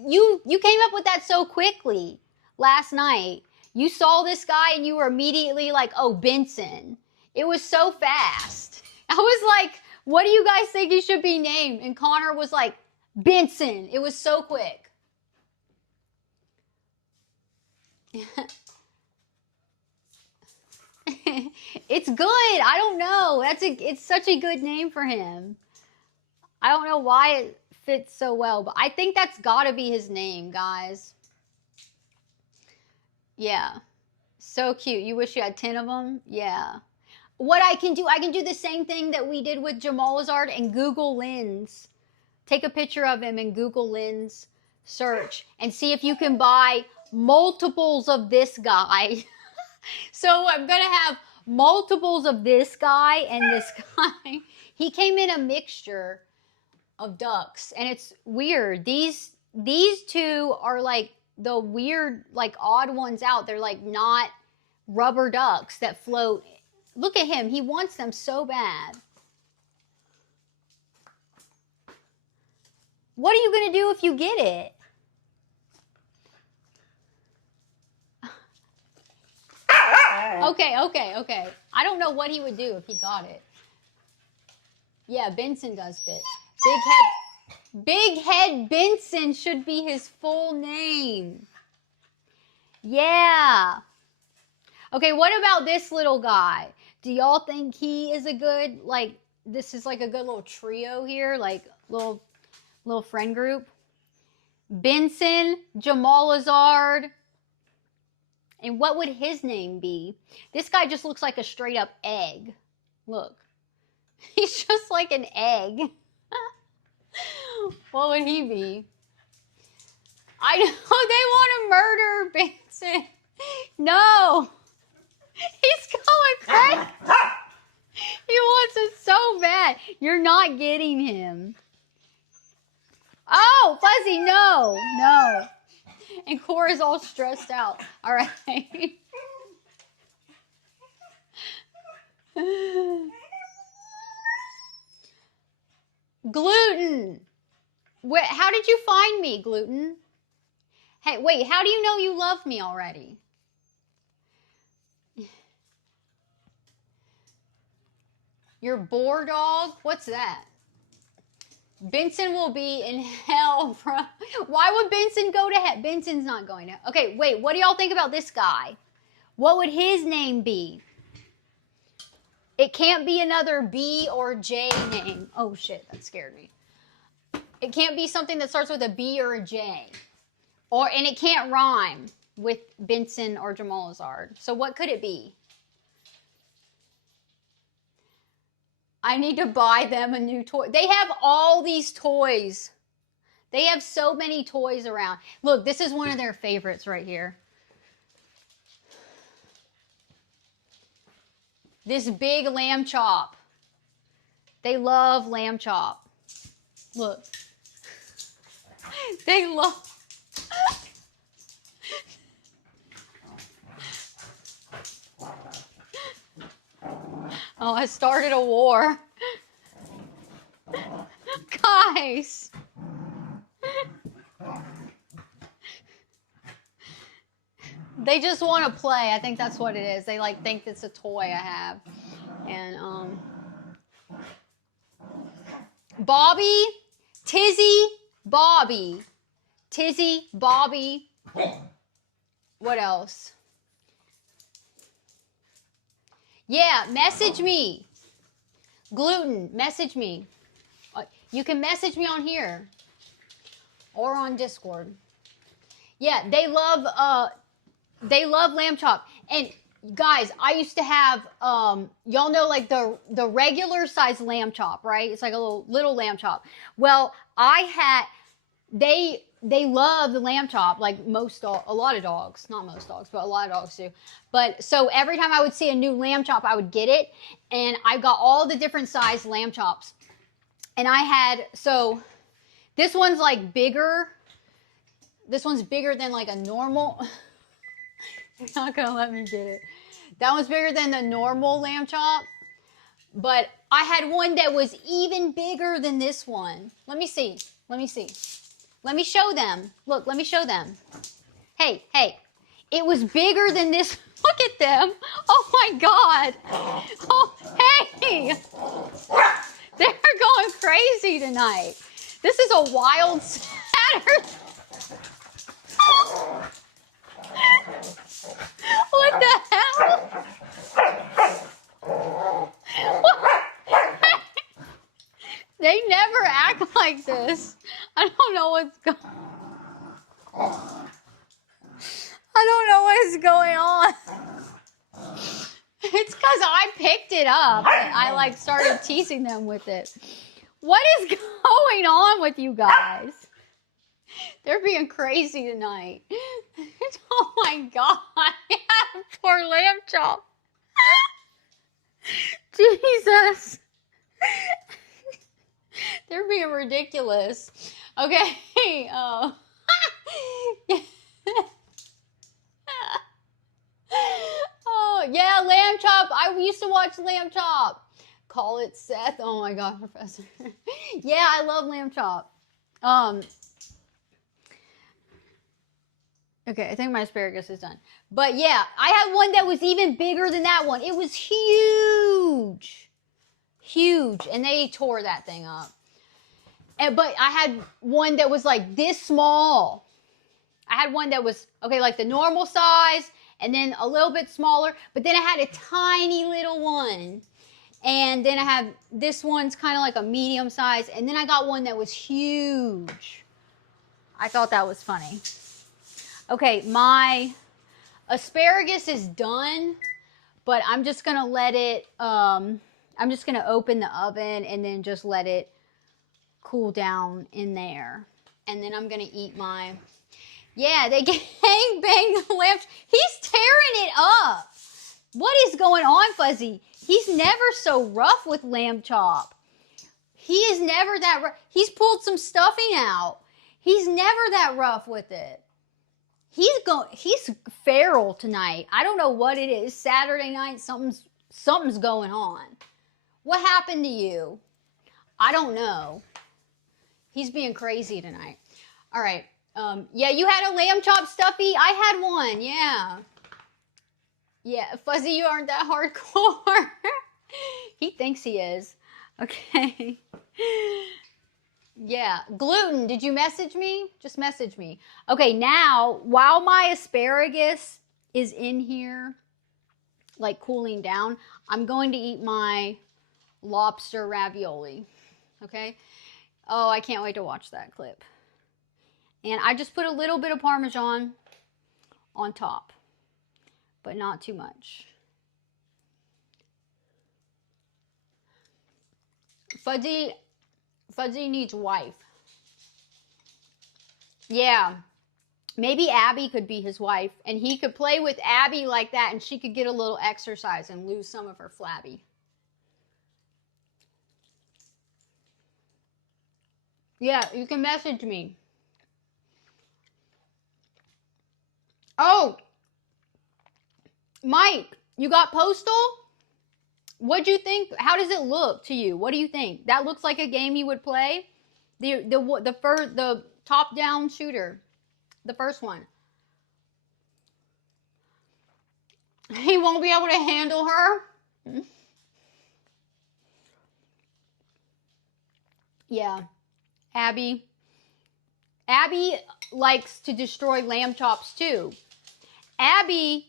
you came up with that so quickly last night. You saw this guy and you were immediately like, oh, Benson. It was so fast. I was like, what do you guys think he should be named? And Connor was like, Benson. It was so quick. It's good. I don't know. It's such a good name for him. I don't know why it fits so well, but I think that's gotta be his name, guys. Yeah. So cute. You wish you had 10 of them? Yeah. What I can do the same thing that we did with Jamal Lazard and Google Lens. Take a picture of him and Google Lens search and see if you can buy multiples of this guy. So I'm going to have multiples of this guy and this guy. He came in a mixture of ducks, and it's weird. These two are like the weird, like odd ones out. They're like not rubber ducks that float. Look at him. He wants them so bad. What are you going to do if you get it? Okay. I don't know what he would do if he got it. Yeah, Benson does fit. Big Head Benson should be his full name. Yeah. Okay, what about this little guy? Do y'all think he is a good, like, this is like a good little trio here, like little friend group? Benson, Jamal Lazard. And what would his name be? This guy just looks like a straight up egg. Look. He's just like an egg. What would he be? I know they want to murder Benson. No. He's going crazy. He wants it so bad. You're not getting him. Oh, Fuzzy, no. And Cora's all stressed out. All right. Gluten. How did you find me, Gluten? Hey, wait, how do you know you love me already? Your boar dog? What's that? Benson will be in hell. Why would Benson go to hell? Benson's not going to. Okay, wait, what do y'all think about this guy? What would his name be? It can't be another B or J name. Oh, shit, that scared me. It can't be something that starts with a B or a J. And it can't rhyme with Benson or Jamal Lazard. So what could it be? I need to buy them a new toy. They have all these toys. They have so many toys around. Look, this is one of their favorites right here. This big lamb chop. They love lamb chop. Look. They love... Oh, I started a war. Guys. They just want to play. I think that's what it is. They like think it's a toy I have. And Bobby, Tizzy, Bobby. Tizzy, Bobby. What else? Yeah, message me. Gluten, message me. You can message me on here or on Discord. Yeah, they love lamb chop. And guys, I used to have y'all know like the regular size lamb chop, right? It's like a little lamb chop. Well, they love the lamb chop like a lot of dogs, not most dogs, but a lot of dogs do. But so every time I would see a new lamb chop, I would get it, and I got all the different size lamb chops. And so this one's like bigger. This one's bigger than like a normal. You're not gonna let me get it. That one's bigger than the normal lamb chop. But I had one that was even bigger than this one. Let me see. Let me see. Let me show them. Look, let me show them. Hey, hey. It was bigger than this. Look at them. Oh my God. Oh, hey. They're going crazy tonight. This is a wild Saturday. What the hell? They never act like this. I don't know what's going on. It's because I picked it up. I like started teasing them with it. What is going on with you guys? They're being crazy tonight. Oh my God. Poor lamb chop. Jesus. They're being ridiculous. Okay. Oh, yeah, lamb chop. I used to watch lamb chop. Call it Seth. Oh my God, Professor. Yeah, I love lamb chop. Okay, I think my asparagus is done. But yeah, I had one that was even bigger than that one. It was huge. Huge. And they tore that thing up. But I had one that was like this small. I had one that was, okay, like the normal size and then a little bit smaller. But then I had a tiny little one. And then I have this one's kind of like a medium size. And then I got one that was huge. I thought that was funny. Okay, my asparagus is done, but I'm just going to let it, I'm just going to open the oven and then just let it cool down in there. And then I'm going to eat my, yeah, they gang bang the lamb. He's tearing it up. What is going on, Fuzzy? He's never so rough with lamb chop. He is never that rough. He's pulled some stuffing out. He's never that rough with it. He's feral tonight. I don't know what it is. Saturday night, something's going on. What happened to you? I don't know. He's being crazy tonight. All right. Yeah, you had a lamb chop stuffy? I had one. Yeah. Yeah, Fuzzy, you aren't that hardcore. He thinks he is. Okay. Yeah, gluten, did you message me? Just message me. Okay, now, while my asparagus is in here, like cooling down, I'm going to eat my lobster ravioli, okay? Oh, I can't wait to watch that clip. And I just put a little bit of Parmesan on top, but not too much. Fuzzy needs wife. Yeah. Maybe Abby could be his wife, and he could play with Abby like that, and she could get a little exercise and lose some of her flabby. Yeah, you can message me. Oh, Mike, you got Postal? What'd you think? How does it look to you? What do you think? That looks like a game you would play? The top-down shooter. The first one. He won't be able to handle her? Yeah. Abby likes to destroy lamb chops too. Abby,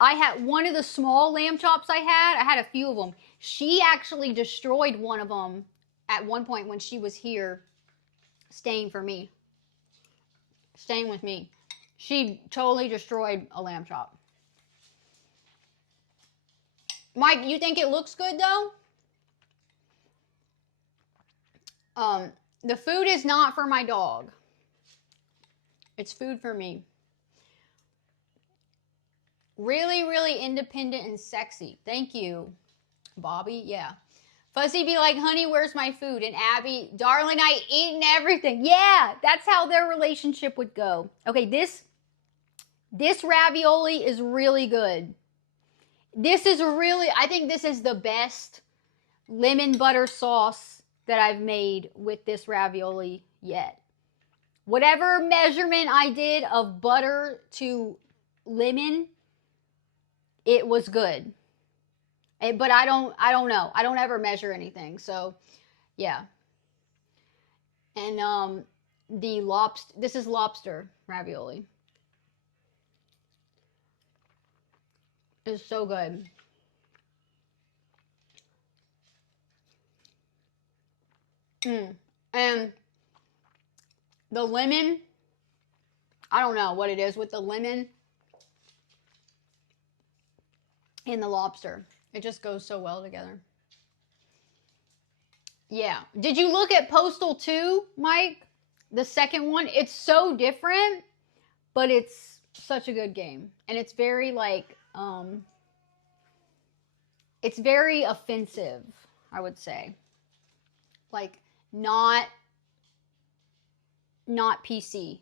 I had one of the small lamb chops I had a few of them. She actually destroyed one of them at one point when she was here staying with me. She totally destroyed a lamb chop. Mike, you think it looks good though? The food is not for my dog. It's food for me. Really, really independent and sexy. Thank you, Bobby. Yeah. Fuzzy be like, honey, where's my food? And Abby, darling, I eaten everything. Yeah, that's how their relationship would go. Okay, this ravioli is really good. I think this is the best lemon butter sauce that I've made with this ravioli yet. Whatever measurement I did of butter to lemon, it was good. But I don't know. I don't ever measure anything. So, yeah. And this is lobster ravioli. It's so good. And the lemon, I don't know what it is with the lemon and the lobster. It just goes so well together. Yeah. Did you look at Postal 2, Mike? The second one? It's so different, but it's such a good game. And it's very it's very offensive, I would say. Like not PC.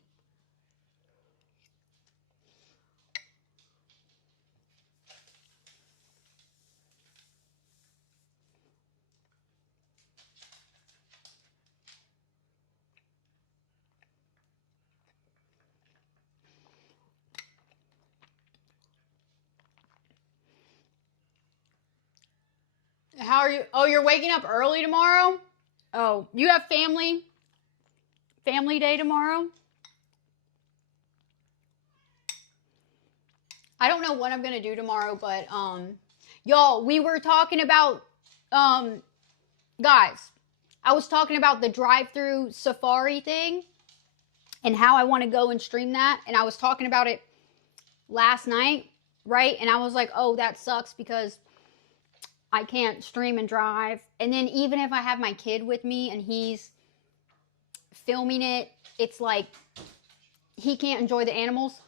How are you? Oh, you're waking up early tomorrow? Oh, you have family day tomorrow? I don't know what I'm gonna do tomorrow, but y'all, we were talking about guys, I was talking about the drive-through Safari thing and how I want to go and stream that, and I was talking about it last night, right? And I was like, oh, that sucks because I can't stream and drive. And then even if I have my kid with me and he's filming it, it's like he can't enjoy the animals.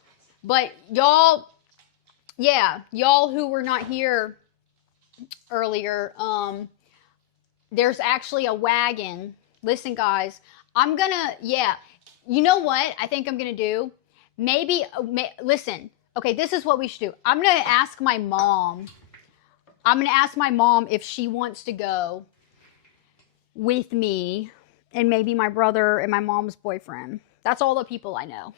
But y'all, yeah, y'all who were not here earlier, there's actually a wagon. Listen, guys, you know what I think I'm gonna do? Listen, okay, this is what we should do. I'm gonna ask my mom if she wants to go with me and maybe my brother and my mom's boyfriend. That's all the people I know.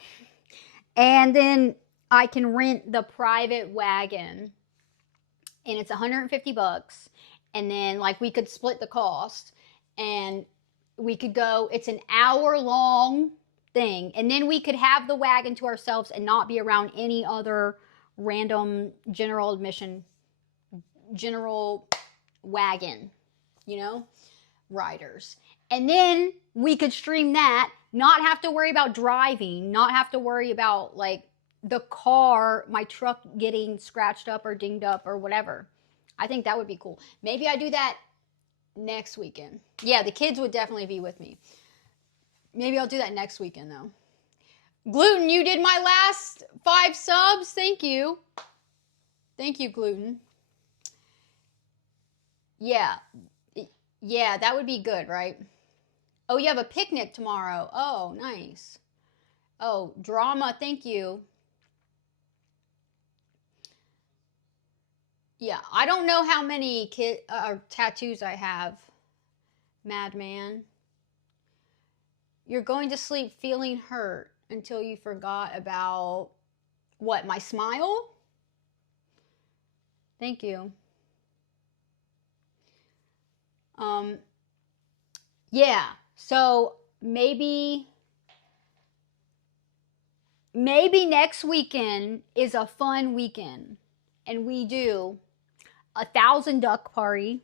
And then I can rent the private wagon and it's $150. And then like we could split the cost and we could go, it's an hour-long thing. And then we could have the wagon to ourselves and not be around any other random general wagon, riders. And then we could stream that, not have to worry about driving, not have to worry about like the car, my truck getting scratched up or dinged up or whatever. I think that would be cool. Maybe I do that next weekend. Yeah, the kids would definitely be with me. Maybe I'll do that next weekend though. Gluten, you did my last 5 subs. Thank you. Thank you, Gluten. Yeah, that would be good, right? Oh, you have a picnic tomorrow. Oh, nice. Oh, drama, thank you. Yeah, I don't know how many tattoos I have, madman. You're going to sleep feeling hurt until you forgot about what, my smile? Thank you. Yeah, So maybe next weekend is a fun weekend and we do 1,000 duck party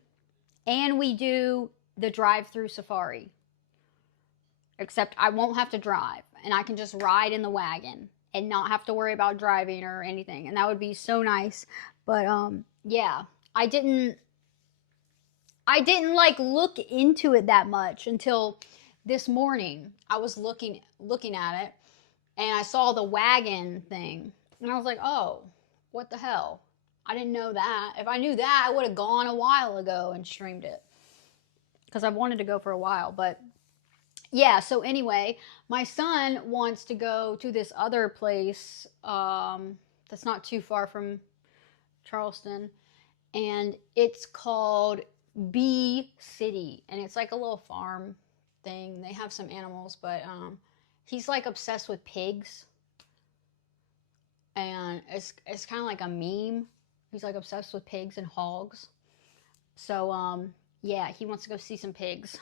and we do the drive-through safari. Except I won't have to drive and I can just ride in the wagon and not have to worry about driving or anything. And that would be so nice. But yeah, I didn't like look into it that much until this morning. I was looking at it and I saw the wagon thing and I was like, "Oh, what the hell? I didn't know that. If I knew that, I would have gone a while ago and streamed it." Cuz I've wanted to go for a while, but yeah, so anyway, my son wants to go to this other place that's not too far from Charleston, and it's called Bee City, and it's like a little farm thing. They have some animals, but he's like obsessed with pigs, and it's kind of like a meme. He's like obsessed with pigs and hogs. So yeah, he wants to go see some pigs.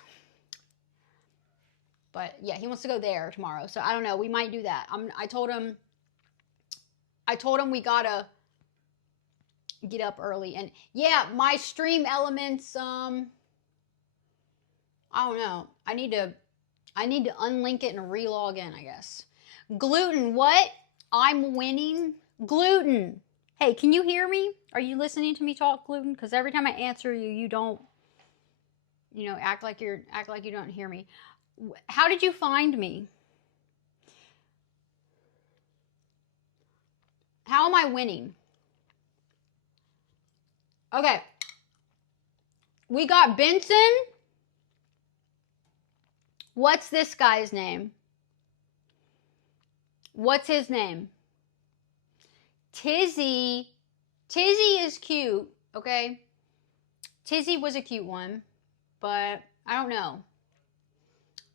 But yeah, he wants to go there tomorrow. So I don't know. We might do that. I told him we gotta get up early. And yeah, my stream elements. I don't know. I need to unlink it and relog in, I guess. Gluten, what? I'm winning. Gluten. Hey, can you hear me? Are you listening to me talk, Gluten? Because every time I answer you, you don't. Act like you don't hear me. How did you find me? How am I winning? Okay. We got Benson. What's this guy's name? What's his name? Tizzy. Tizzy is cute, okay? Tizzy was a cute one, but I don't know.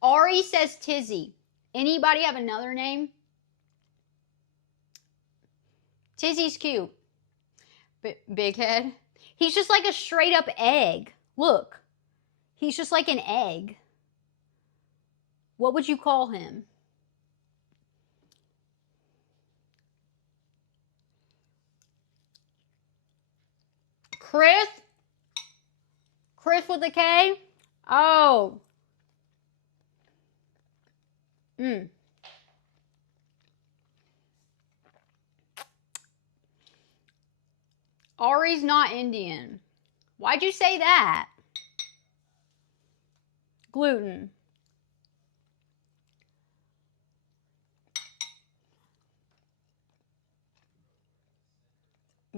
Ari says Tizzy. Anybody have another name? Tizzy's cute. Big head. He's just like a straight up egg. Look. He's just like an egg. What would you call him? Chris? Chris with a K? Oh. Ari's not Indian. Why'd you say that? Gluten.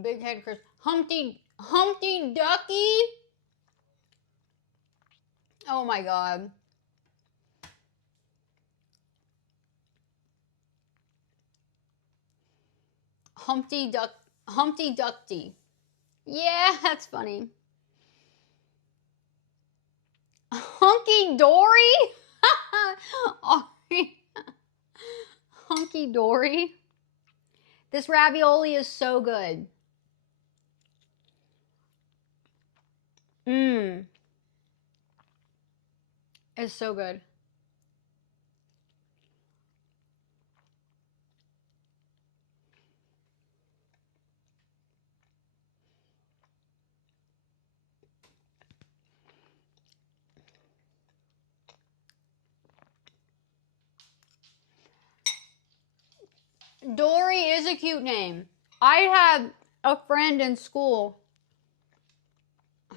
Big head Chris. Humpty Ducky? Oh my god. Humpty Duckty. Yeah, that's funny. Hunky Dory? Hunky Dory. This ravioli is so good. It's so good. Dory is a cute name. I had a friend in school.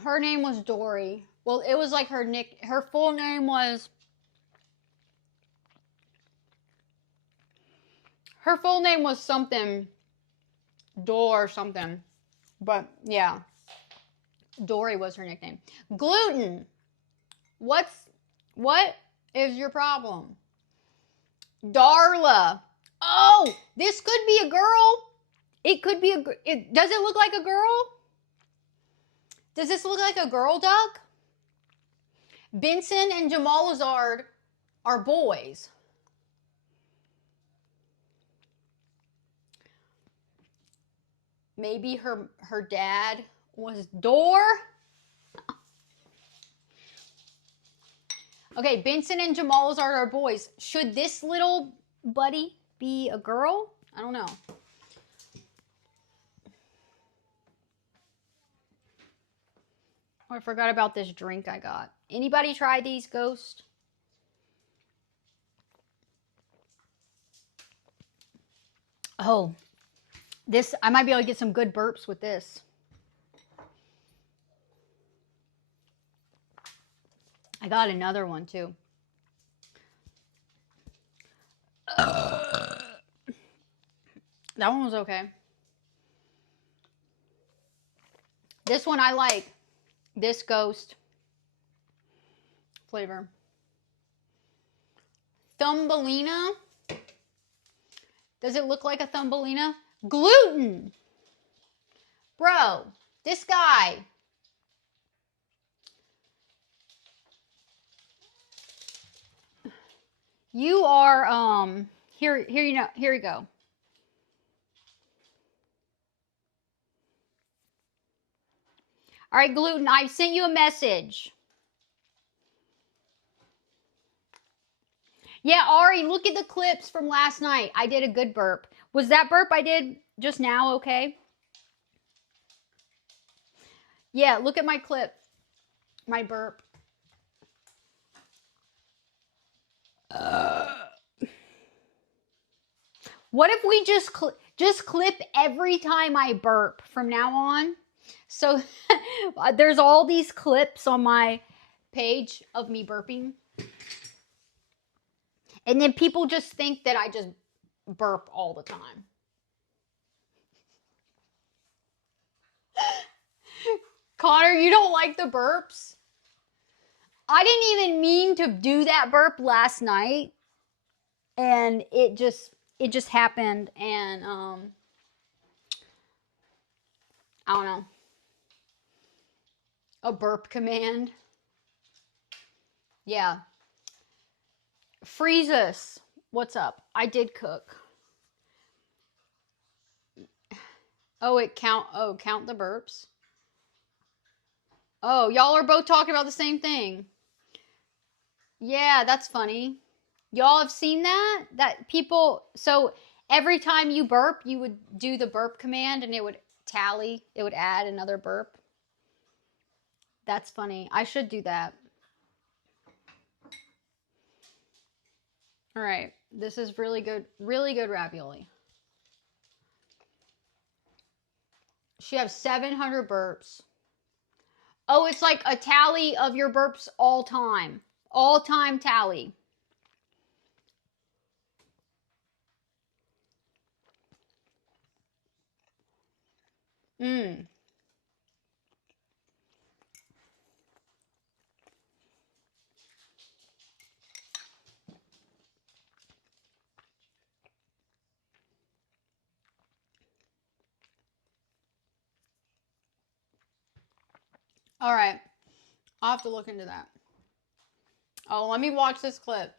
Her name was Dory. Well, it was like her full name was. Her full name was something. Door or something. But yeah. Dory was her nickname. Gluten. What is your problem? Darla. Oh, this could be a girl. It could be does it look like a girl? Does this look like a girl duck? Benson and Jamal Lazard are boys. Maybe her dad was Door. Okay, Benson and Jamal's are our boys. Should this little buddy be a girl? I don't know. Oh, I forgot about this drink I got. Anybody try these, Ghost? Oh, this, I might be able to get some good burps with this. I got another one too. That one was okay. This one I like. This Ghost flavor. Thumbelina. Does it look like a Thumbelina? Gluten. Bro, this guy. You are, here you go. All right, Gluten, I sent you a message. Yeah, Ari, look at the clips from last night. I did a good burp. Was that burp I did just now okay? Yeah, look at my clip. My burp. What if we just clip every time I burp from now on? So there's all these clips on my page of me burping. And then people just think that I just burp all the time. Connor, you don't like the burps? I didn't even mean to do that burp last night. And it just happened, and I don't know. A burp command. Yeah. Freeze us. What's up? I did cook. Oh, count the burps. Oh, y'all are both talking about the same thing. Yeah, that's funny. Y'all have seen that? That people, so every time you burp, you would do the burp command and it would tally. It would add another burp. That's funny. I should do that. All right. This is really good ravioli. She has 700 burps. Oh, it's like a tally of your burps all time. All time tally. Mmm. All right. I'll have to look into that. Oh, let me watch this clip.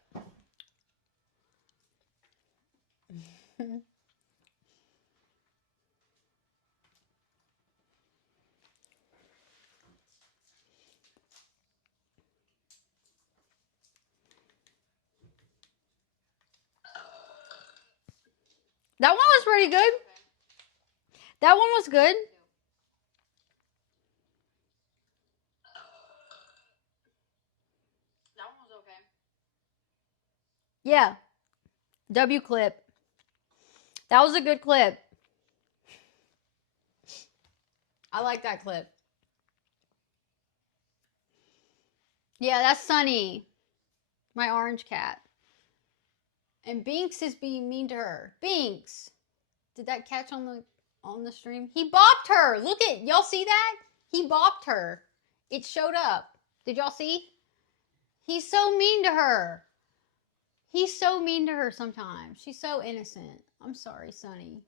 That one was pretty good. That one was good. That one was okay. Yeah. W clip. That was a good clip. I like that clip. Yeah, that's Sunny. My orange cat. And Binks is being mean to her. Binks. Did that catch on the stream? He bopped her. Look at, y'all see that? He bopped her. It showed up. Did y'all see? He's so mean to her. He's so mean to her sometimes. She's so innocent. I'm sorry, Sunny.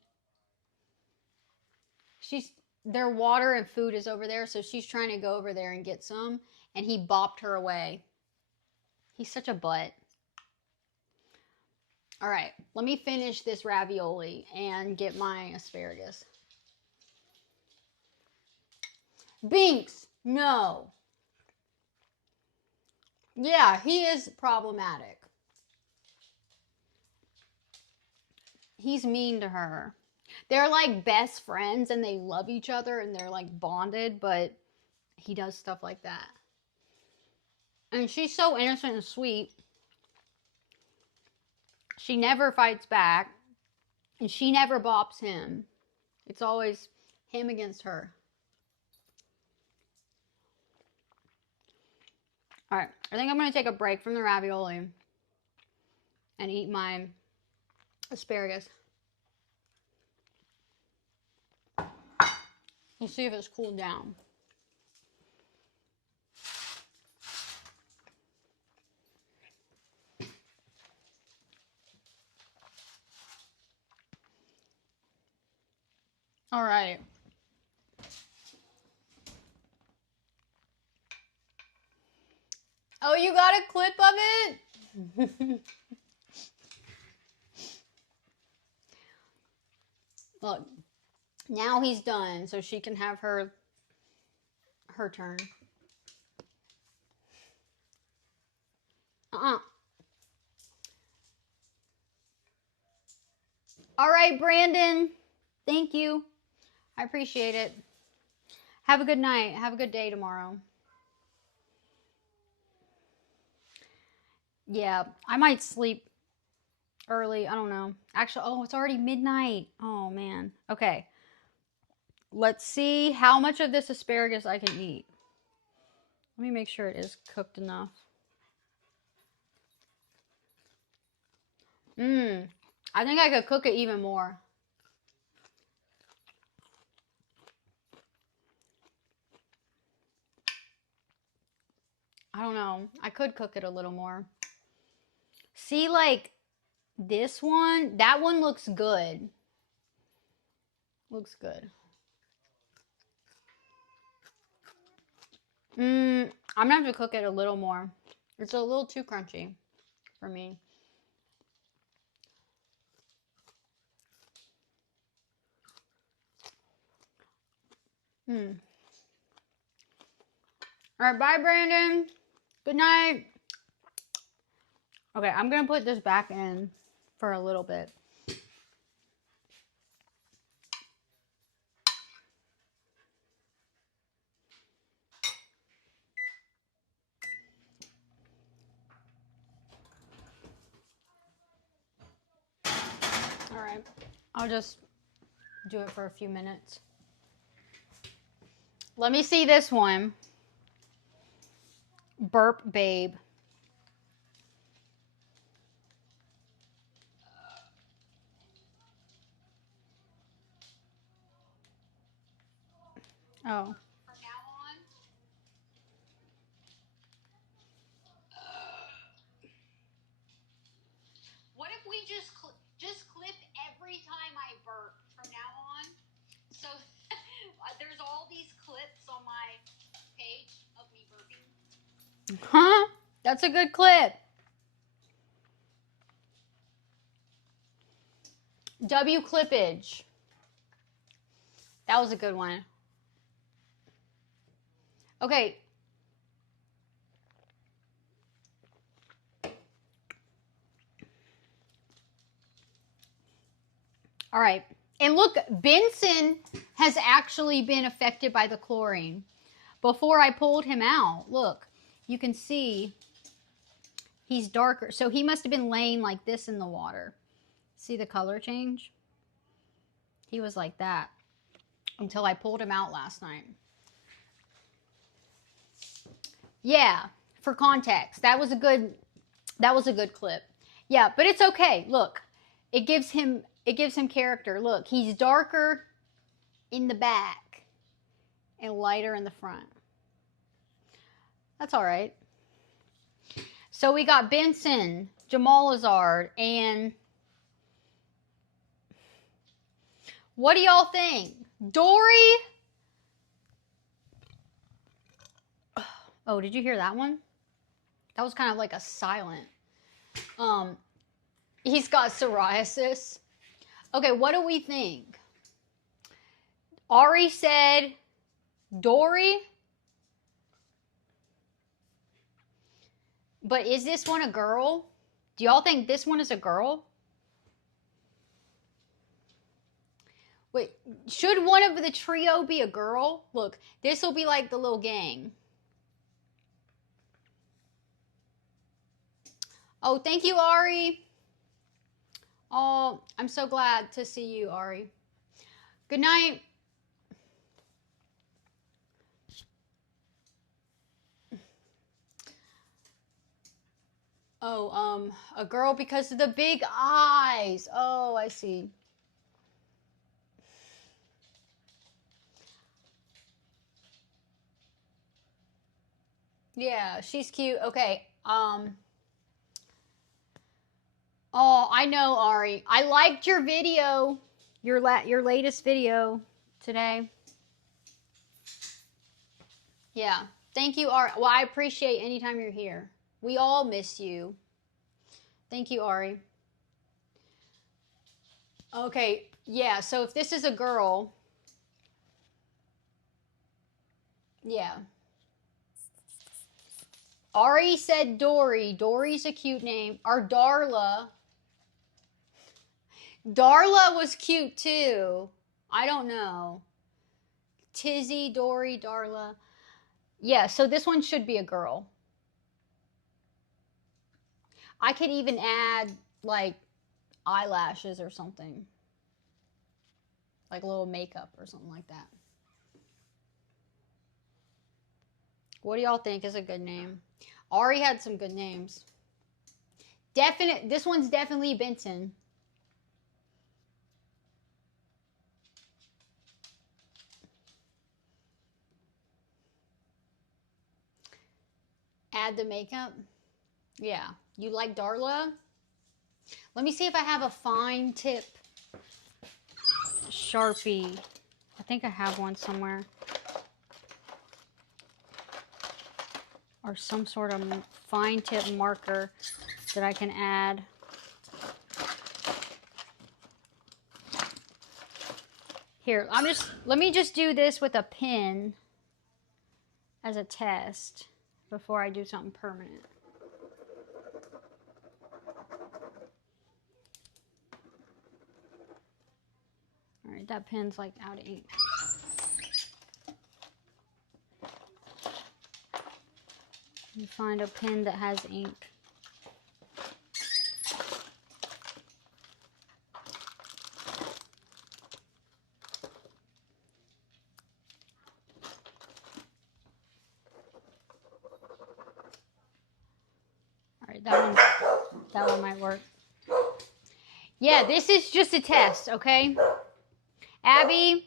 Their water and food is over there, so she's trying to go over there and get some, and he bopped her away. He's such a butt. All right, let me finish this ravioli and get my asparagus. Binks, no. Yeah, he is problematic. He's mean to her. They're like best friends and they love each other and they're like bonded, but he does stuff like that. And she's so innocent and sweet. She never fights back and she never bops him. It's always him against her. All right, I think I'm going to take a break from the ravioli and eat my asparagus. We'll see if it's cooled down. All right. Oh, you got a clip of it? Look, now he's done, so she can have her turn. All right, Brandon. Thank you. I appreciate it. Have a good night. Have a good day tomorrow. Yeah, I might sleep early. I don't know. Actually, oh, it's already midnight. Oh, man. Okay. Let's see how much of this asparagus I can eat. Let me make sure it is cooked enough. I think I could cook it even more. I don't know. I could cook it a little more. See, like this one, that one looks good. Looks good. I'm gonna have to cook it a little more. It's a little too crunchy for me. All right, bye, Brandon. Good night. Okay, I'm gonna put this back in for a little bit. All right, I'll just do it for a few minutes. Let me see this one. Burp Babe. Oh. From now on, what if we just clip every time I burp from now on? So there's all these clips on my page of me burping. Huh? That's a good clip. W clippage. That was a good one. Okay. All right. And look, Benson has actually been affected by the chlorine. Before I pulled him out, look, you can see he's darker. So he must have been laying like this in the water. See the color change? He was like that until I pulled him out last night. Yeah, for context, that was a good clip. Yeah, but it's okay. Look, it gives him character. Look, he's darker in the back and lighter in the front. That's all right. So we got Benson, Jamal Lazard, and what do y'all think? Dory? Oh, did you hear that one? That was kind of like a silent. He's got psoriasis. Okay, what do we think? Ari said Dory. But is this one a girl? Do y'all think this one is a girl? Wait, should one of the trio be a girl? Look, this will be like the little gang. Oh, thank you, Ari. Oh, I'm so glad to see you, Ari. Good night. Oh, a girl because of the big eyes. Oh, I see. Yeah, she's cute. Okay. Oh, I know, Ari. I liked your video, your latest video today. Yeah. Thank you, Ari. Well, I appreciate anytime you're here. We all miss you. Thank you, Ari. Okay, yeah, so if this is a girl, yeah. Ari said Dory. Dory's a cute name. Or Darla. Darla was cute too. I don't know. Tizzy, Dory, Darla. Yeah, so this one should be a girl. I could even add like eyelashes or something. Like a little makeup or something like that. What do y'all think is a good name? Ari had some good names. This one's definitely Benton. Add the makeup. Yeah. You like Darla? Let me see if I have a fine tip Sharpie. I think I have one somewhere. Or some sort of fine tip marker that I can add. Here, let me just do this with a pen as a test before I do something permanent. All right, that pen's like out of ink. Let me find a pen that has ink. All right, that one might work. Yeah, this is just a test, okay? Abby?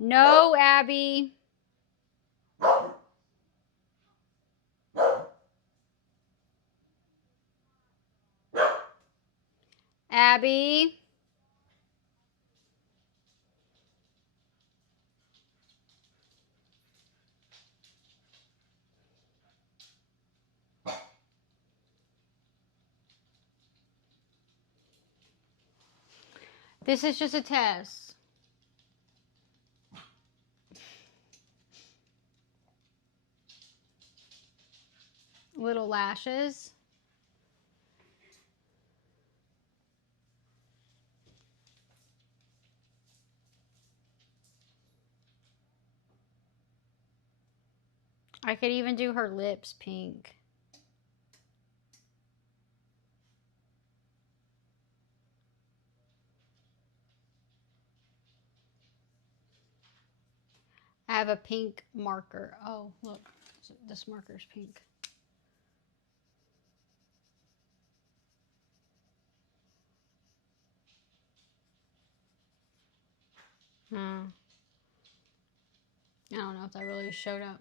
No, Abby. Abby? This is just a test. Little lashes. I could even do her lips pink. I have a pink marker. Oh, look, this marker's pink. I don't know if that really showed up.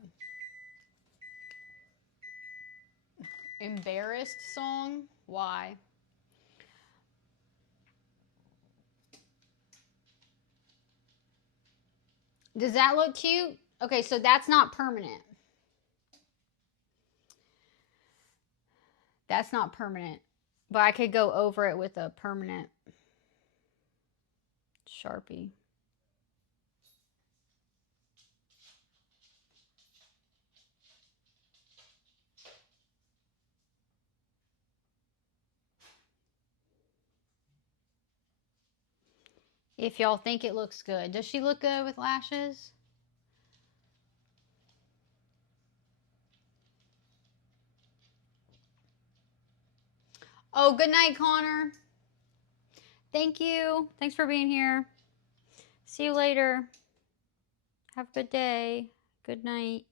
Embarrassed song? Why? Does that look cute? Okay, so that's not permanent. That's not permanent. But I could go over it with a permanent Sharpie. If y'all think it looks good. Does she look good with lashes? Oh, good night, Connor. Thank you. Thanks for being here. See you later. Have a good day. Good night.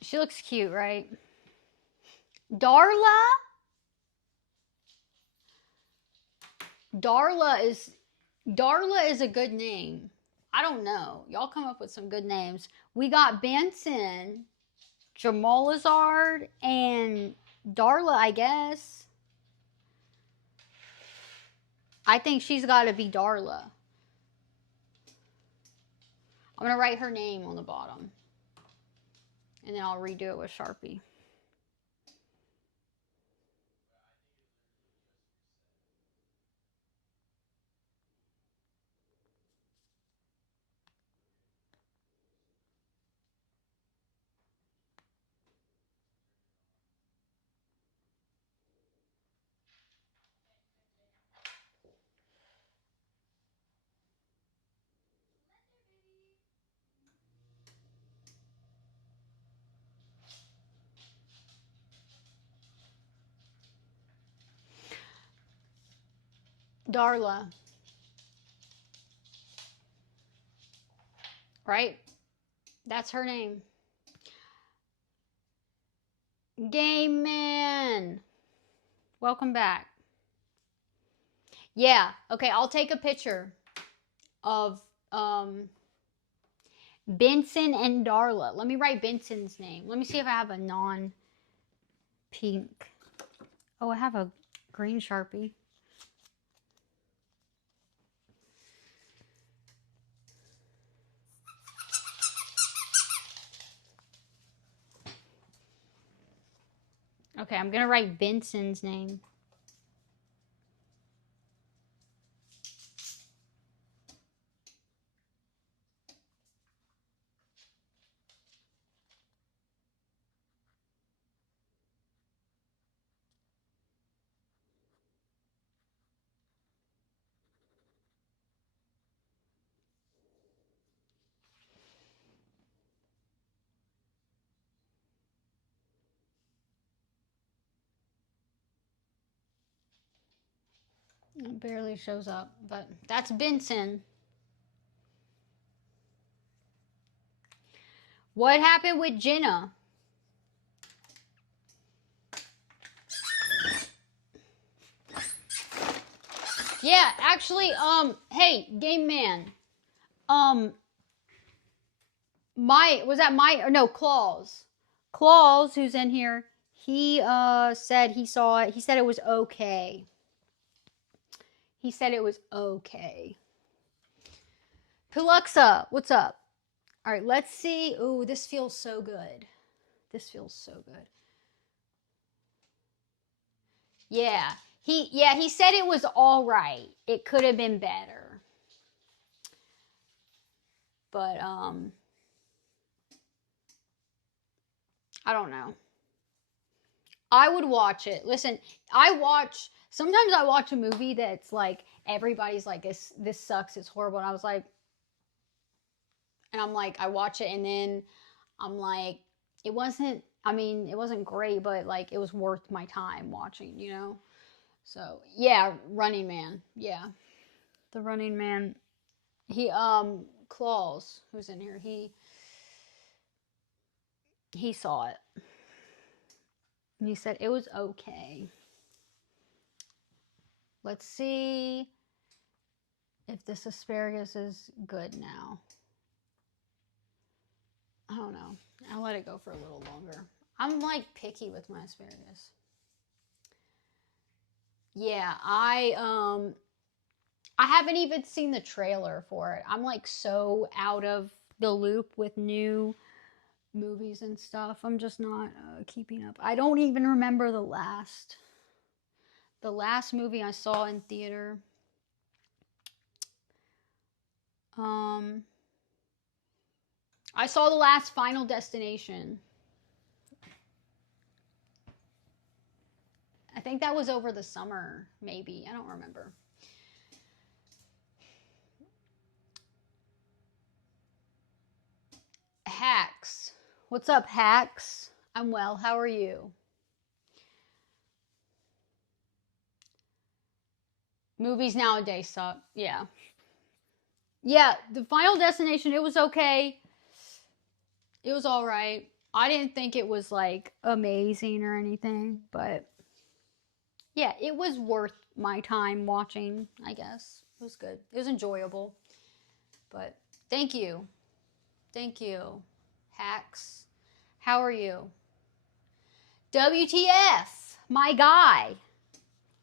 She looks cute, right? Darla? Darla is a good name. I don't know. Y'all come up with some good names. We got Benson, Jamal Lazard, and Darla, I guess. I think she's got to be Darla. I'm going to write her name on the bottom. And then I'll redo it with Sharpie. Darla. Right? That's her name. Game Man. Welcome back. Yeah. Okay, I'll take a picture of Benson and Darla. Let me write Benson's name. Let me see if I have a non-pink. Oh, I have a green Sharpie. Okay, I'm going to write Benson's name. It barely shows up, but that's Benson. What happened with Jenna? Yeah, actually, hey, Game Man. Claus. Claus, who's in here, he said he saw it. He said it was okay. He said it was okay. Piluxa, what's up? All right, let's see. Ooh, this feels so good. This feels so good. Yeah. He said it was all right. It could have been better. But I don't know. I would watch it. Listen, sometimes I watch a movie that's like everybody's like this sucks, it's horrible. And I watch it and then I'm like, it wasn't great, but like it was worth my time watching, you know? So yeah, Running Man. Yeah. The Running Man. He Claus, who's in here, he saw it. And he said it was okay. Let's see if this asparagus is good now. I don't know. I'll let it go for a little longer. I'm like picky with my asparagus. Yeah, I haven't even seen the trailer for it. I'm like so out of the loop with new movies and stuff. I'm just not keeping up. I don't even remember the last movie I saw in theater. I saw the last Final Destination. I think that was over the summer, maybe. I don't remember. Hacks. What's up, Hacks? I'm well. How are you? Movies nowadays suck. Yeah. Yeah, the Final Destination, it was okay. It was all right. I didn't think it was like amazing or anything, but yeah, it was worth my time watching, I guess. It was good. It was enjoyable. But thank you. Thank you. Hacks. How are you? WTF, my guy.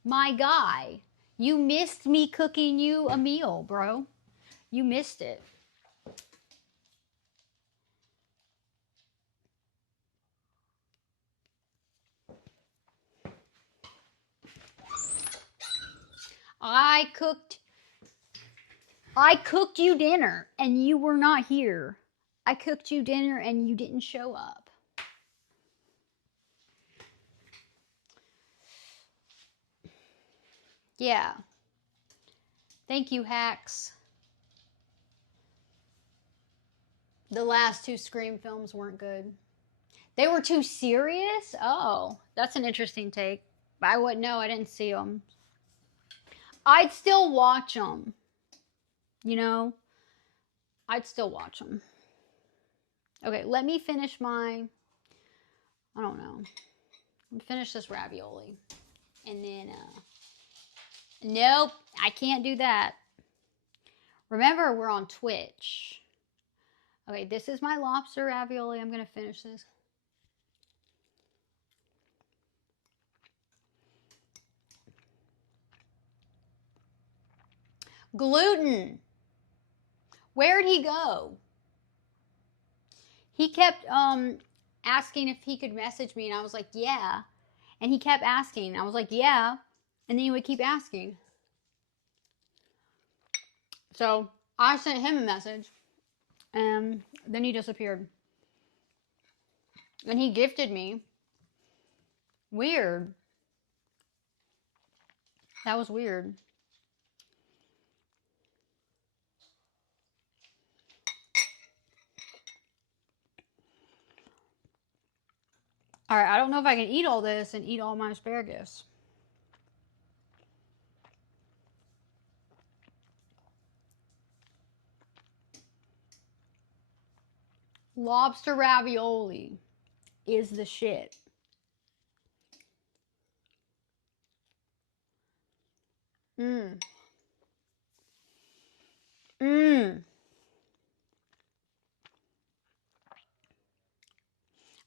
My guy. You missed me cooking you a meal, bro. You missed it. I cooked you dinner and you were not here. I cooked you dinner and you didn't show up. Yeah. Thank you, Hacks. The last two Scream films weren't good. They were too serious? Oh, that's an interesting take. I wouldn't know. I didn't see them. I'd still watch them. You know? I'd still watch them. Okay, let me finish my... I don't know. Finish this ravioli. And then... Nope, I can't do that. Remember, we're on Twitch. Okay, this is my lobster ravioli. I'm going to finish this. Gluten. Where'd he go? He kept asking if he could message me, and I was like, yeah. And he kept asking. I was like, yeah. And then he would keep asking. So I sent him a message, and then he disappeared. And he gifted me. Weird. That was weird. All right, I don't know if I can eat all this and eat all my asparagus. Lobster ravioli is the shit. Mmm. Mmm.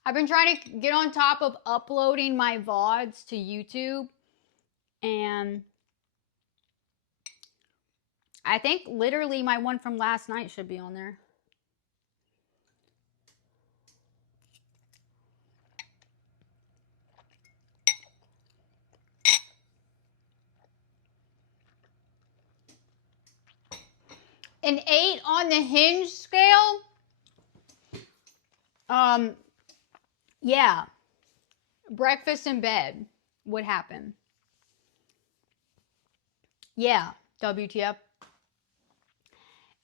I've been trying to get on top of uploading my VODs to YouTube, and I think literally my one from last night should be on there. An 8 on the Hinge scale? Yeah. Breakfast in bed would happen. Yeah, WTF.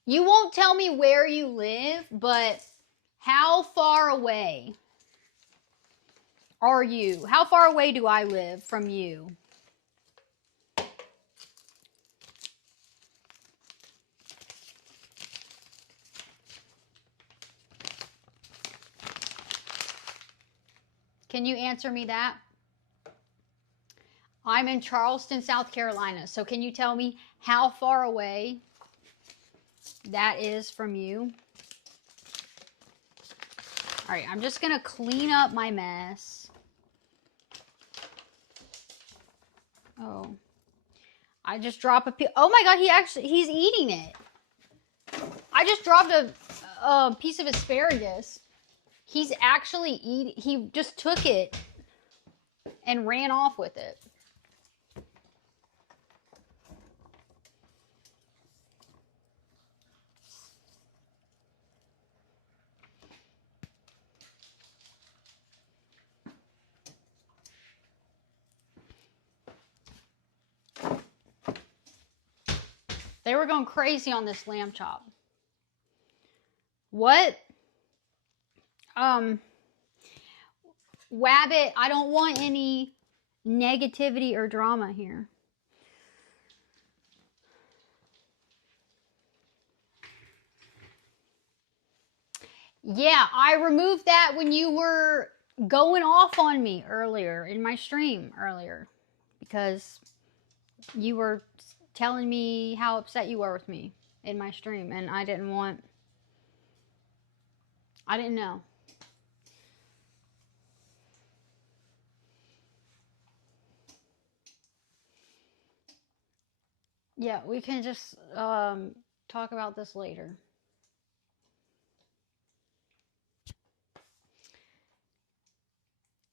You won't tell me where you live, but how far away are you? How far away do I live from you? Can you answer me that? I'm in Charleston, South Carolina. So can you tell me how far away that is from you? All right, I'm just going to clean up my mess. Oh. I just dropped a piece. Oh my God, he's eating it. I just dropped a piece of asparagus. He's actually eating. He just took it and ran off with it. They were going crazy on this lamb chop. What? Wabbit, I don't want any negativity or drama here. Yeah, I removed that when you were going off on me earlier in my stream earlier because you were telling me how upset you were with me in my stream and I didn't know. Yeah, we can just talk about this later.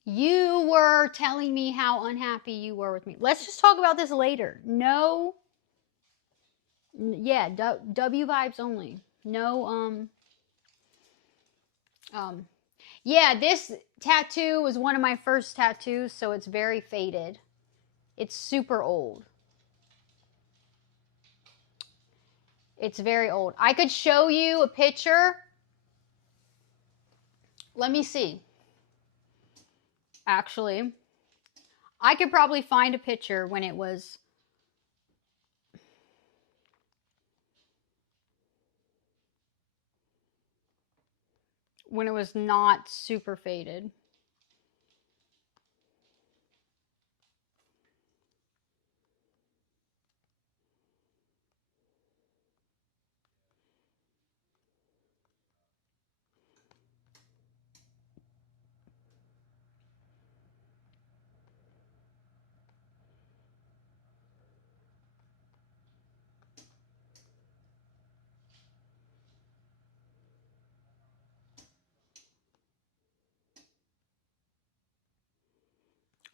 You were telling me how unhappy you were with me. Let's just talk about this later. No. Yeah, W vibes only. No, yeah, this tattoo was one of my first tattoos, so it's very faded. It's super old. It's very old. I could show you a picture. Let me see. Actually, I could probably find a picture when it was not super faded.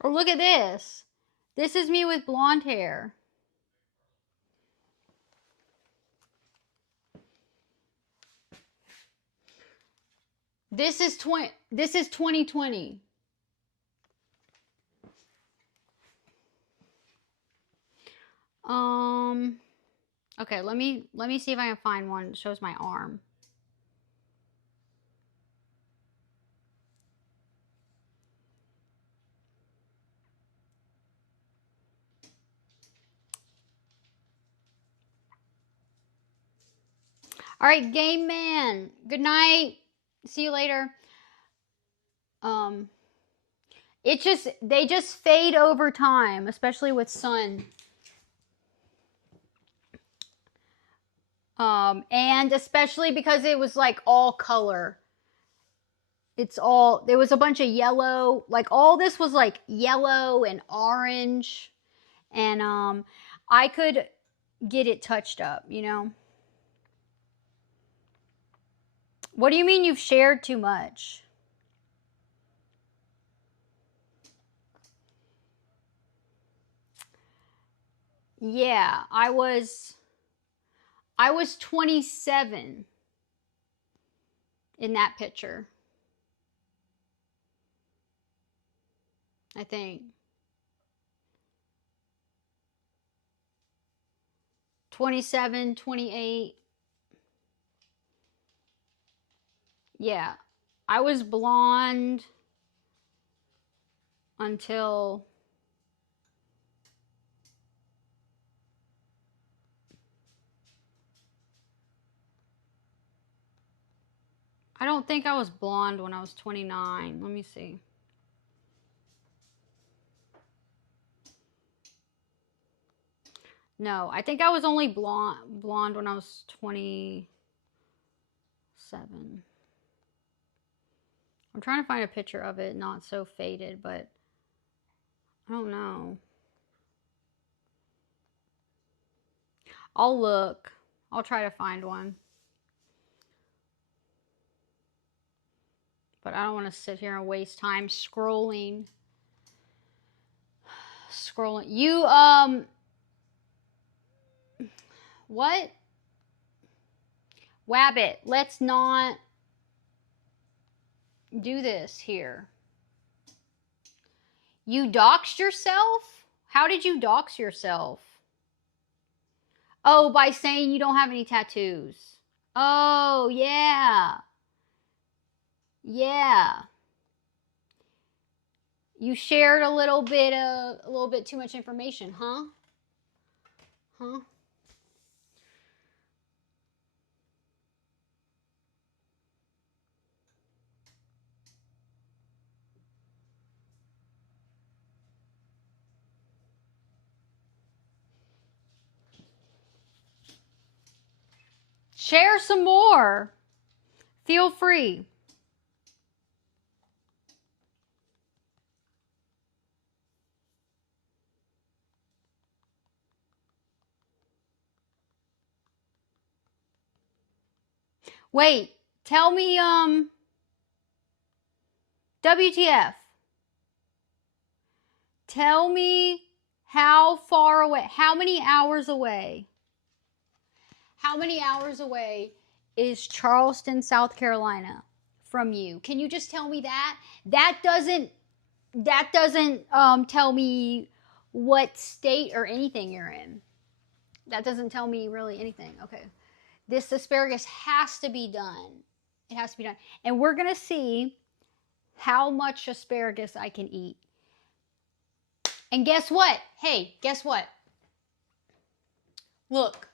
Or look at this. This is me with blonde hair. This is 2020. Okay, let me see if I can find one that shows my arm. All right, Game Man. Good night. See you later. They just fade over time, especially with sun. And especially because it was like all color. There was a bunch of yellow, like all this was like yellow and orange. And I could get it touched up, you know? What do you mean you've shared too much? Yeah, I was 27 in that picture. I think. 27, 28. Yeah. I was blonde until I don't think I was blonde when I was 29. Let me see. No, I think I was only blonde when I was 27. I'm trying to find a picture of it, not so faded, but I don't know. I'll look. I'll try to find one. But I don't want to sit here and waste time scrolling. You, what? Wabbit, let's not do this here. You doxed yourself? How did you dox yourself? Oh, by saying you don't have any tattoos. Oh, yeah. Yeah. You shared a little bit too much information, huh? Huh? Share some more. Feel free. Wait, tell me, WTF. Tell me how far away, how many hours away? How many hours away is Charleston, South Carolina from you? Can you just tell me that? That doesn't tell me what state or anything you're in. That doesn't tell me really anything. Okay. This asparagus has to be done. It has to be done. And we're going to see how much asparagus I can eat. And guess what? Hey, guess what? Look,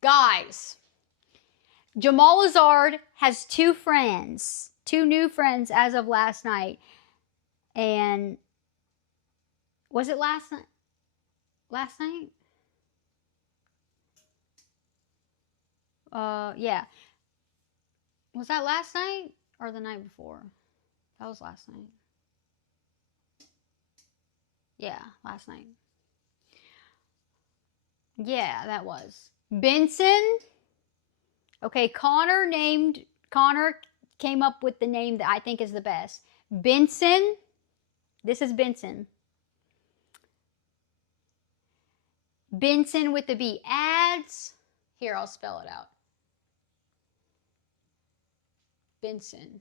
guys, Jamal Lazard has two new friends as of last night. And was it last night? Last night? Yeah. Was that last night or the night before? That was last night. Yeah, last night. Yeah, that was. Benson. Okay, Connor came up with the name that I think is the best. Benson. This is Benson. Benson with the B. Ads. Here, I'll spell it out. Benson.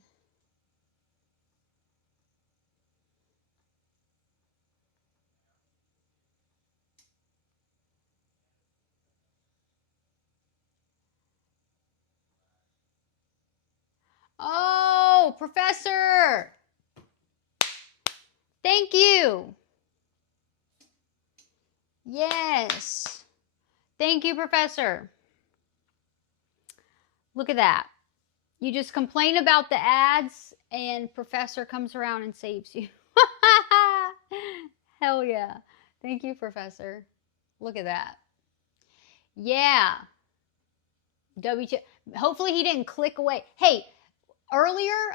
Oh, Professor. Thank you. Yes. Thank you, Professor. Look at that. You just complain about the ads and Professor comes around and saves you. Hell yeah. Thank you, Professor. Look at that. Yeah. Hopefully he didn't click away. Hey, earlier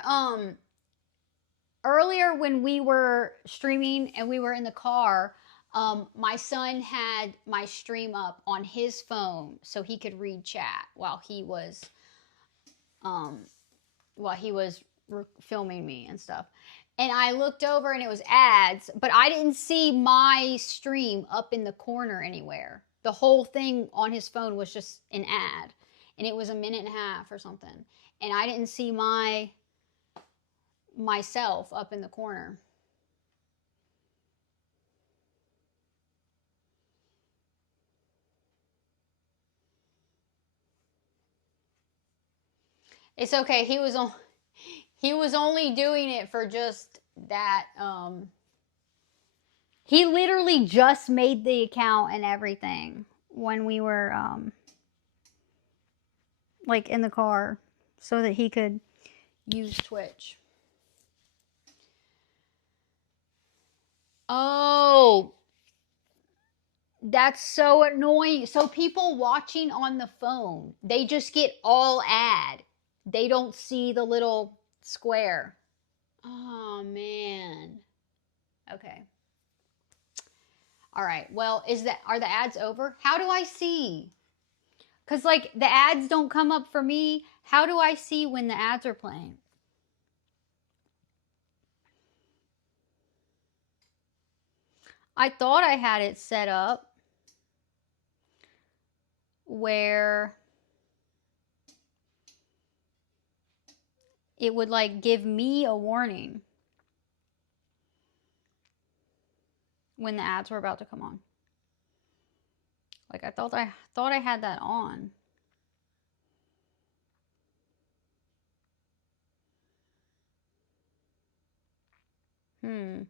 when we were streaming and we were in the car, my son had my stream up on his phone so he could read chat while he was filming me and stuff. And I looked over and it was ads, but I didn't see my stream up in the corner anywhere. The whole thing on his phone was just an ad. And it was a minute and a half or something. And I didn't see myself up in the corner. It's okay. He was only doing it for just that. He literally just made the account and everything when we were like in the car so that he could use Twitch. Oh, that's so annoying. So people watching on the phone, they just get all ad. They don't see the little square. Oh, man. Okay. All right. Well, are the ads over? How do I see? Because, like, the ads don't come up for me. How do I see when the ads are playing? I thought I had it set up where it would, like, give me a warning when the ads were about to come on. Like I thought I had that on. I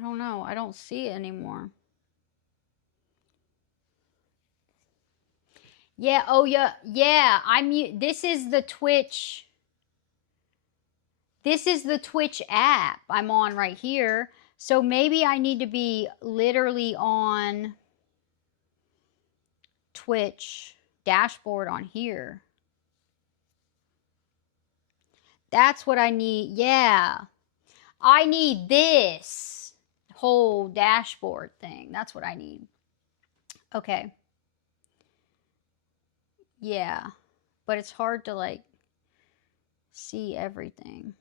don't know. I don't see it anymore. Yeah, oh yeah. Yeah, this is the Twitch. This is the Twitch app I'm on right here. So maybe I need to be literally on Twitch dashboard on here. That's what I need. Yeah. I need this whole dashboard thing. That's what I need. Okay. Yeah. But it's hard to like see everything.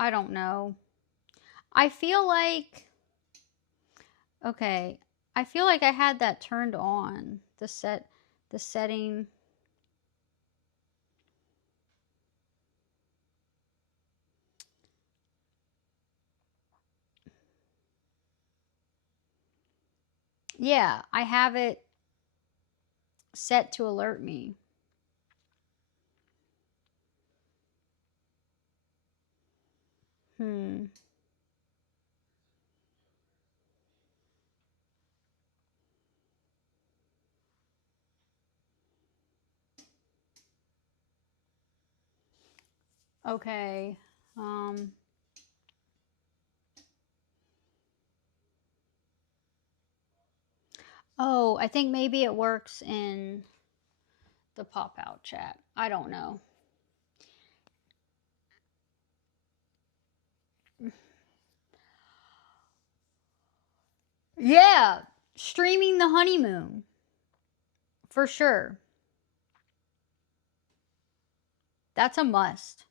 I don't know. I feel like, okay, I feel like I had that turned on, the setting. Yeah, I have it set to alert me. Okay. Oh, I think maybe it works in the pop-out chat. I don't know. Yeah, streaming the honeymoon. For sure. That's a must.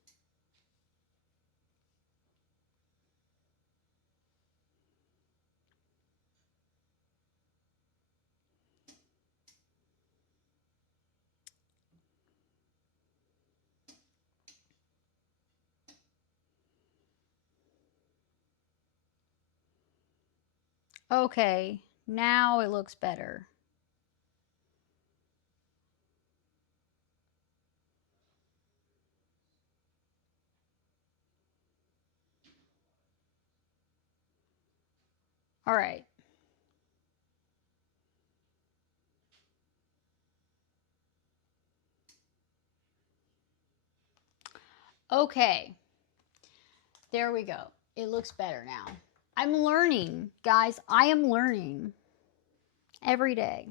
Okay, now it looks better. All right. Okay. There we go. It looks better now. I'm learning, guys. I am learning every day.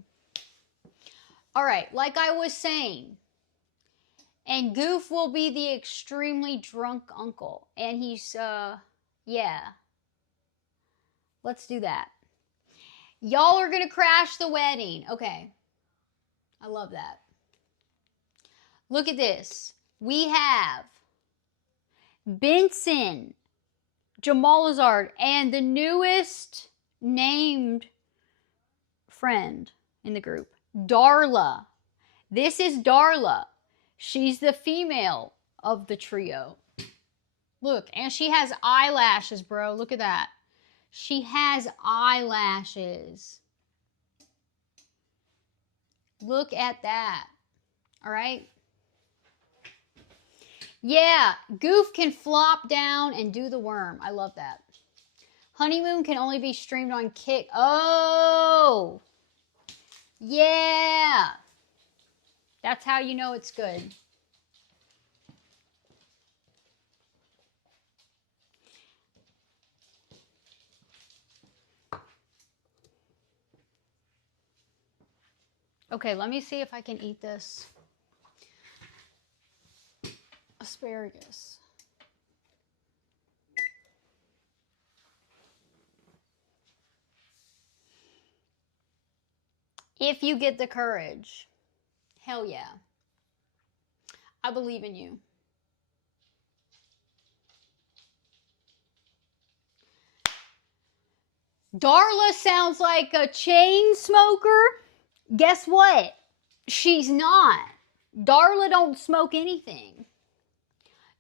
All right, like I was saying, and Goof will be the extremely drunk uncle. And he's, yeah. Let's do that. Y'all are gonna crash the wedding. Okay. I love that. Look at this. We have Benson, Jamal Lazard, and the newest named friend in the group, Darla. This is Darla. She's the female of the trio. Look, and she has eyelashes, bro. Look at that. She has eyelashes. Look at that. All right. Yeah, Goof can flop down and do the worm. I love that. Honeymoon can only be streamed on Kick. Oh, yeah. That's how you know it's good. Okay, let me see if I can eat this asparagus. If you get the courage. Hell yeah. I believe in you. Darla sounds like a chain smoker. Guess what? She's not. Darla don't smoke anything.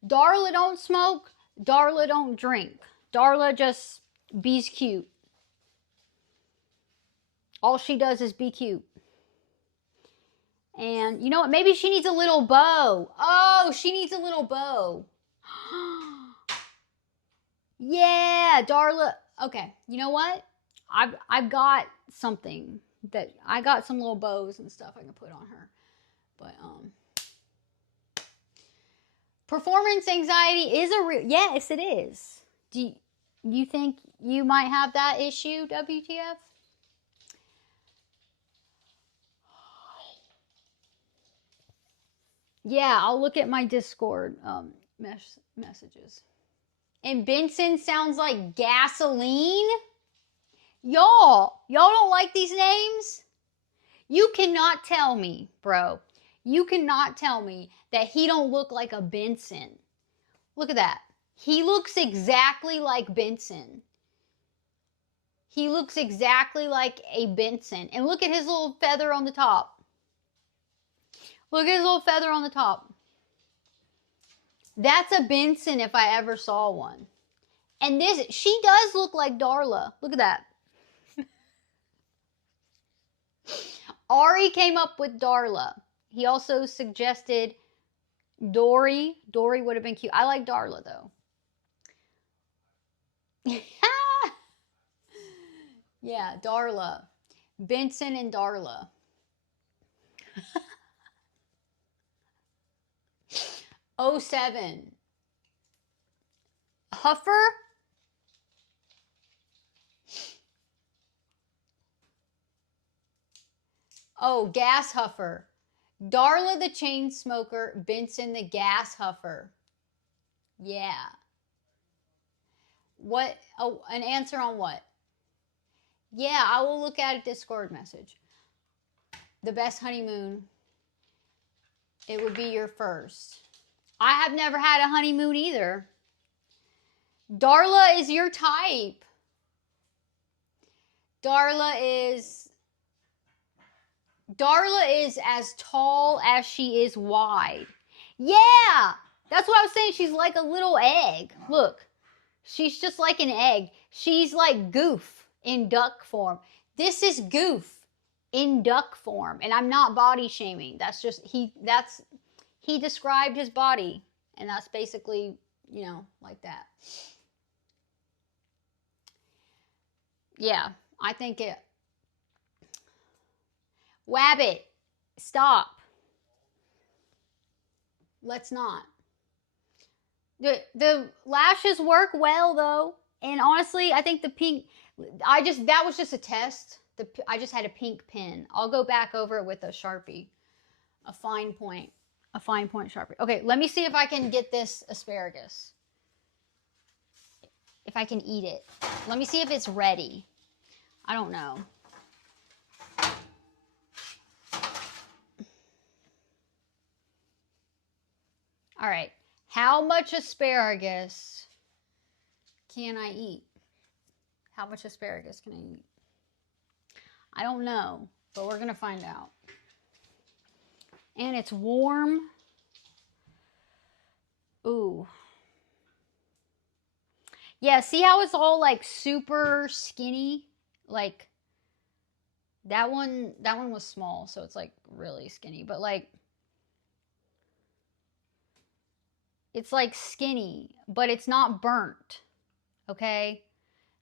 Darla don't smoke. Darla don't drink. Darla just be's cute. All she does is be cute. And you know what? Maybe she needs a little bow. Oh, she needs a little bow. Yeah, Darla. Okay, you know what? I've got something that I got some little bows and stuff I can put on her. But performance anxiety is a real, yes, it is. Do you think you might have that issue, WTF? Yeah, I'll look at my Discord messages. And Benson sounds like gasoline? Y'all don't like these names? You cannot tell me, bro. You cannot tell me that he don't look like a Benson. Look at that. He looks exactly like Benson. He looks exactly like a Benson. And look at his little feather on the top. Look at his little feather on the top. That's a Benson if I ever saw one. And she does look like Darla. Look at that. Ari came up with Darla. He also suggested Dory. Dory would have been cute. I like Darla though. Yeah, Darla. Benson and Darla. '07. Huffer? Oh, gas huffer. Darla the chain smoker, Benson the gas huffer. Yeah. What? Oh, an answer on what? Yeah, I will look at a Discord message. The best honeymoon. It would be your first. I have never had a honeymoon either. Darla is your type. Darla is as tall as she is wide. Yeah, that's what I was saying. She's like a little egg. Look, she's just like an egg. She's like Goof in duck form. This is Goof in duck form, and I'm not body shaming. That's just he described his body, and that's basically, you know, like that. Yeah, I think it. Wabbit, stop. Let's not. The lashes work well though, and honestly, I think the pink. That was just a test. I just had a pink pen. I'll go back over it with a Sharpie, a fine point Sharpie. Okay, let me see if I can get this asparagus. If I can eat it. Let me see if it's ready. I don't know. All right. How much asparagus can I eat? How much asparagus can I eat? I don't know, but we're going to find out. And it's warm. Ooh. Yeah, see how it's all like super skinny? Like that one was small, so it's like really skinny, but like it's like skinny, but it's not burnt. Okay?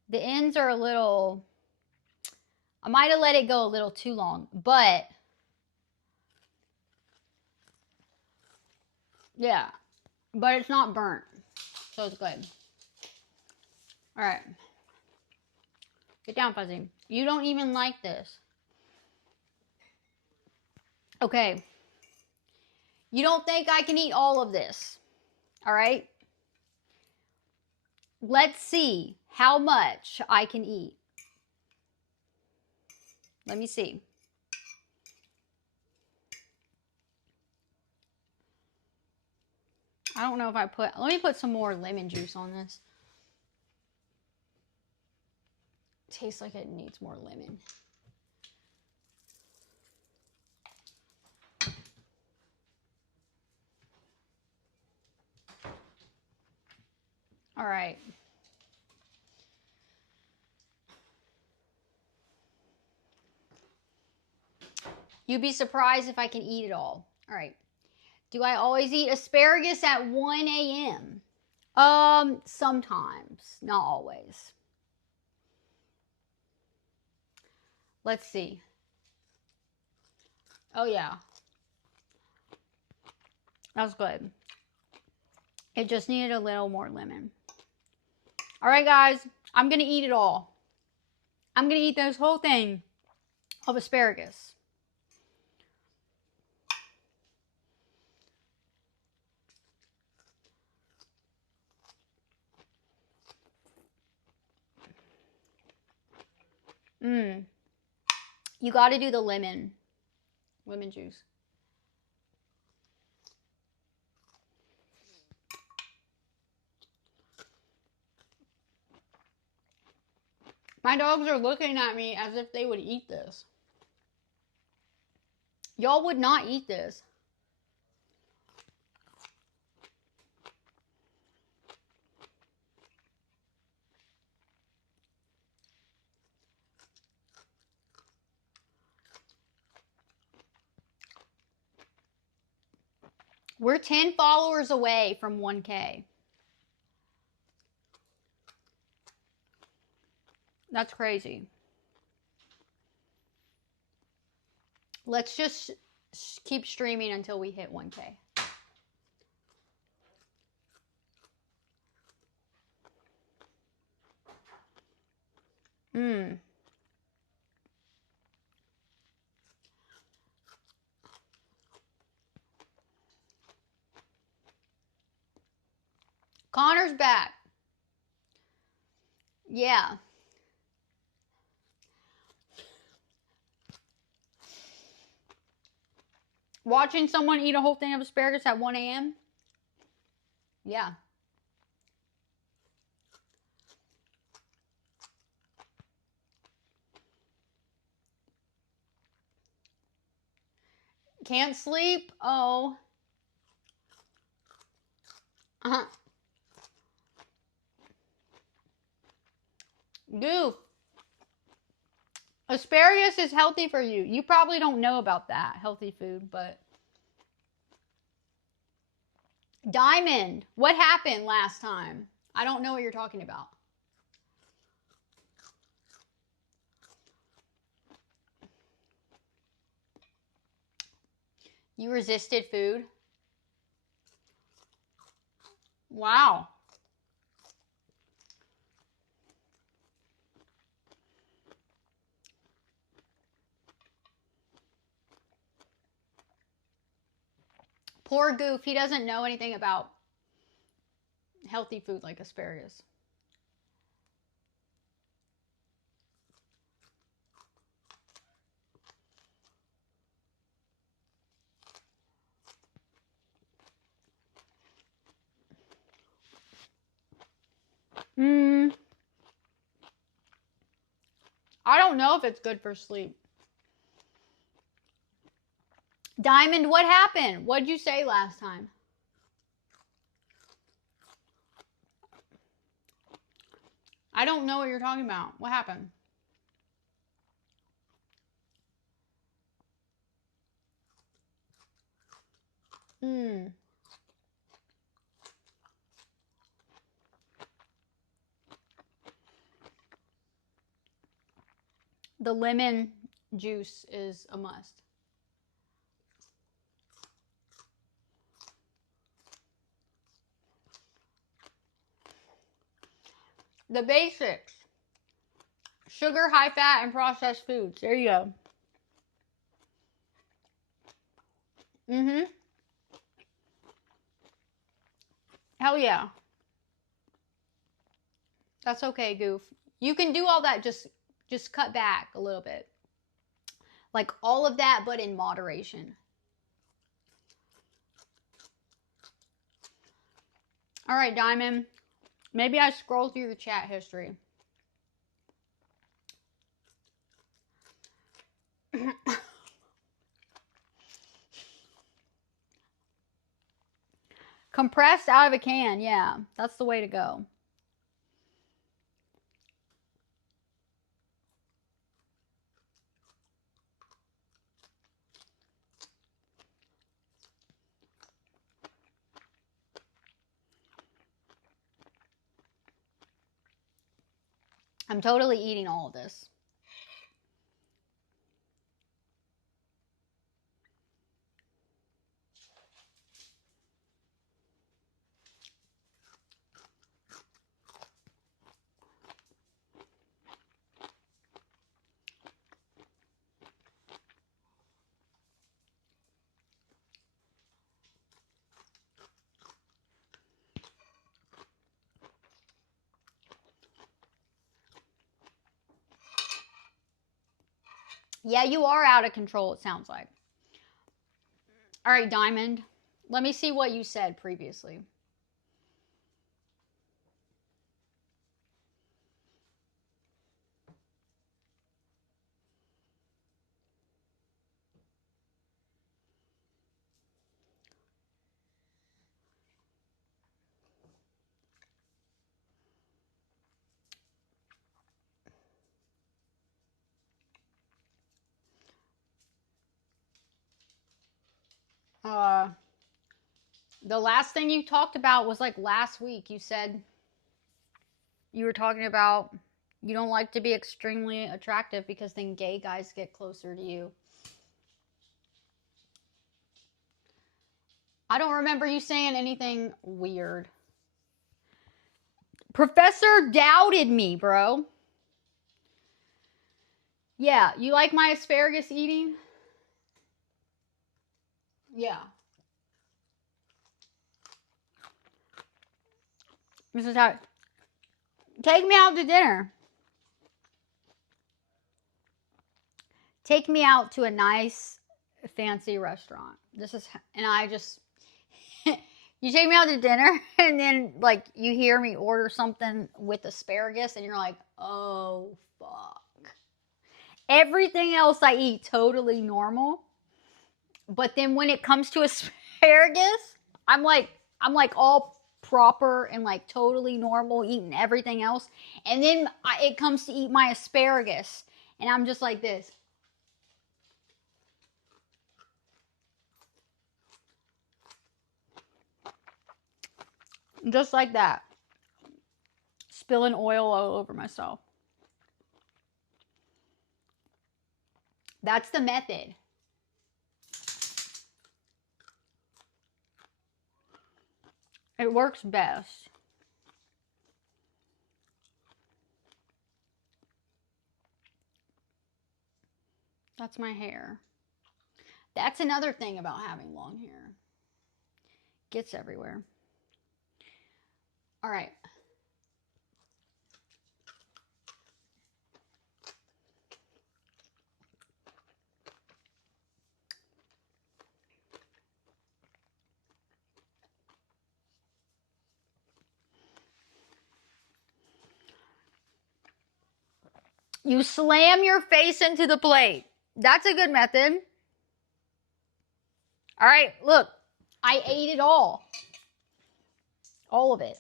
The ends are a little, I might have let it go a little too long, but yeah, but it's not burnt, so it's good. All right. Get down, Fuzzy. You don't even like this. Okay. You don't think I can eat all of this. All right? Let's see how much I can eat. Let me see. I don't know if let me put some more lemon juice on this. tastes like it needs more lemon. All right. You'd be surprised if I can eat it all. All right. Do I always eat asparagus at 1 a.m.? Sometimes, not always. Let's see. Oh, yeah. That's good. It just needed a little more lemon. All right, guys. I'm going to eat it all. I'm going to eat this whole thing of asparagus. You got to do the lemon juice. My dogs are looking at me as if they would eat this. Y'all would not eat this. We're 10 followers away from 1K. That's crazy. Let's just keep streaming until we hit 1K. Connor's back. Yeah. Watching someone eat a whole thing of asparagus at 1 a.m.? Yeah. Can't sleep? Oh. Goof. Asparagus is healthy for you. You probably don't know about that, healthy food, but... Diamond, what happened last time? I don't know what you're talking about. You resisted food? Wow. Poor Goof, he doesn't know anything about healthy food like asparagus. I don't know if it's good for sleep. Diamond, what happened? What'd you say last time? I don't know what you're talking about. What happened? The lemon juice is a must. The basics. Sugar, high fat, and processed foods. There you go. Hell yeah. That's okay, Goof. You can do all that, just cut back a little bit. Like all of that, but in moderation. All right, Diamond. Maybe I scroll through your chat history. Compressed out of a can, yeah. That's the way to go. I'm totally eating all of this. Yeah, you are out of control, it sounds like. All right, Diamond. Let me see what you said previously. The last thing you talked about was like last week. You said you were talking about you don't like to be extremely attractive because then gay guys get closer to you. I don't remember you saying anything weird. Professor doubted me, bro. Yeah, you like my asparagus eating? Yeah. Mrs. Howard, take me out to dinner. Take me out to a nice, fancy restaurant. And I just, you take me out to dinner, and then, like, you hear me order something with asparagus, and you're like, oh, fuck. Everything else I eat totally normal. But then when it comes to asparagus, I'm like all proper and like totally normal eating everything else. And then it comes to eat my asparagus, and I'm just like this. Just like that. Spilling oil all over myself. That's the method. It works best. That's my hair. That's another thing about having long hair. Gets everywhere. All right. You slam your face into the plate. That's a good method. All right, look. I ate it all. All of it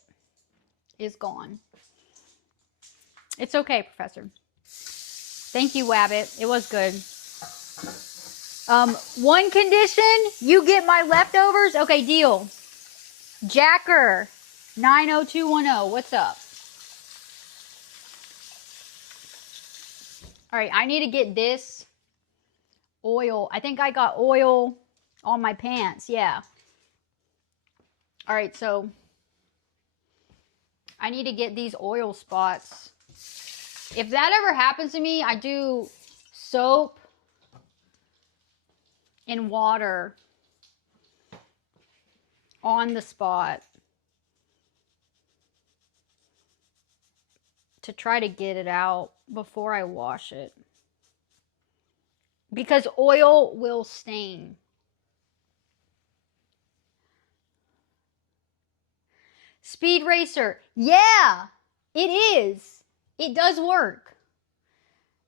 is gone. It's okay, Professor. Thank you, Wabbit. It was good. One condition, you get my leftovers. Okay, deal. Jacker 90210, what's up? All right, I need to get this oil. I think I got oil on my pants. Yeah. All right, so I need to get these oil spots. If that ever happens to me, I do soap and water on the spot to try to get it out before I wash it. Because oil will stain. Speed Racer. Yeah, it is. It does work.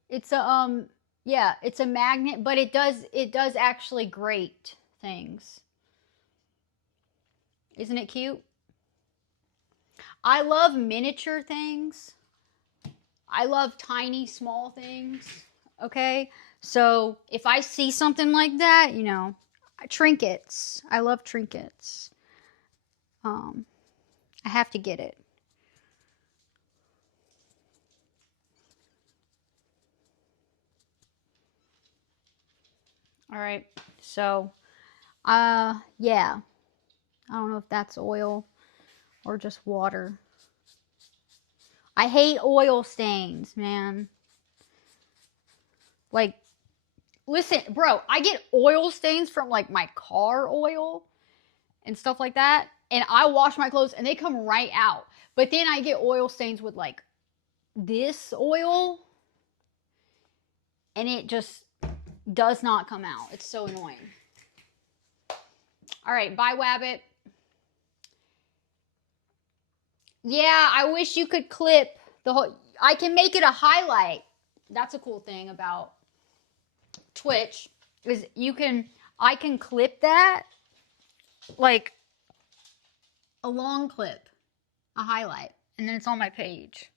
It's a, Yeah, it's a magnet, but it does actually grate things. Isn't it cute? I love miniature things. I love tiny, small things. Okay? So if I see something like that, you know, trinkets. I love trinkets. I have to get it. All right. So, yeah. I don't know if that's oil or just water. I hate oil stains, man. Like, listen, bro, I get oil stains from like my car oil and stuff like that. And I wash my clothes and they come right out. But then I get oil stains with like this oil and it just does not come out. It's so annoying. All right, bye, Wabbit. Yeah, I wish you could clip the whole. I can make it a highlight. That's a cool thing about Twitch is I can clip that like a long clip, a highlight, and then it's on my page.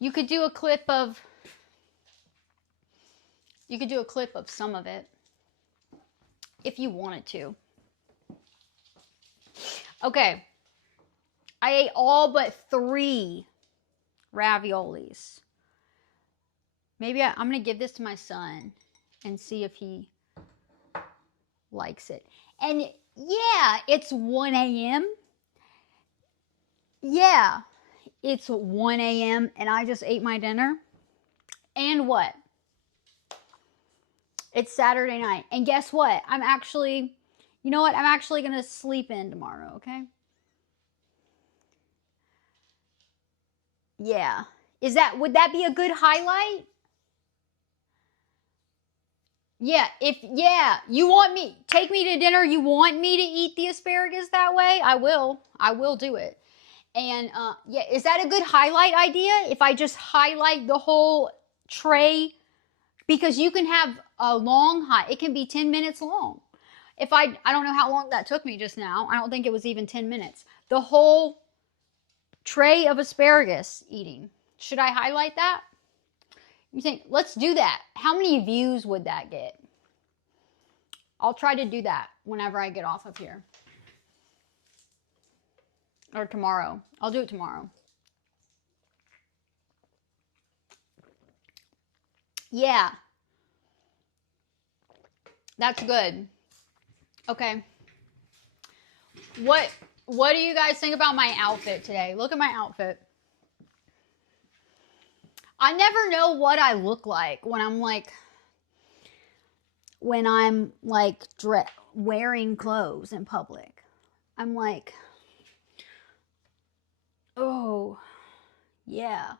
You could do a clip of some of it if you wanted to. Okay. I ate all but 3 raviolis. Maybe I'm going to give this to my son and see if he likes it. And yeah, it's 1 a.m. Yeah, it's 1 a.m. and I just ate my dinner. And what? It's Saturday night. And guess what? You know what? I'm actually going to sleep in tomorrow, okay? Yeah. Would that be a good highlight? Yeah, take me to dinner, you want me to eat the asparagus that way? I will do it. And yeah, is that a good highlight idea? If I just highlight the whole tray, because you can have a long it can be 10 minutes long. I don't know how long that took me just now. I don't think it was even 10 minutes. The whole tray of asparagus eating. Should I highlight that? You think, let's do that. How many views would that get? I'll try to do that whenever I get off of here. Or tomorrow. I'll do it tomorrow. Yeah. That's good. Okay. What do you guys think about my outfit today? Look at my outfit. I never know what I look like when I'm wearing clothes in public. I'm like, oh, yeah.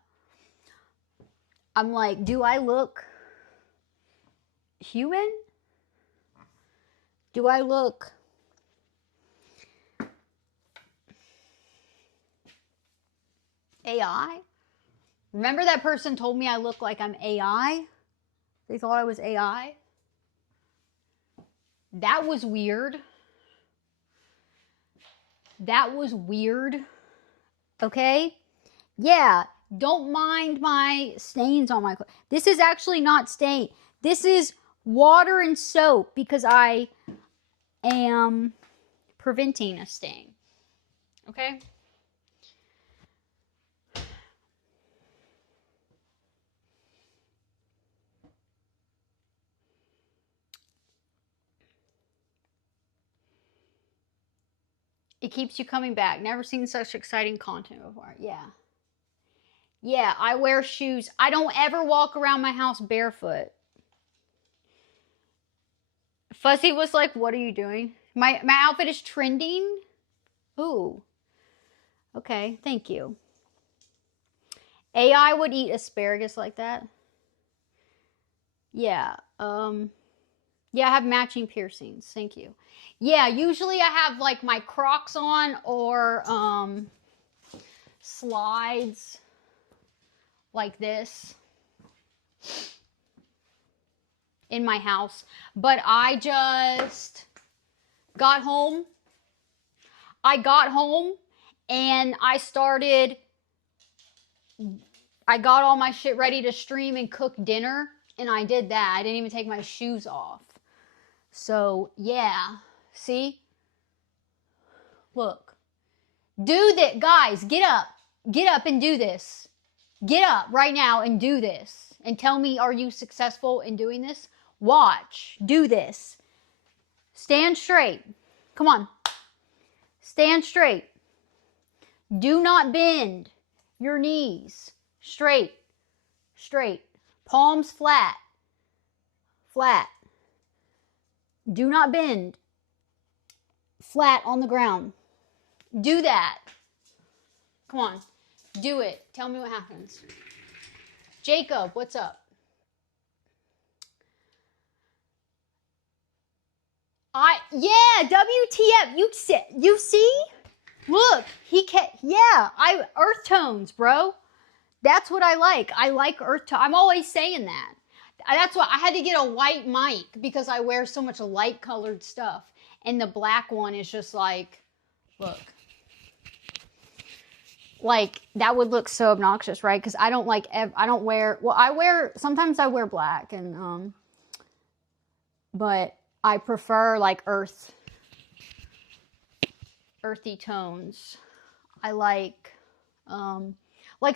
I'm like, do I look human? Do I look AI? Remember that person told me I look like I'm AI? They thought I was AI? That was weird. That was weird. Okay? Yeah, don't mind my stains on my clothes. This is actually not stain. This is water and soap because I am preventing a stain. Okay? It keeps you coming back. Never seen such exciting content before. Yeah. Yeah, I wear shoes. I don't ever walk around my house barefoot. Fuzzy was like, what are you doing? My outfit is trending. Ooh. Okay, thank you. AI would eat asparagus like that. Yeah. Yeah, I have matching piercings. Thank you. Yeah, usually I have like my Crocs on or slides like this in my house, but I just got home. I got home and I got all my shit ready to stream and cook dinner, and I did that. I didn't even take my shoes off. So, yeah. See? Look. Do that. Guys, get up. Get up and do this. Get up right now and do this. And tell me, are you successful in doing this? Watch. Do this. Stand straight. Come on. Stand straight. Do not bend your knees. Straight. Straight. Palms flat. Flat. Do not bend. Flat on the ground. Do that. Come on. Do it. Tell me what happens. Jacob, what's up? Yeah, WTF. You see? Look, earth tones, bro. That's what I like. I like earth tones. I'm always saying that. That's why I had to get a white mic, because I wear so much light colored stuff. And the black one is just like, look. Like, that would look so obnoxious, right? Because I don't sometimes I wear black, and, but I prefer, like, earthy tones. I like,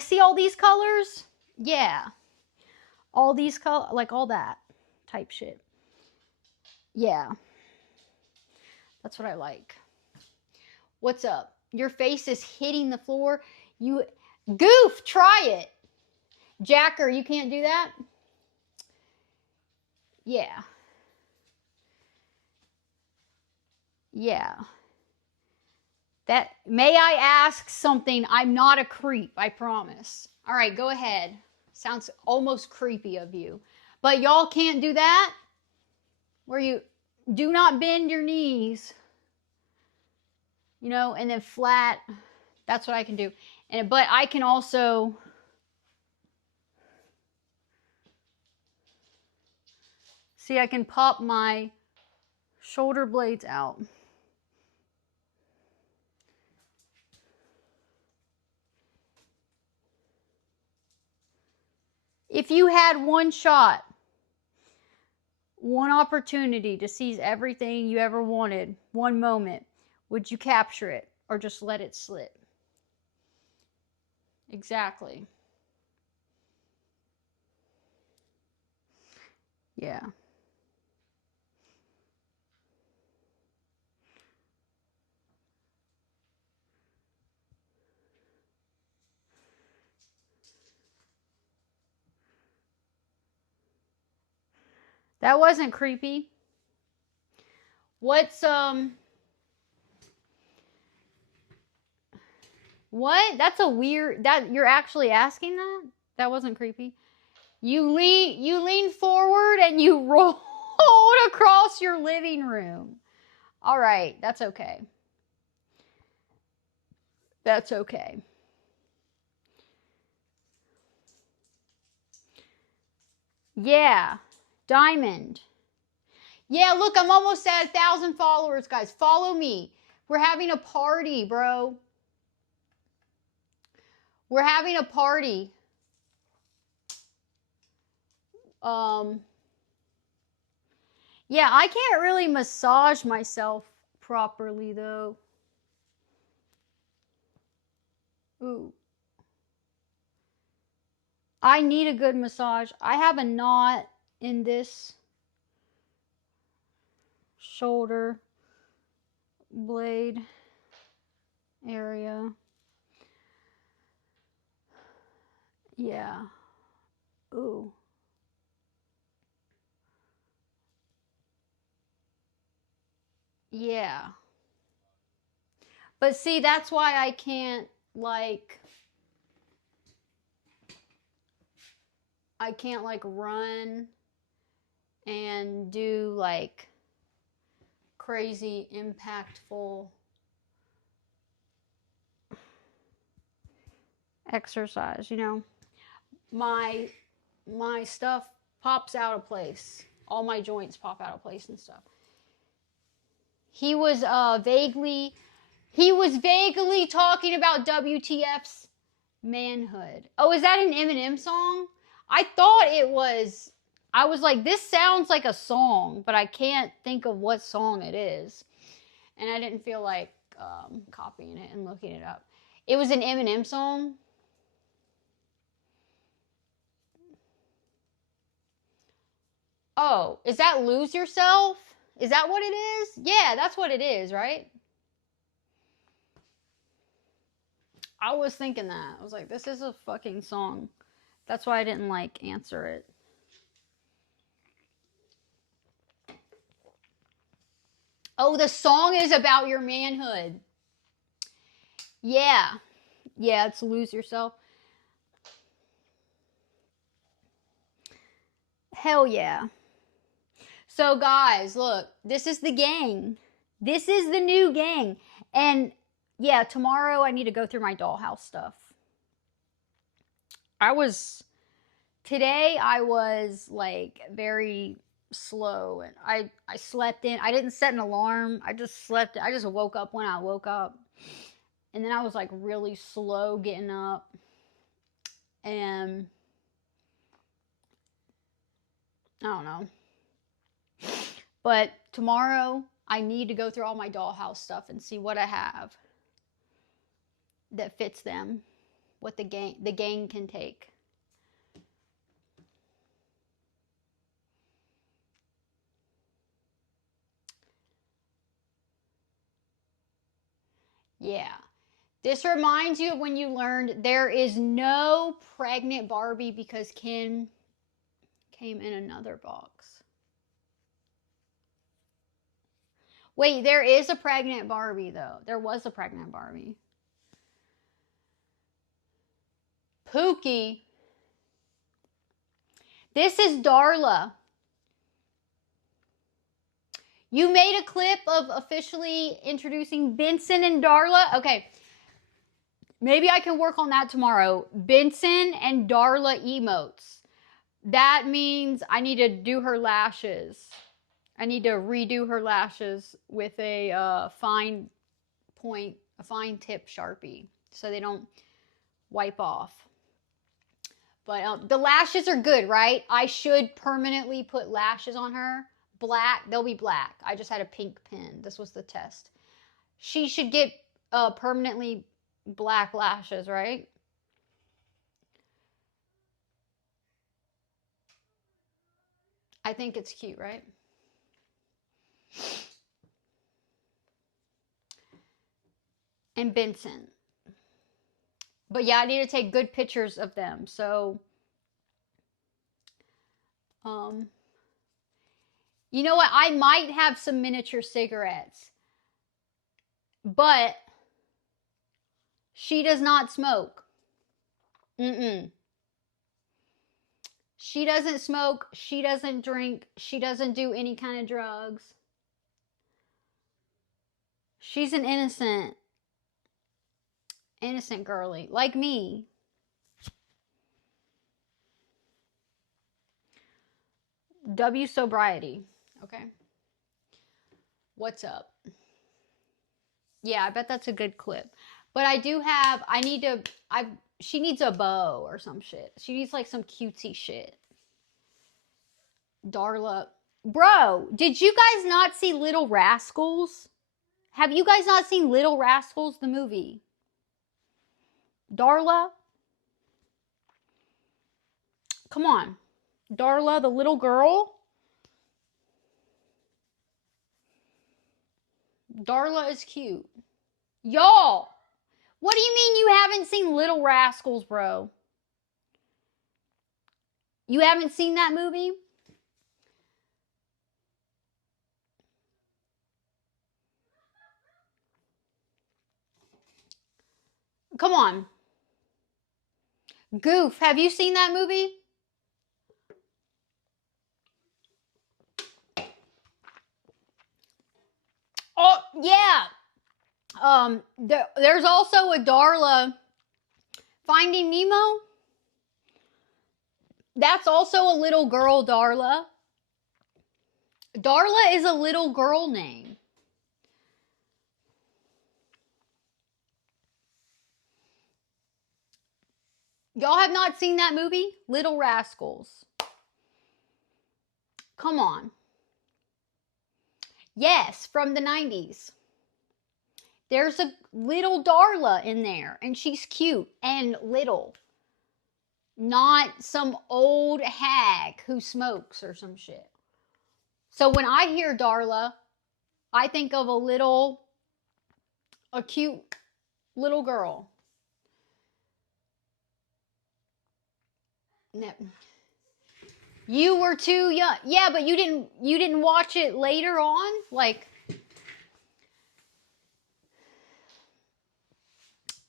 see all these colors? Yeah. All these colors, like all that type shit. Yeah. That's what I like. What's up? Your face is hitting the floor. You goof, try it. Jacker, you can't do that? Yeah. Yeah. May I ask something? I'm not a creep, I promise. All right, go ahead. Sounds almost creepy of you. But y'all can't do that? Where you do not bend your knees. You know, and then flat. That's what I can do. But I can also, see, I can pop my shoulder blades out. If you had one shot, one opportunity to seize everything you ever wanted, one moment, would you capture it or just let it slip? Exactly. Yeah. That wasn't creepy. What's, what? That's a weird, you're actually asking that? That wasn't creepy. You lean forward and you rolled across your living room. All right, that's okay. That's okay. Yeah, Diamond. Yeah, look, I'm almost at 1,000 followers, guys. Follow me. We're having a party, bro. We're having a party. Yeah, I can't really massage myself properly, though. Ooh. I need a good massage. I have a knot in this shoulder blade area. Yeah. Ooh. Yeah. But see, that's why I can't, like, run and do, like, crazy impactful exercise, you know? my stuff pops out of place. All my joints pop out of place and stuff. He was vaguely talking about WTF's manhood. Oh, is that an Eminem song? I thought it was. I was like, this sounds like a song, but I can't think of what song it is. And I didn't feel like copying it and looking it up. It was an Eminem song. Oh, is that Lose Yourself? Is that what it is? Yeah, that's what it is, right? I was thinking that. I was like, this is a fucking song. That's why I didn't like answer it. Oh, the song is about your manhood. Yeah. Yeah, it's Lose Yourself. Hell yeah. So guys, look, this is the gang. This is the new gang. And yeah, tomorrow I need to go through my dollhouse stuff. Today I was like very slow, and I slept in. I didn't set an alarm. I just slept. I just woke up when I woke up. And then I was like really slow getting up. And I don't know. But tomorrow I need to go through all my dollhouse stuff and see what I have that fits them, what the gang can take. Yeah. This reminds you of when you learned there is no pregnant Barbie because Ken came in another box. Wait, there is a pregnant Barbie, though. There was a pregnant Barbie. Pookie. This is Darla. You made a clip of officially introducing Benson and Darla? Okay. Maybe I can work on that tomorrow. Benson and Darla emotes. That means I need to do her lashes. I need to redo her lashes with a fine tip Sharpie so they don't wipe off. But the lashes are good, right? I should permanently put lashes on her. Black, they'll be black. I just had a pink pen. This was the test. She should get permanently black lashes, right? I think it's cute, right? And Benson. But yeah, I need to take good pictures of them. So, you know what? I might have some miniature cigarettes. But she does not smoke. She doesn't smoke. She doesn't drink. She doesn't do any kind of drugs. She's an innocent girly, like me. W sobriety. Okay. What's up? Yeah, I bet that's a good clip. But she needs a bow or some shit. She needs like some cutesy shit. Darla. Bro, did you guys not see Little Rascals? Have you guys not seen Little Rascals, the movie? Darla? Come on. Darla, the little girl? Darla is cute. Y'all, what do you mean you haven't seen Little Rascals, bro? You haven't seen that movie? Come on. Goof, have you seen that movie? Oh, yeah. There's also a Darla Finding Nemo. That's also a little girl, Darla. Darla is a little girl name. Y'all have not seen that movie? Little Rascals. Come on. Yes, from the 90s. There's a little Darla in there, and she's cute and little. Not some old hag who smokes or some shit. So when I hear Darla, I think of a cute little girl. You were too young. Yeah, but you didn't watch it later on? Like,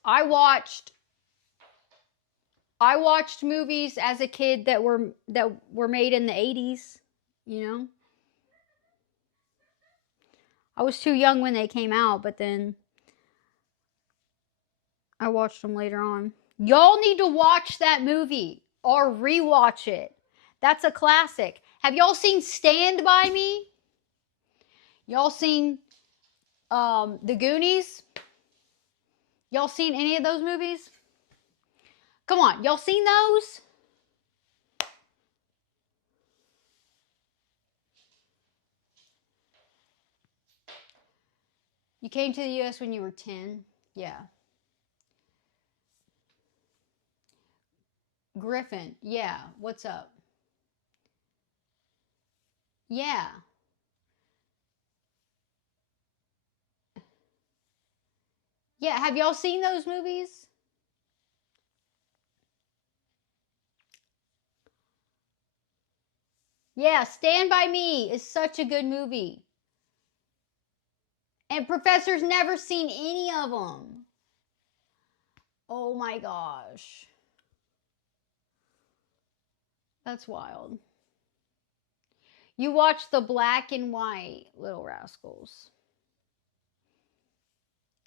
I watched movies as a kid that were made in the 80s, you know? I was too young when they came out, but then I watched them later on. Y'all need to watch that movie or rewatch it. That's a classic. Have y'all seen Stand By Me? Y'all seen The Goonies? Y'all seen any of those movies? Come on, y'all seen those? You came to the US when you were 10? Yeah. Griffin, yeah, what's up? Yeah. Yeah, have y'all seen those movies? Yeah, Stand By Me is such a good movie. And Professor's never seen any of them. Oh my gosh. That's wild. You watch the black and white Little Rascals.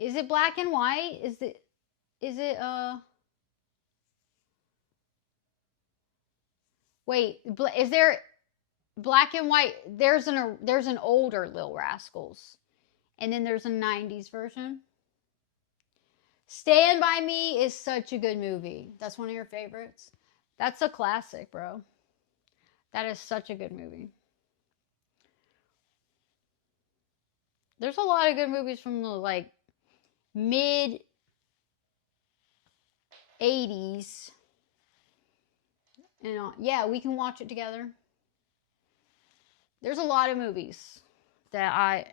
Is it black and white? Is it wait, is there black and white? There's an older Little Rascals. And then there's a 90s version. Stand By Me is such a good movie. That's one of your favorites. That's a classic, bro. That is such a good movie. There's a lot of good movies from the like mid 80s. And yeah, we can watch it together. There's a lot of movies that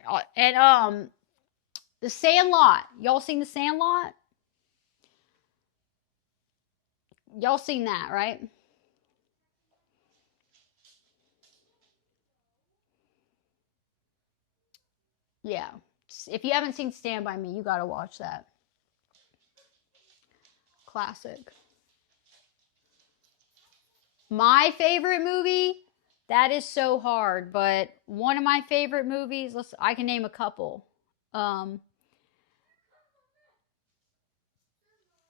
The Sandlot. Y'all seen The Sandlot? Y'all seen that, right? Yeah. If you haven't seen Stand By Me, you gotta watch that. Classic. My favorite movie? That is so hard, but one of my favorite movies, I can name a couple.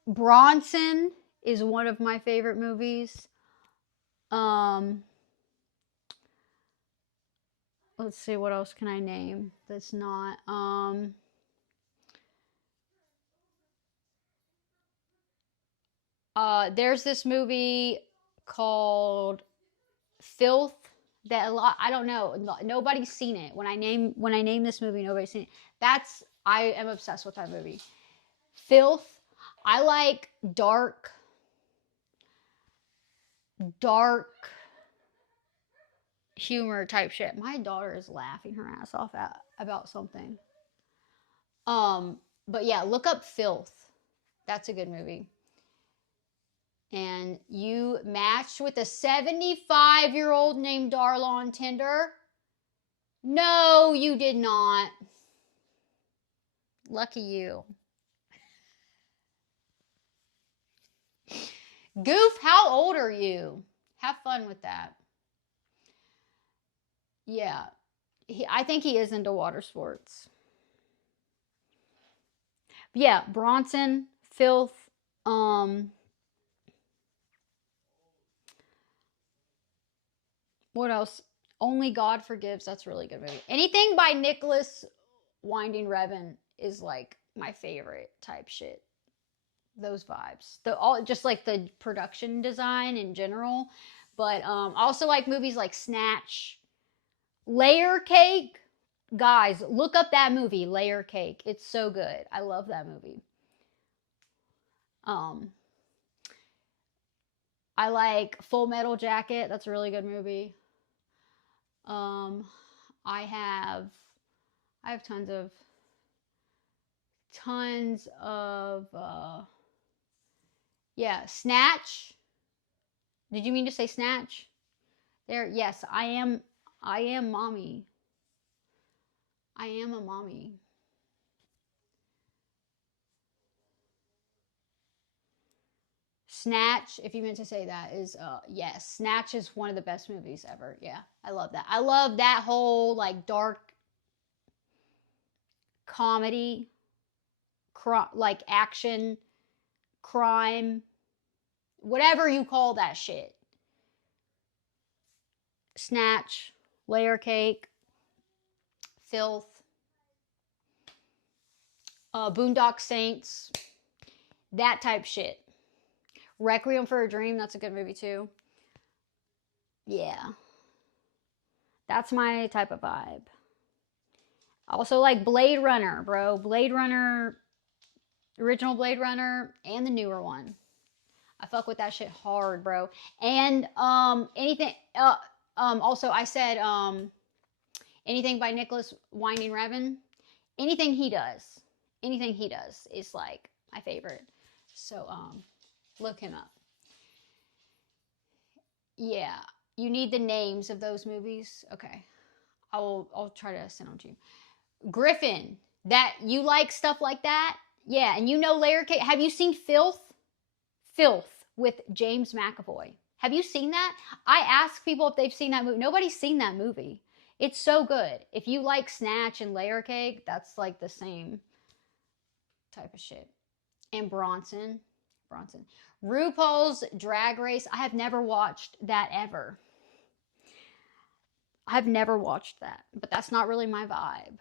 Bronson is one of my favorite movies. Let's see, what else can I name that's not there's this movie called Filth that I don't know, nobody's seen it. When I name this movie, nobody's seen it. I am obsessed with that movie. Filth. I like dark humor type shit. My daughter is laughing her ass off about something. But yeah, look up Filth. That's a good movie. And you matched with a 75-year-old named Darla on Tinder? No, you did not. Lucky you. Goof, how old are you? Have fun with that. Yeah. I think he is into water sports. Yeah, Bronson, Filth, What else? Only God Forgives. That's a really good movie. Anything by Nicholas Winding Refn is like my favorite type shit. Those vibes. The all just like the production design in general. But also like movies like Snatch, Layer Cake. Guys, look up that movie, Layer Cake. It's so good. I love that movie. I like Full Metal Jacket. That's a really good movie. I have tons of yeah, Snatch. Did you mean to say Snatch? There, yes, I am mommy. I am a mommy. Snatch, if you meant to say that, is yes, Snatch is one of the best movies ever. Yeah, I love that. I love that whole like dark comedy, like action, crime, whatever you call that shit. Snatch, Layer Cake, Filth, Boondock Saints, that type shit. Requiem for a Dream, that's a good movie too. Yeah. That's my type of vibe. Also like Blade Runner, bro. Blade Runner, original Blade Runner, and the newer one. I fuck with that shit hard, bro. And anything also I said anything by Nicholas Winding Refn. Anything he does is like my favorite. So look him up. Yeah, you need the names of those movies. Okay, I'll try to send them to you. Griffin, that you like stuff like that? Yeah, and you know Layer Cake. Have you seen Filth? Filth with James McAvoy. Have you seen that? I ask people if they've seen that movie. Nobody's seen that movie. It's so good. If you like Snatch and Layer Cake, that's like the same type of shit. And Bronson. RuPaul's Drag Race. I have never watched that ever. I've never watched that, but that's not really my vibe.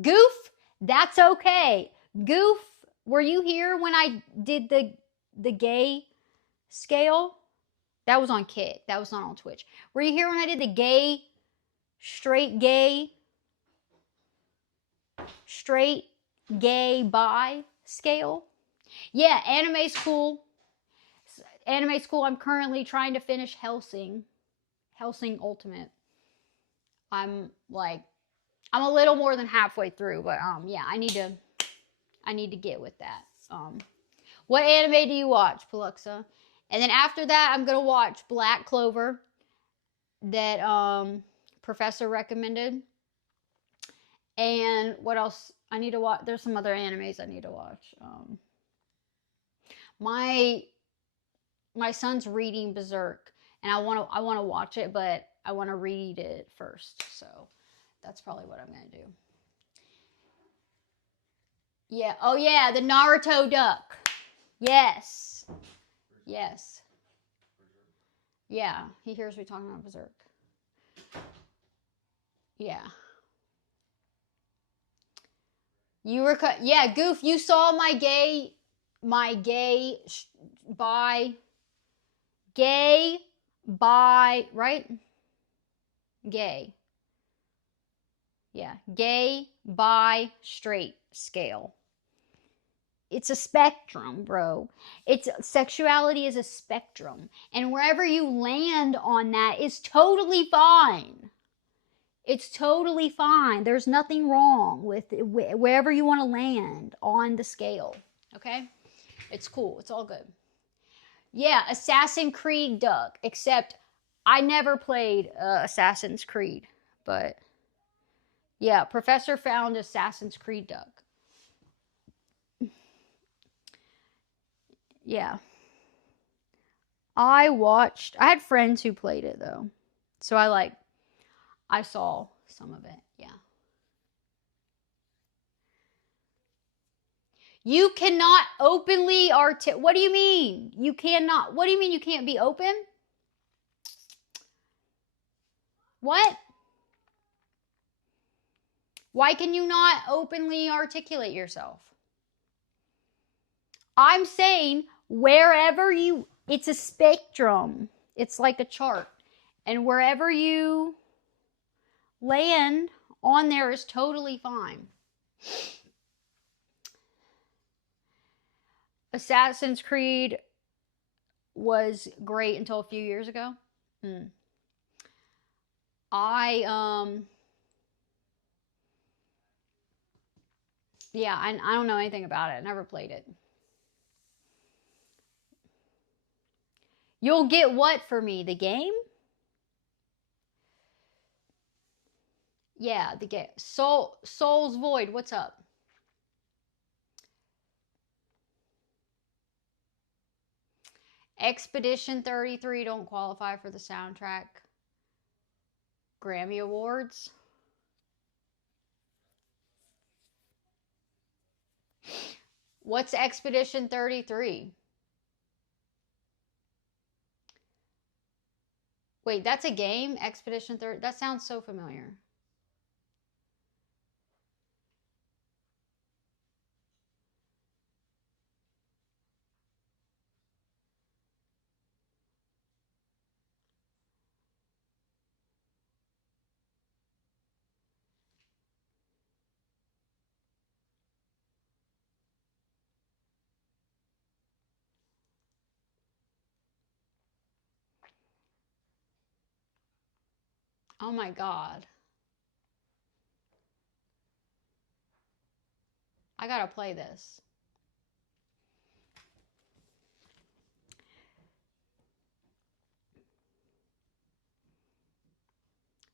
Goof, that's okay. Goof, were you here when I did the gay scale? That was on Kick. That was not on Twitch. Were you here when I did the straight gay bi scale? Yeah, anime's cool. Anime's cool. I'm currently trying to finish Hellsing Ultimate. I'm a little more than halfway through, but yeah, I need to get with that. What anime do you watch, Paluxa? And then after that, I'm gonna watch Black Clover that Professor recommended. And what else I need to watch? There's some other animes I need to watch. My son's reading Berserk, and I want to watch it, but I want to read it first. So that's probably what I'm gonna do. Yeah. Oh yeah, the Naruto duck. Yes. Yeah, he hears me talking about Berserk. Yeah. You were yeah, Goof. You saw my gay bi, right? Gay. Yeah, gay, bi, straight scale. It's a spectrum, bro. Sexuality is a spectrum, and wherever you land on that is totally fine. It's totally fine. There's nothing wrong with wherever you want to land on the scale. Okay? It's cool. It's all good. Yeah, Assassin's Creed duck. Except I never played Assassin's Creed. But yeah, Professor found Assassin's Creed duck. Yeah. I had friends who played it though. So I saw some of it. Yeah. You cannot openly what do you mean? You cannot. What do you mean you can't be open? What? Why can you not openly articulate yourself? I'm saying wherever you, it's a spectrum. It's like a chart. And wherever you land on there is totally fine. Assassin's Creed was great until a few years ago. Yeah, I don't know anything about it. I never played it. You'll get what for me? The game? Yeah, the game. Souls Void, what's up? Expedition 33 don't qualify for the soundtrack Grammy Awards. What's Expedition 33? Wait, that's a game? Expedition 30? That sounds so familiar. Oh my God. I gotta play this.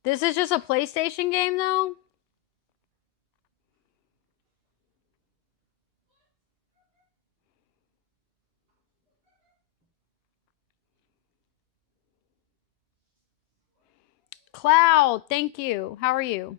This is just a PlayStation game though? Cloud, thank you. How are you?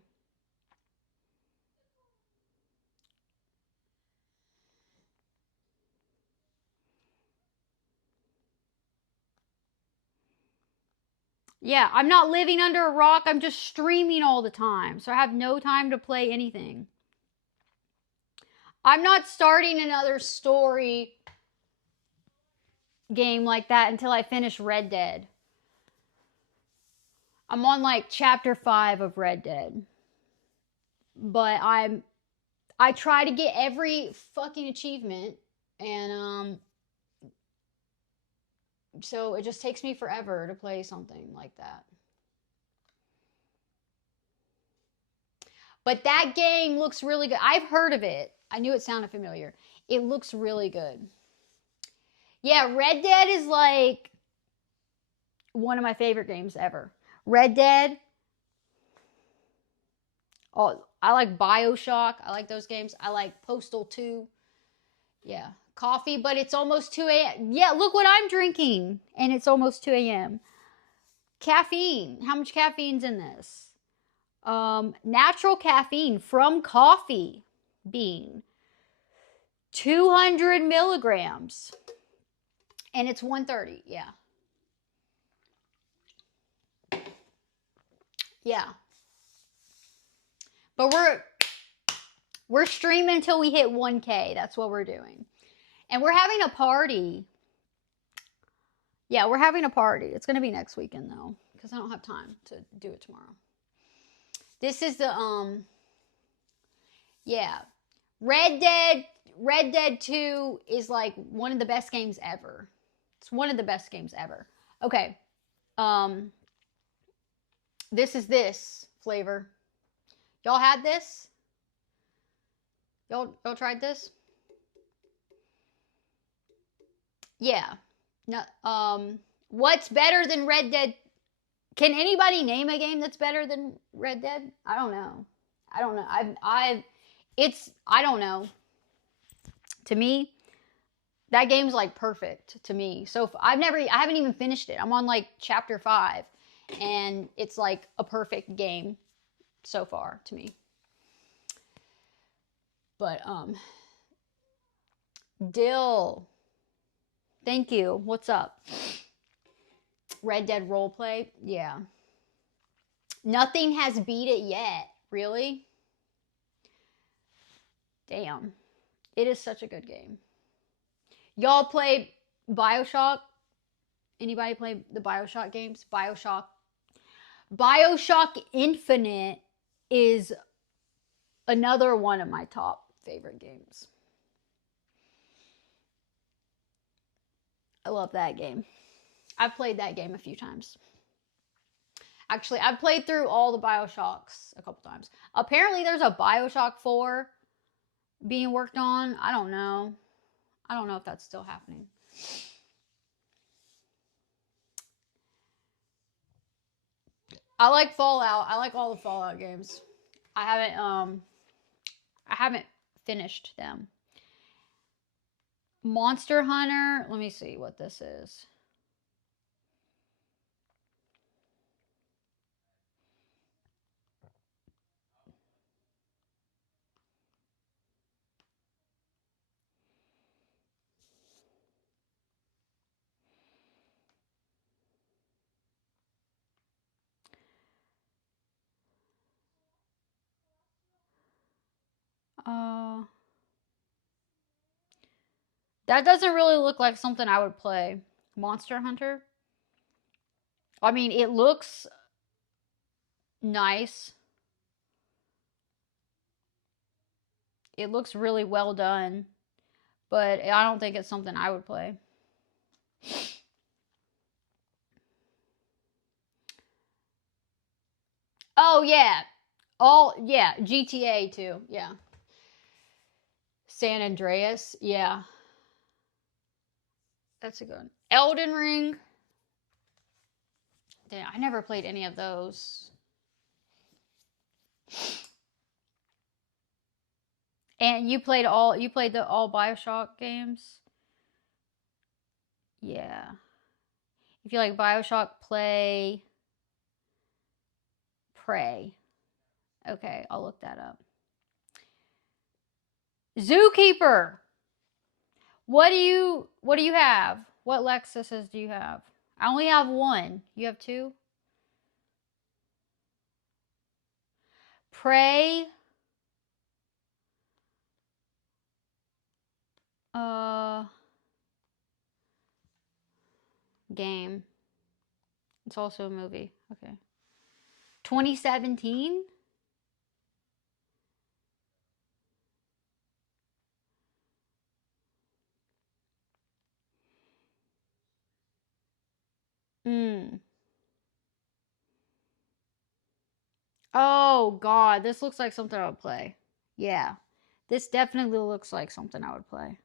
Yeah, I'm not living under a rock. I'm just streaming all the time. So I have no time to play anything. I'm not starting another story game like that until I finish Red Dead. I'm on like chapter 5 of Red Dead. But I try to get every fucking achievement, and so it just takes me forever to play something like that. But that game looks really good. I've heard of it. I knew it sounded familiar. It looks really good. Yeah, Red Dead is like one of my favorite games ever. Red Dead. Oh, I like BioShock. I like those games. I like Postal 2. Yeah. Coffee, but it's almost 2 a.m. Yeah, look what I'm drinking. And it's almost 2 a.m. Caffeine. How much caffeine's in this? Natural caffeine from coffee bean. 200 milligrams. And it's 130. Yeah. Yeah. But we're streaming until we hit 1K. That's what we're doing. And we're having a party. Yeah, we're having a party. It's going to be next weekend though, because I don't have time to do it tomorrow. This is the yeah. Red Dead 2 is like one of the best games ever. It's one of the best games ever. Okay. This is this flavor. Y'all had this? Y'all tried this? Yeah. No, what's better than Red Dead? Can anybody name a game that's better than Red Dead? I don't know. I don't know. I don't know. To me, that game's like perfect to me. So I haven't even finished it. I'm on like chapter 5 and it's like a perfect game so far to me. But Dill, thank you. What's up? Red Dead roleplay? Yeah. Nothing has beat it yet. Really? Damn. It is such a good game. Y'all play BioShock? Anybody play the BioShock games? BioShock Infinite is another one of my top favorite games. I love that game. I've played that game a few times. Actually, I've played through all the BioShocks a couple times. Apparently, there's a BioShock 4 being worked on. I don't know. I don't know if that's still happening. I like Fallout. I like all the Fallout games. I haven't finished them. Monster Hunter. Let me see what this is. That doesn't really look like something I would play. Monster Hunter. I mean, it looks nice. It looks really well done, but I don't think it's something I would play. Oh yeah. GTA too. Yeah. San Andreas. Yeah. That's a good one. Elden Ring. Damn, I never played any of those. And you played the all BioShock games? Yeah. If you like BioShock, play Prey. Okay, I'll look that up. Zookeeper. What do you have? What Lexuses do you have? I only have one. You have two? Prey. Game. It's also a movie. Okay. 2017? Oh, God. This looks like something I would play. Yeah. This definitely looks like something I would play.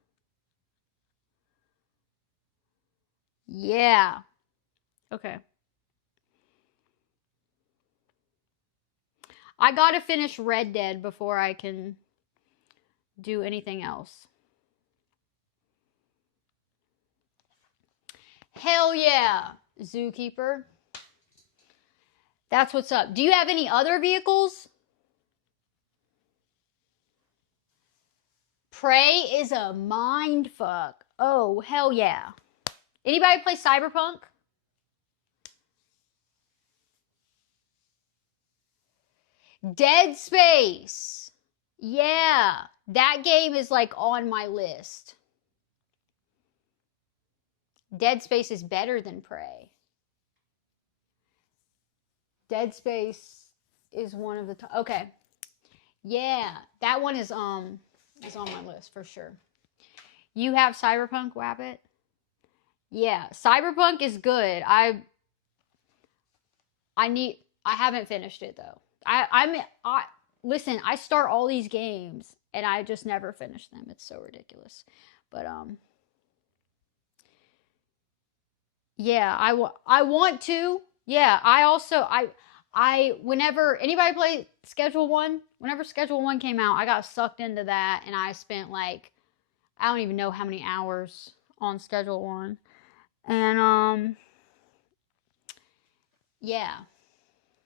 Yeah. Okay. I gotta finish Red Dead before I can do anything else. Hell yeah, Zookeeper. That's what's up. Do you have any other vehicles? Prey is a mind fuck. Oh, hell yeah. Anybody play Cyberpunk? Dead Space. Yeah, that game is like on my list. Dead Space is better than Prey. Dead Space is one of the top. Okay. Yeah, that one is on my list for sure. You have Cyberpunk, Wabbit? Yeah, Cyberpunk is good. I haven't finished it though. Listen, I start all these games and I just never finish them. It's so ridiculous. But yeah, I want to. Yeah, whenever anybody play Schedule 1, whenever Schedule 1 came out, I got sucked into that and I spent like I don't even know how many hours on Schedule 1. And yeah.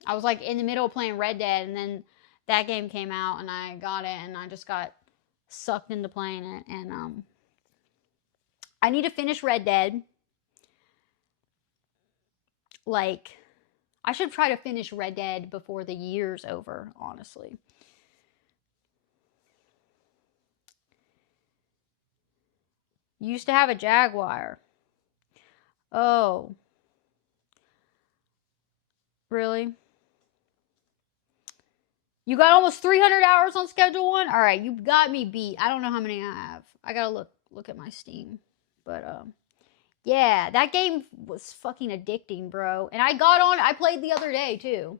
I was like in the middle of playing Red Dead and then that game came out and I got it and I just got sucked into playing it and I need to finish Red Dead. Like I should try to finish Red Dead before the year's over, honestly. Used to have a Jaguar. Oh. Really? You got almost 300 hours on Schedule 1? All right, you got me beat. I don't know how many I have. I got to look at my Steam. But yeah, that game was fucking addicting, bro. And I played the other day too.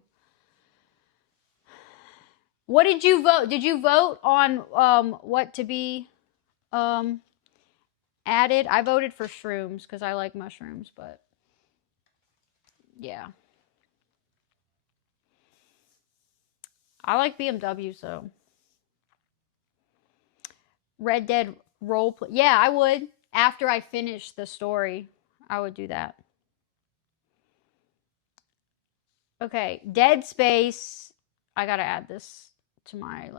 What did you vote? Did you vote on what to be added? I voted for shrooms cuz I like mushrooms, but yeah. I like BMW, so Red Dead roleplay. Yeah, I would. After I finish the story, I would do that. Okay, Dead Space. I gotta add this to my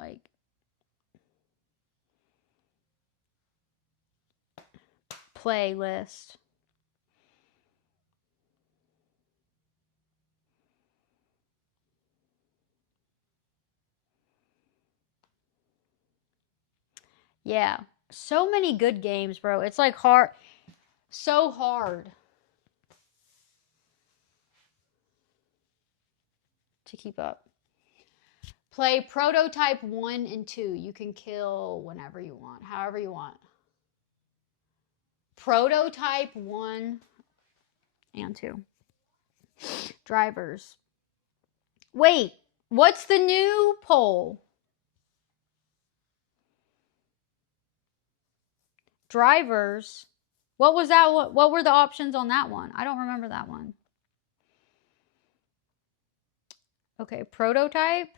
playlist. Yeah, so many good games, bro. It's like so hard to keep up. Play Prototype 1 and 2. You can kill whenever you want, however you want. Prototype 1 and 2. Drivers. Wait, what's the new poll? Drivers. What was that? What were the options on that one? I don't remember that one. Okay, Prototype.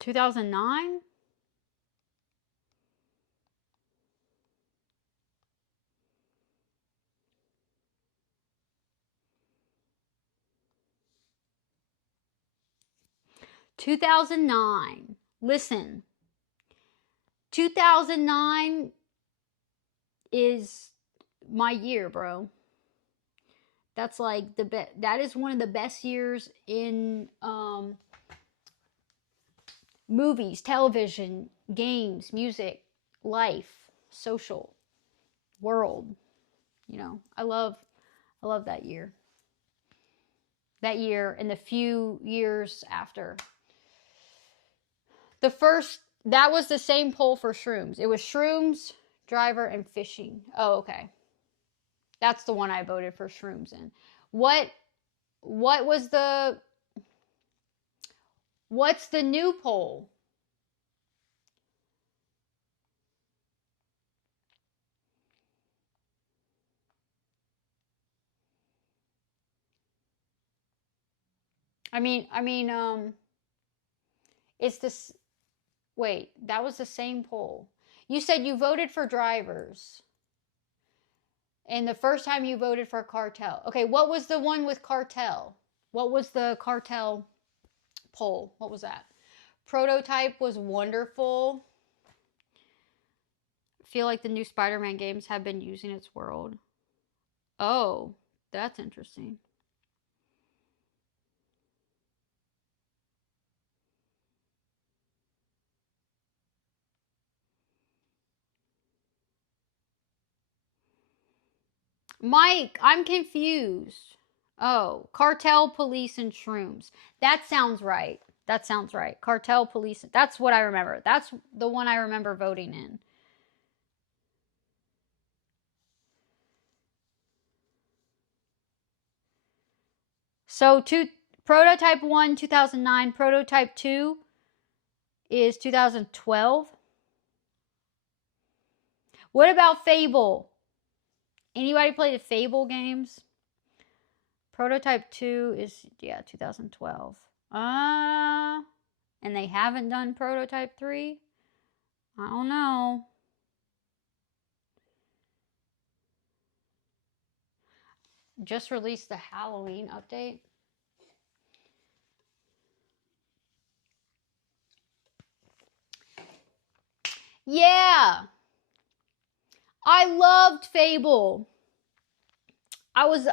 (2009) 2009. Listen, 2009 is my year, bro. That's like that is one of the best years in movies, television, games, music, life, social, world. You know, I love that year. That year and the few years after. That was the same poll for shrooms. It was shrooms, driver, and fishing. Oh, okay. That's the one I voted for shrooms in. What's the new poll? I mean, it's this. Wait, that was the same poll. You said you voted for drivers. And the first time you voted for cartel. Okay, what was the one with cartel? What was the cartel poll? What was that? Prototype was wonderful. I feel like the new Spider-Man games have been using its world. Oh, that's interesting. Mike, I'm confused. Oh, cartel, police, and shrooms. That sounds right. That sounds right. Cartel, police. That's what I remember. That's the one I remember voting in. So, Prototype 1, 2009. Prototype 2 is 2012. What about Fable? Anybody play the Fable games? Prototype 2 is, yeah, 2012. And they haven't done Prototype 3? I don't know. Just released the Halloween update. Yeah. I loved Fable. I was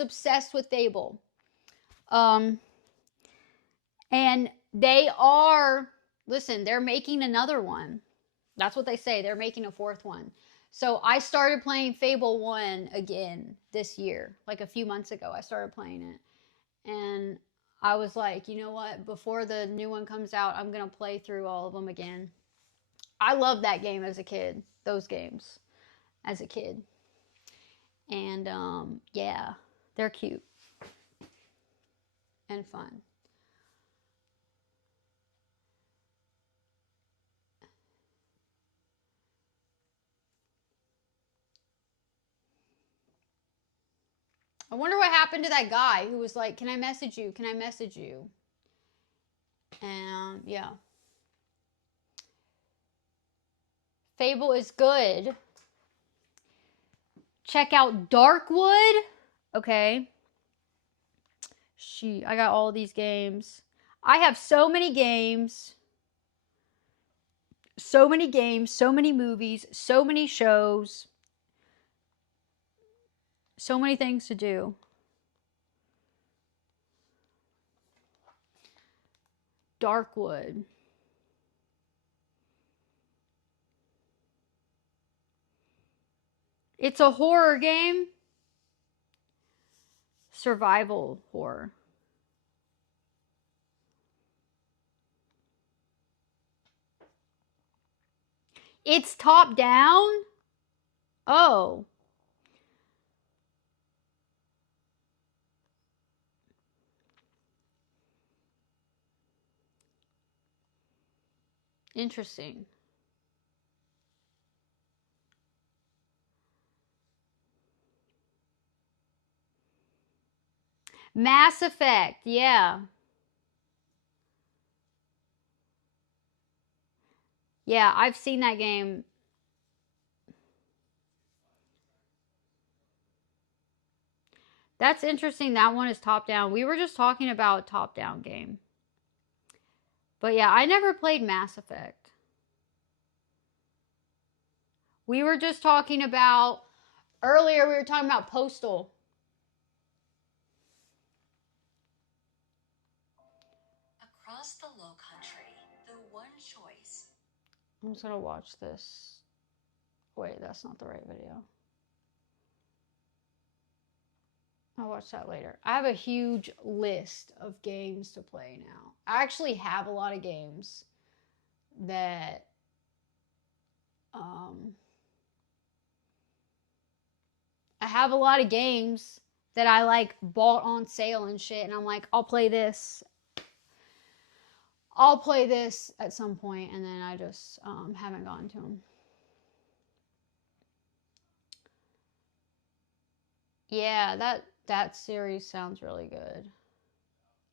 obsessed with Fable. And they're making another one. That's what they say. They're making a fourth one. So I started playing Fable 1 again this year. Like a few months ago, I started playing it. And I was like, you know what? Before the new one comes out, I'm going to play through all of them again. I loved that game as a kid, those games as a kid. And yeah, they're cute and fun. I wonder what happened to that guy who was like, "Can I message you? Can I message you?" And yeah. Fable is good. Check out Darkwood. Okay. I got all these games. I have so many games. So many games, so many movies, so many shows. So many things to do. Darkwood. It's a horror game. Survival horror. It's top down? Oh. Interesting. Mass Effect, yeah. Yeah, I've seen that game. That's interesting. That one is top down. We were just talking about top down game. But yeah, I never played Mass Effect. We were just talking about earlier we were talking about Postal. Across the Low Country, the one choice. I'm just going to watch this. Wait, that's not the right video. I'll watch that later. I have a huge list of games to play now. I actually have a lot of games that I have a lot of games that I like bought on sale and shit, and I'm like, I'll play this. I'll play this at some point, and then I just haven't gotten to them. Yeah, that series sounds really good.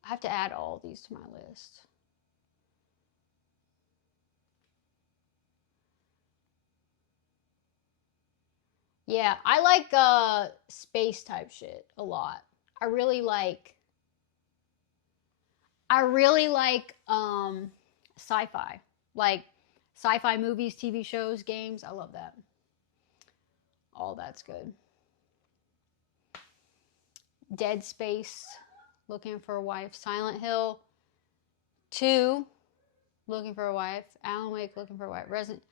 I have to add all these to my list. Yeah, I like space type shit a lot. I really like sci-fi. Like sci-fi movies, TV shows, games. I love that. All that's good. Dead Space, looking for a wife. Silent Hill 2, looking for a wife. Alan Wake, looking for a wife. Resident.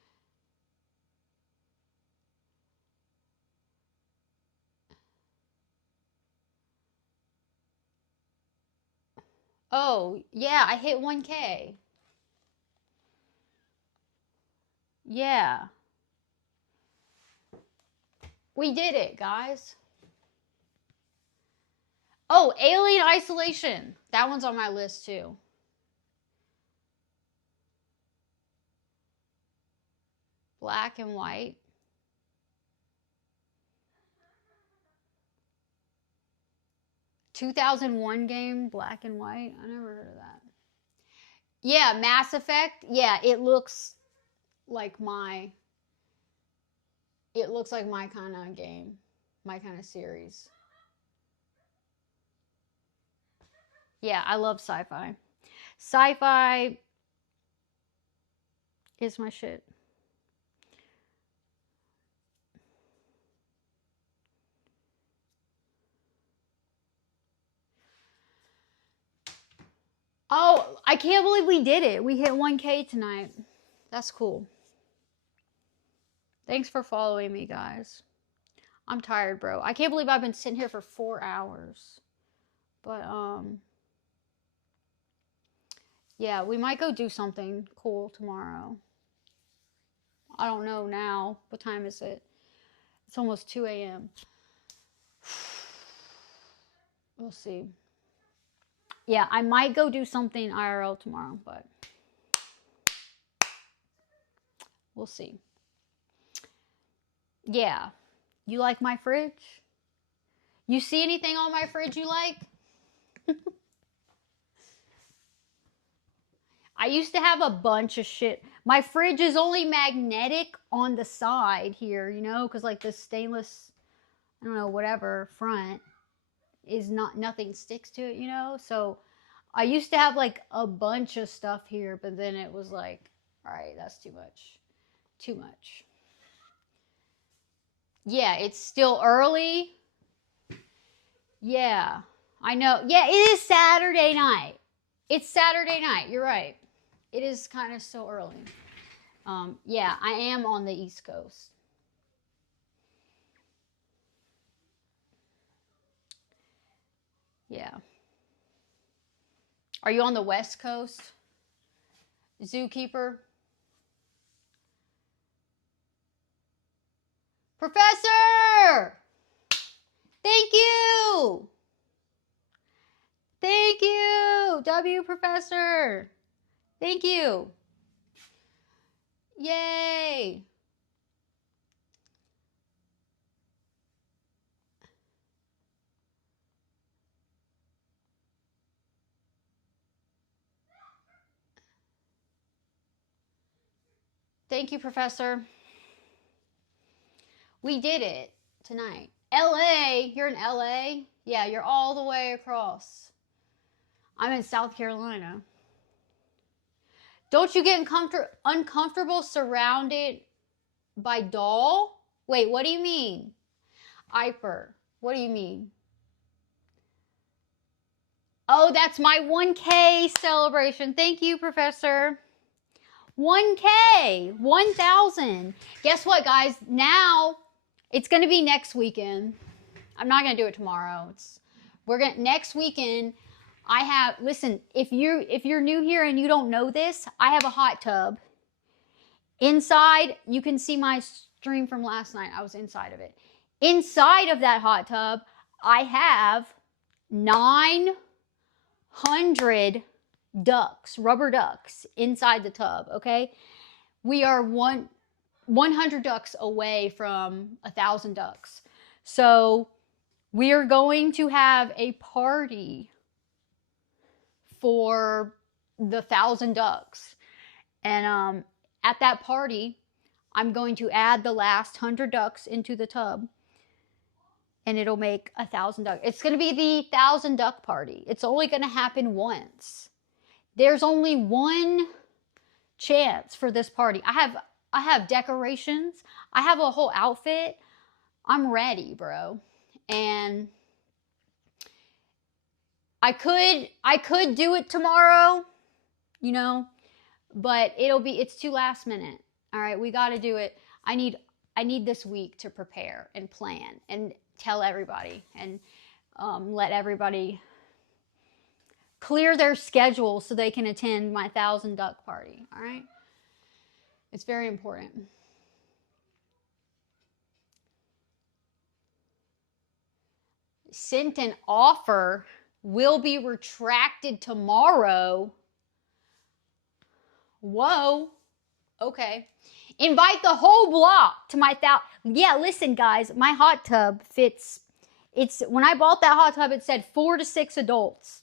Oh, yeah, I hit 1K. Yeah. We did it, guys. Oh, Alien Isolation. That one's on my list too. Black and white. 2001 game, black and white. I never heard of that. Yeah, Mass Effect. Yeah, it looks like my kind of game, my kind of series. Yeah, I love sci-fi. Sci-fi is my shit. I can't believe we did it. We hit 1K tonight. That's cool. Thanks for following me, guys. I'm tired, bro. I can't believe I've been sitting here for 4 hours. But, yeah, we might go do something cool tomorrow. I don't know now. What time is it? It's almost 2 a.m. We'll see. Yeah, I might go do something IRL tomorrow, but we'll see. Yeah. You like my fridge? You see anything on my fridge you like? I used to have a bunch of shit. My fridge is only magnetic on the side here, you know, because like this stainless, I don't know, whatever front is nothing sticks to it, you know. So I used to have like a bunch of stuff here, but then it was like, all right, that's too much. Too much. Yeah, it's still early. Yeah, I know. Yeah, it is Saturday night. It's Saturday night. You're right. It is kind of so early. Yeah, I am on the East Coast. Yeah. Are you on the West Coast? Zookeeper? Professor! Thank you! Thank you! W Professor! Thank you! Yay! Thank you, Professor. We did it tonight. LA, you're in LA? Yeah, you're all the way across. I'm in South Carolina. Don't you get uncomfortable surrounded by doll? Wait, what do you mean? Iper, what do you mean? Oh, that's my 1K celebration. Thank you, Professor. 1K, 1,000. Guess what, guys? Now it's going to be next weekend. I'm not going to do it tomorrow. Next weekend. I have, listen, if you're new here and you don't know this, I have a hot tub. Inside, you can see my stream from last night. I was inside of it. Inside of that hot tub, I have 900 ducks, rubber ducks inside the tub, okay? We are 100 ducks away from 1,000 ducks. So we are going to have a party for the 1,000 ducks. And at that party, I'm going to add the last 100 ducks into the tub. And it'll make 1,000 ducks. It's going to be the 1,000 duck party. It's only going to happen once. There's only one chance for this party. I have decorations. I have a whole outfit. I'm ready, bro. And I could do it tomorrow, you know, but it's too last minute. All right, we got to do it. I need this week to prepare and plan and tell everybody and let everybody clear their schedule so they can attend my 1,000 duck party. All right, it's very important. Sent an offer will be retracted tomorrow. Whoa. Okay. Invite the whole block to my Yeah, listen, guys. My hot tub fits. When I bought that hot tub, it said 4 to 6 adults.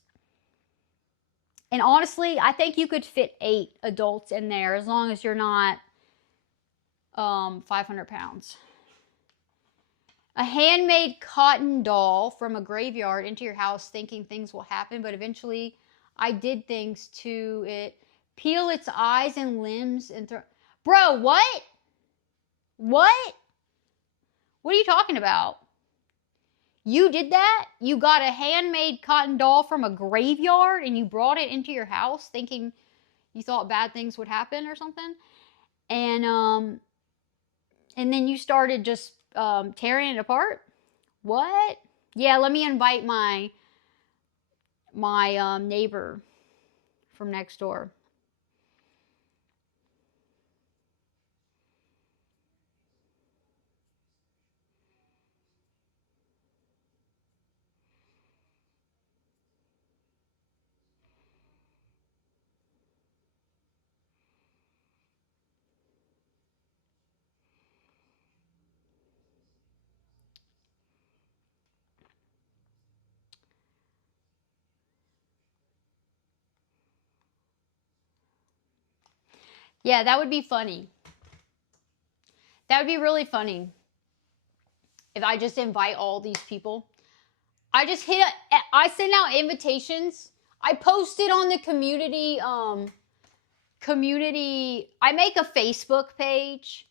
And honestly, I think you could fit 8 adults in there as long as you're not 500 pounds. A handmade cotton doll from a graveyard into your house thinking things will happen, but eventually I did things to it. Peel its eyes and limbs and throw... Bro, what? What? What are you talking about? You did that? You got a handmade cotton doll from a graveyard and you brought it into your house thinking you thought bad things would happen or something? And then you started just tearing it apart? What? Yeah, let me invite my neighbor from next door. Yeah, that would be funny. That would be really funny if I just invite all these people. I send out invitations. I post it on the community, I make a Facebook page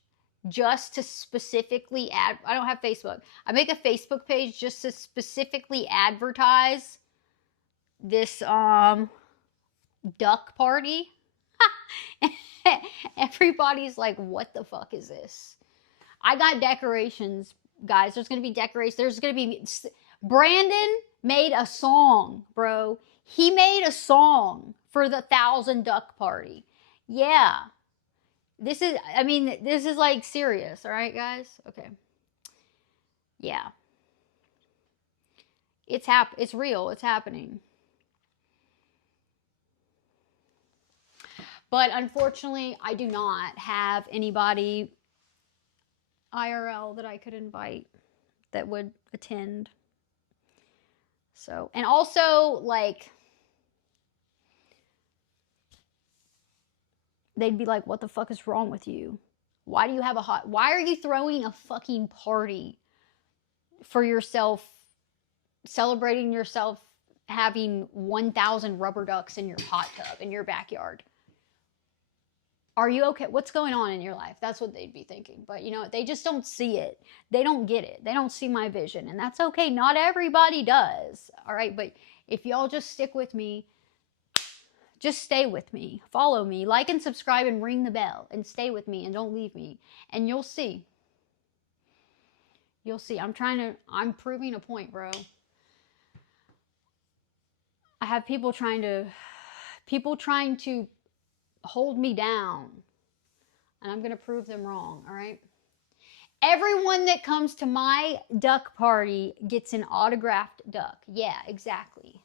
just to specifically I don't have Facebook. I make a Facebook page just to specifically advertise this, duck party. Everybody's like, what the fuck is this? I got decorations, guys. There's going to be decorations. There's going to be... Brandon made a song, bro. He made a song for the 1,000 duck party. Yeah. This is like serious. All right, guys? Okay. Yeah. It's real. It's happening. But unfortunately, I do not have anybody IRL that I could invite that would attend. So, and also, like, they'd be like, what the fuck is wrong with you? Why are you throwing a fucking party for yourself, celebrating yourself having 1,000 rubber ducks in your hot tub in your backyard? Are you okay? What's going on in your life? That's what they'd be thinking. But, you know, they just don't see it. They don't get it. They don't see my vision. And that's okay. Not everybody does. All right. But if y'all just stick with me, just stay with me. Follow me. Like and subscribe and ring the bell. And stay with me and don't leave me. And you'll see. You'll see. I'm proving a point, bro. I have people trying to hold me down, and I'm going to prove them wrong, all right? Everyone that comes to my duck party gets an autographed duck. Yeah, exactly.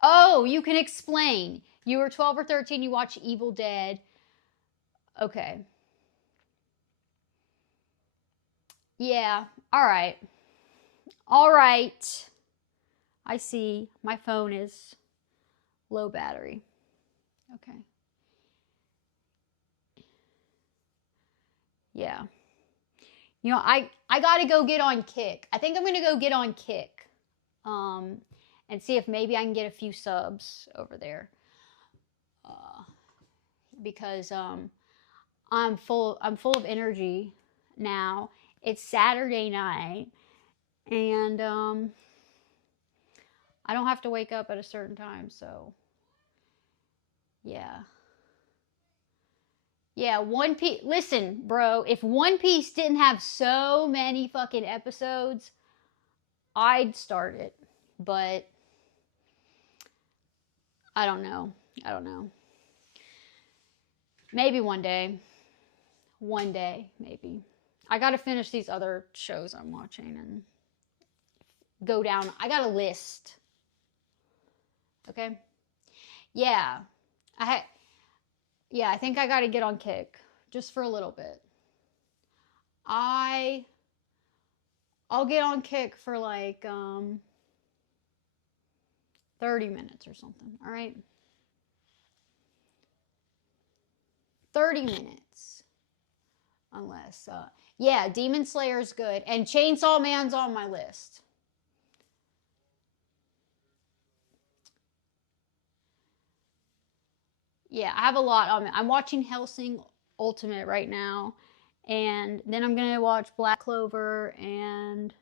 Oh, you can explain. You were 12 or 13, you watch Evil Dead. Okay. Yeah, all right. All right. I see. My phone is low battery. Okay. Yeah. You know, I got to go get on Kick. I think I'm going to go get on Kick. And see if maybe I can get a few subs over there. Because I'm full of energy now. It's Saturday night and I don't have to wake up at a certain time, so yeah. Yeah, One Piece. Listen, bro, if One Piece didn't have so many fucking episodes, I'd start it. But I don't know. Maybe one day. One day, maybe. I gotta finish these other shows I'm watching and go down. I got a list. Okay? Yeah. I think I gotta get on Kick. Just for a little bit. I'll get on Kick for like 30 minutes or something. All right? 30 minutes. Unless, yeah, Demon Slayer's good. And Chainsaw Man's on my list. Yeah, I have a lot on it. I'm watching Hellsing Ultimate right now. And then I'm going to watch Black Clover, and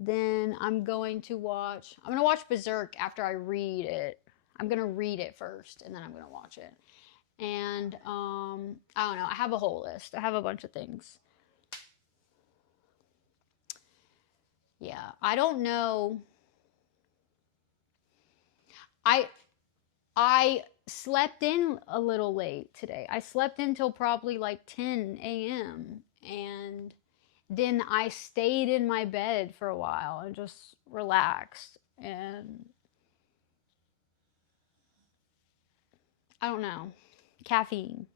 then I'm going to watch Berserk after I read it. I'm going to read it first, and then I'm going to watch it. And I don't know. I have a whole list. I have a bunch of things. Yeah, I don't know. I slept in a little late today. I slept until probably like 10 a.m. and then I stayed in my bed for a while and just relaxed. And I don't know. Caffeine.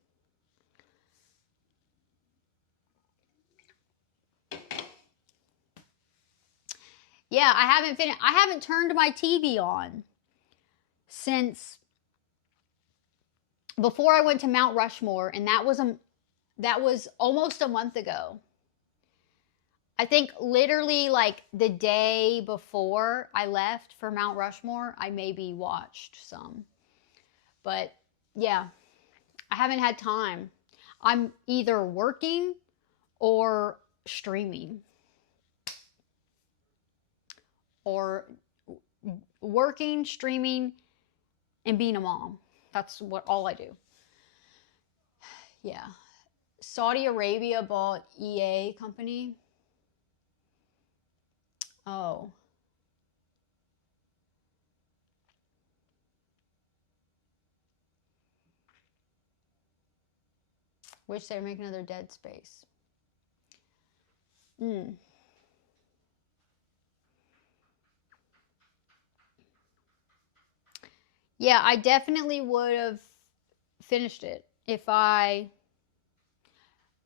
Yeah, I haven't turned my TV on since before I went to Mount Rushmore, and that was almost a month ago. I think literally like the day before I left for Mount Rushmore, I maybe watched some. But yeah, I haven't had time. I'm either working or streaming. Or working, streaming, and being a mom. That's all I do. Yeah. Saudi Arabia bought EA company. Oh. Wish they'd make another Dead Space. Yeah, I definitely would have finished it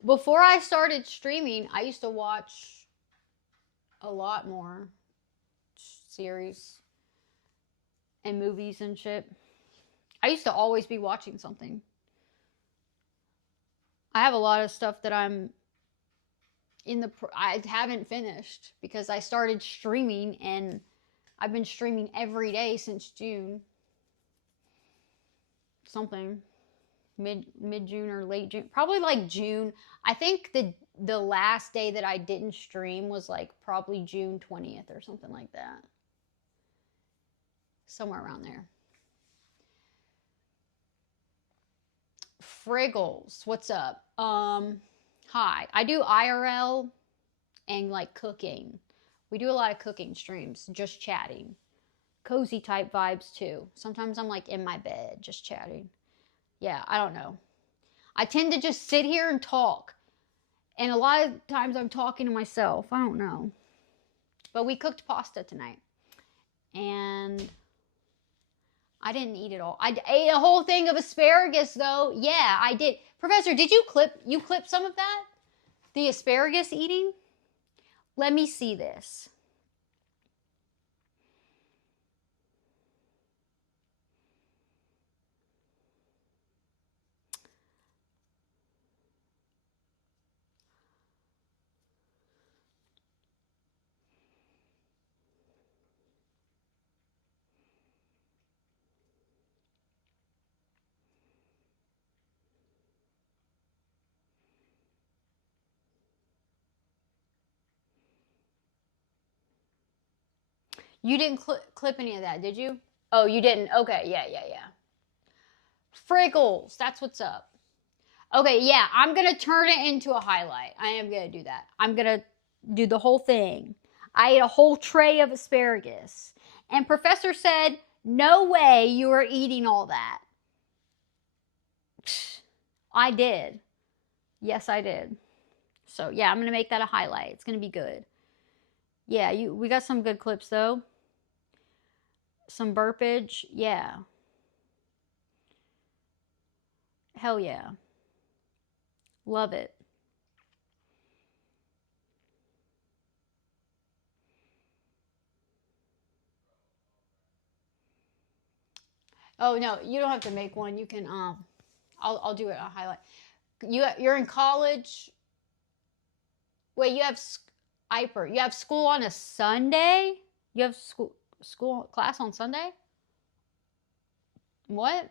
before I started streaming. I used to watch a lot more series and movies and shit. I used to always be watching something. I have a lot of stuff that I haven't finished because I started streaming, and I've been streaming every day since June. Something mid-June or late June, probably like June. I think the last day that I didn't stream was like probably June 20th or something like that, somewhere around there. Friggles, what's up? Hi. I do IRL and like cooking. We do a lot of cooking streams, just chatting. Cozy type vibes too. Sometimes I'm like in my bed just chatting. Yeah, I don't know. I tend to just sit here and talk. And a lot of times I'm talking to myself. I don't know. But we cooked pasta tonight. And I didn't eat it all. I ate a whole thing of asparagus though. Yeah, I did. Professor, did you clip some of that? The asparagus eating? Let me see this. You didn't clip any of that, did you? Oh, you didn't? Okay, yeah. Friggles, that's what's up. Okay, yeah, I'm going to turn it into a highlight. I am going to do that. I'm going to do the whole thing. I ate a whole tray of asparagus. And Professor said, no way you are eating all that. I did. Yes, I did. So, yeah, I'm going to make that a highlight. It's going to be good. Yeah, we got some good clips, though. Some burpage. Yeah. Hell yeah. Love it. Oh, no, you don't have to make one. You can, I'll do it on highlight. You're in college. Wait, you have IPER. You have school on a Sunday? You have school class on Sunday? What?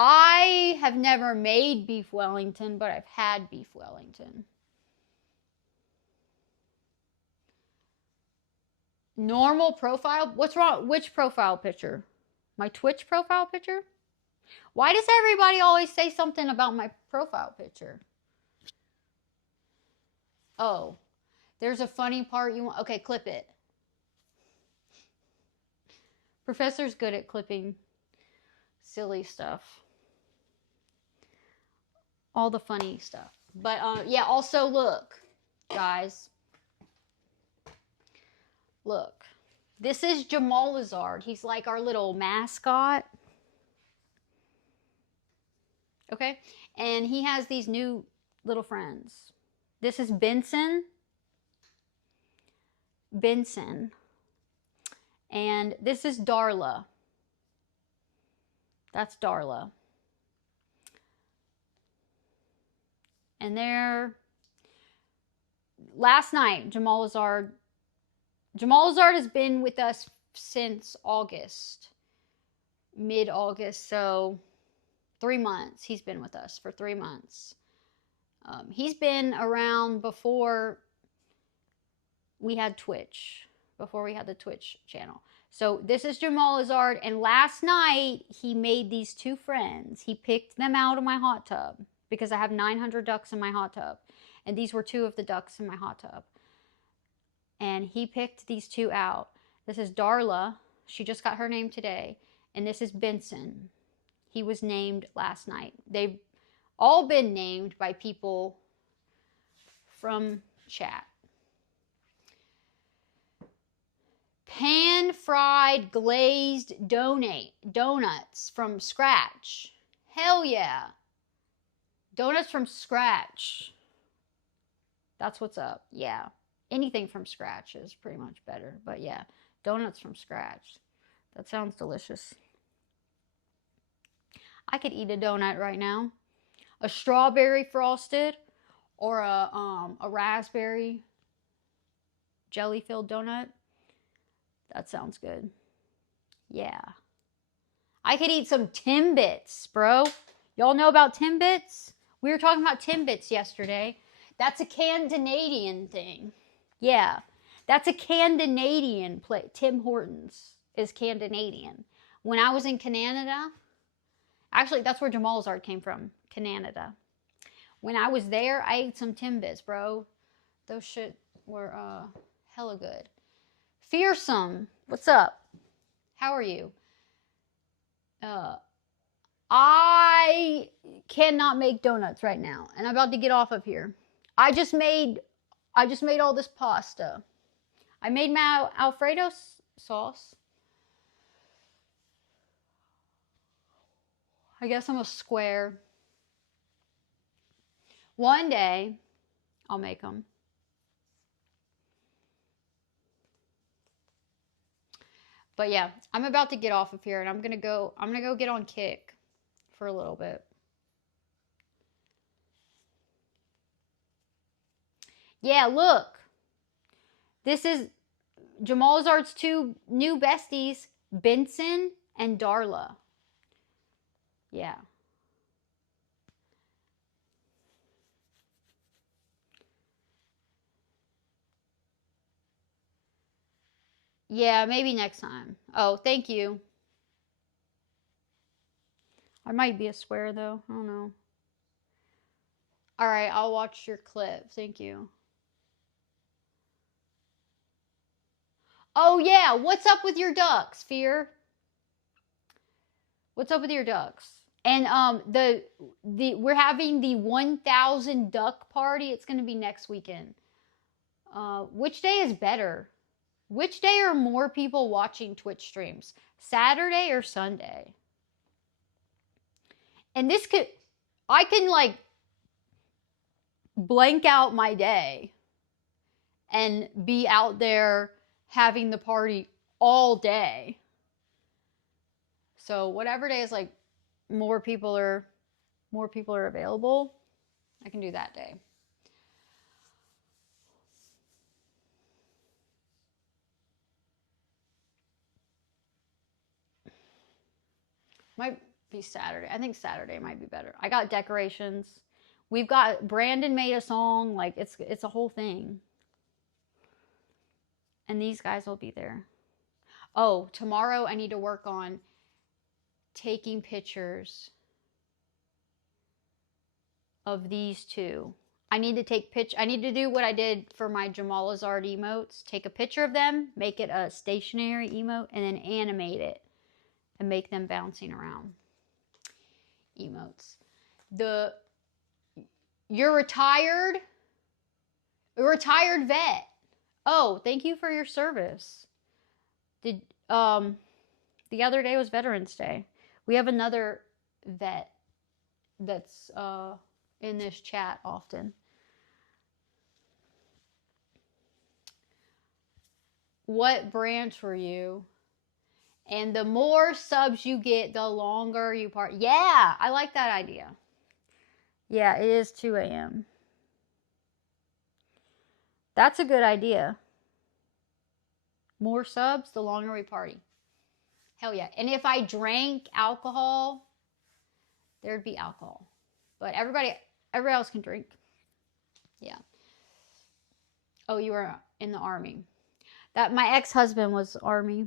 I have never made beef Wellington, but I've had beef Wellington. Normal profile? What's wrong? Which profile picture? My Twitch profile picture? Why does everybody always say something about my profile picture? Oh, there's a funny part you want. Okay, clip it. Professor's good at clipping silly stuff. All the funny stuff. But yeah, also look, guys. Look. This is Jamal Lazard. He's like our little mascot. Okay? And he has these new little friends. This is Benson. Benson. And this is Darla. That's Darla. And there, last night, Jamal Lazard has been with us since August, mid-August, so 3 months. He's been with us for 3 months. He's been around before we had Twitch, before we had the Twitch channel. So this is Jamal Lazard, and last night he made these two friends. He picked them out of my hot tub because I have 900 ducks in my hot tub, and these were 2 of the ducks in my hot tub. And he picked these 2 out. This is Darla. She just got her name today. And this is Benson. He was named last night. They've all been named by people from chat. Pan-fried glazed donuts from scratch. Hell yeah. Donuts from scratch. That's what's up. Yeah. Anything from scratch is pretty much better. But yeah, donuts from scratch. That sounds delicious. I could eat a donut right now. A strawberry frosted or a raspberry jelly-filled donut. That sounds good. Yeah. I could eat some Timbits, bro. Y'all know about Timbits? We were talking about Timbits yesterday. That's a Canadian thing. Yeah. That's a Canadian play. Tim Hortons is Canadian. When I was in Canada, actually, that's where Jamal Lazard came from. Canada. When I was there, I ate some Timbits, bro. Those shit were hella good. Fearsome, what's up? How are you? I cannot make donuts right now, and I'm about to get off of here. I just made all this pasta. I made my Alfredo sauce. I guess I'm a square. One day, I'll make them. But yeah, I'm about to get off of here, and I'm gonna go get on Kick for a little bit. Yeah, look. This is Jamal Lazard's 2 new besties, Benson and Darla. Yeah. Yeah, maybe next time. Oh, thank you. I might be a swear, though. I don't know. All right, I'll watch your clip. Thank you. Oh, yeah. What's up with your ducks, Fear? What's up with your ducks? And we're having the 1,000 duck party. It's going to be next weekend. Which day is better? Which day are more people watching Twitch streams? Saturday or Sunday? And I can like blank out my day and be out there having the party all day. So whatever day is like more people are available, I can do that day. be Saturday. I think Saturday might be better. I got decorations. We've got Brandon made a song. Like it's a whole thing. And these guys will be there. Oh, tomorrow I need to work on taking pictures of these two. I need to do what I did for my Jamal Azard emotes. Take a picture of them, make it a stationary emote, and then animate it and make them bouncing around. Emotes. You're retired? A retired vet. Oh, thank you for your service. The other day was Veterans Day. We have another vet that's in this chat often. What branch were you? And the more subs you get, the longer you part. Yeah, I like that idea. Yeah, it is 2 a.m. That's a good idea. More subs, the longer we party. Hell yeah. And if I drank alcohol, there'd be alcohol. But everybody else can drink. Yeah. Oh, you were in the Army. That my ex-husband was Army.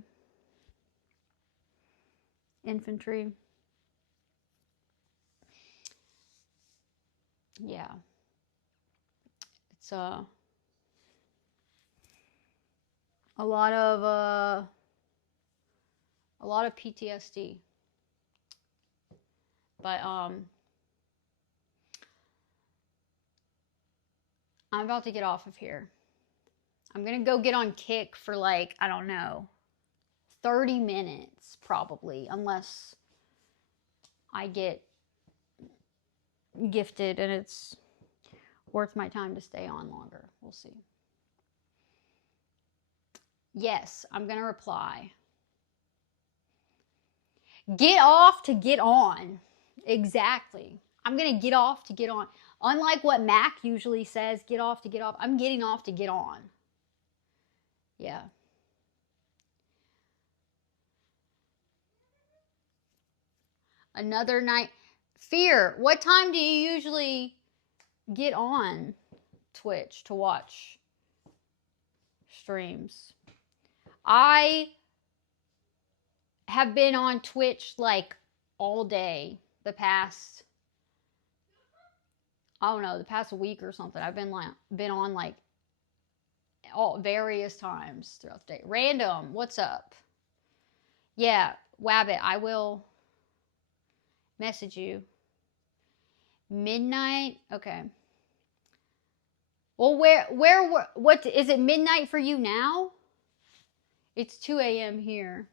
Infantry. Yeah. It's a lot of PTSD. But I'm about to get off of here. I'm going to go get on Kick for like, I don't know, 30 minutes probably, unless I get gifted and it's worth my time to stay on longer. We'll see. Yes, I'm going to reply. Get off to get on. Exactly. I'm going to get off to get on. Unlike what Mac usually says, get off to get off. I'm getting off to get on. Yeah. Another night. Fear, what time do you usually get on Twitch to watch streams? I have been on Twitch like all day the past, I don't know, the past week or something. I've been on like all various times throughout the day. Random, what's up? Yeah, Wabbit, I will message you. Midnight? Okay. Well, what is it midnight for you now? It's 2 a.m. here.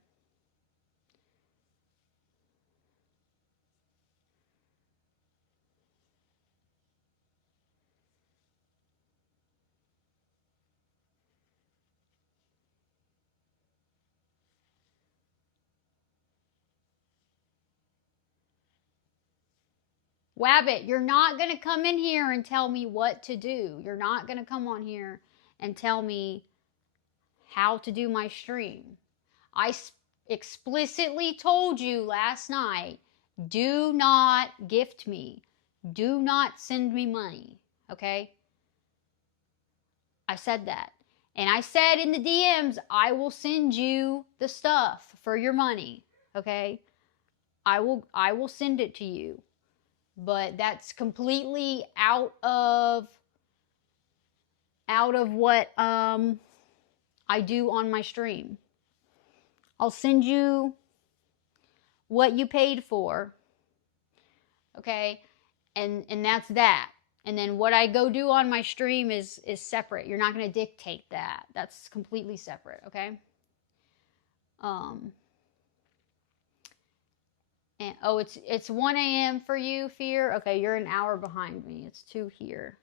Wabbit, you're not going to come in here and tell me what to do. You're not going to come on here and tell me how to do my stream. I explicitly told you last night, do not gift me. Do not send me money. Okay? I said that. And I said in the DMs, I will send you the stuff for your money. Okay? I will send it to you. But that's completely out of what I do on my stream. I'll send you what you paid for. Okay? And that's that. And then what I go do on my stream is separate. You're not going to dictate that. That's completely separate, okay? And oh, it's 1 a.m. for you, Fear? Okay, you're an hour behind me. It's 2 here.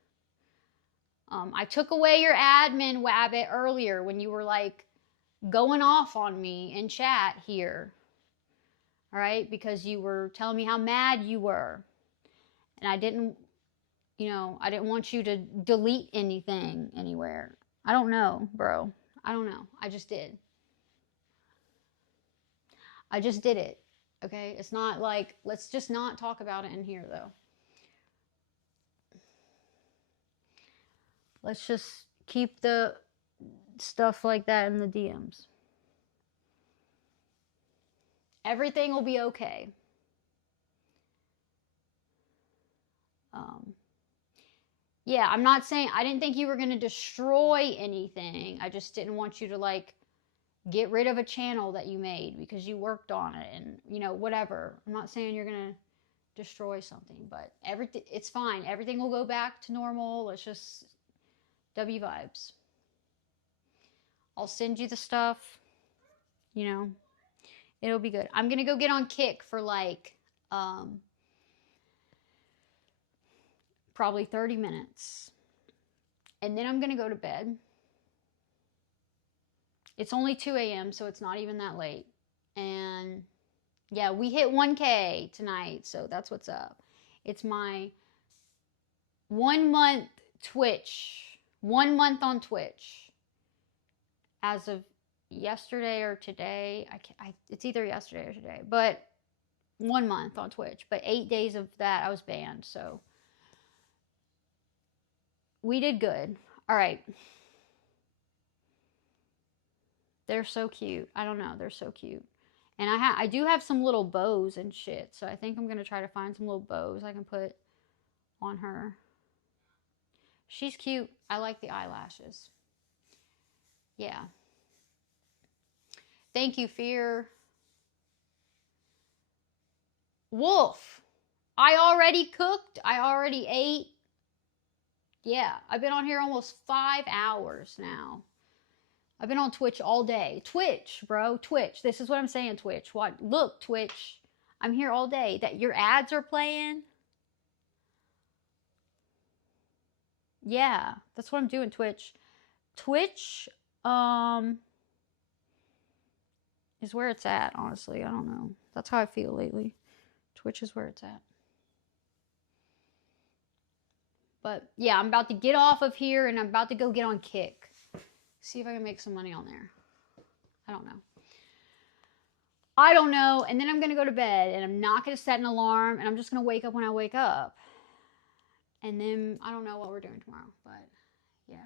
I took away your admin, Wabbit, earlier when you were like going off on me in chat here. All right? Because you were telling me how mad you were. And I didn't want you to delete anything anywhere. I don't know, bro. I don't know. I just did. I just did it. Okay? It's not like, let's just not talk about it in here, though. Let's just keep the stuff like that in the DMs. Everything will be okay. Yeah, I'm not saying, I didn't think you were going to destroy anything. I just didn't want you to, like, get rid of a channel that you made because you worked on it and, you know, whatever. I'm not saying you're going to destroy something, but everything, it's fine. Everything will go back to normal. Let's just W vibes. I'll send you the stuff, you know, it'll be good. I'm going to go get on Kick for like, probably 30 minutes. And then I'm going to go to bed. It's only 2 a.m., so it's not even that late. And yeah, we hit 1K tonight, so that's what's up. It's my 1 month Twitch. 1 month on Twitch. As of yesterday or today. It's either yesterday or today. But 1 month on Twitch. But 8 days of that I was banned, so we did good. All right. They're so cute. I don't know. They're so cute. And I do have some little bows and shit. So I think I'm going to try to find some little bows I can put on her. She's cute. I like the eyelashes. Yeah. Thank you, Fear. Wolf. I already cooked. I already ate. Yeah, I've been on here almost 5 hours now. I've been on Twitch all day. Twitch, bro. Twitch. This is what I'm saying, Twitch. What? Look, Twitch. I'm here all day. That your ads are playing. Yeah, that's what I'm doing, Twitch. Twitch, is where it's at, honestly. I don't know. That's how I feel lately. Twitch is where it's at. But yeah, I'm about to get off of here and I'm about to go get on Kick. See if I can make some money on there. I don't know. I don't know. And then I'm going to go to bed and I'm not going to set an alarm and I'm just going to wake up when I wake up. And then I don't know what we're doing tomorrow, but yeah.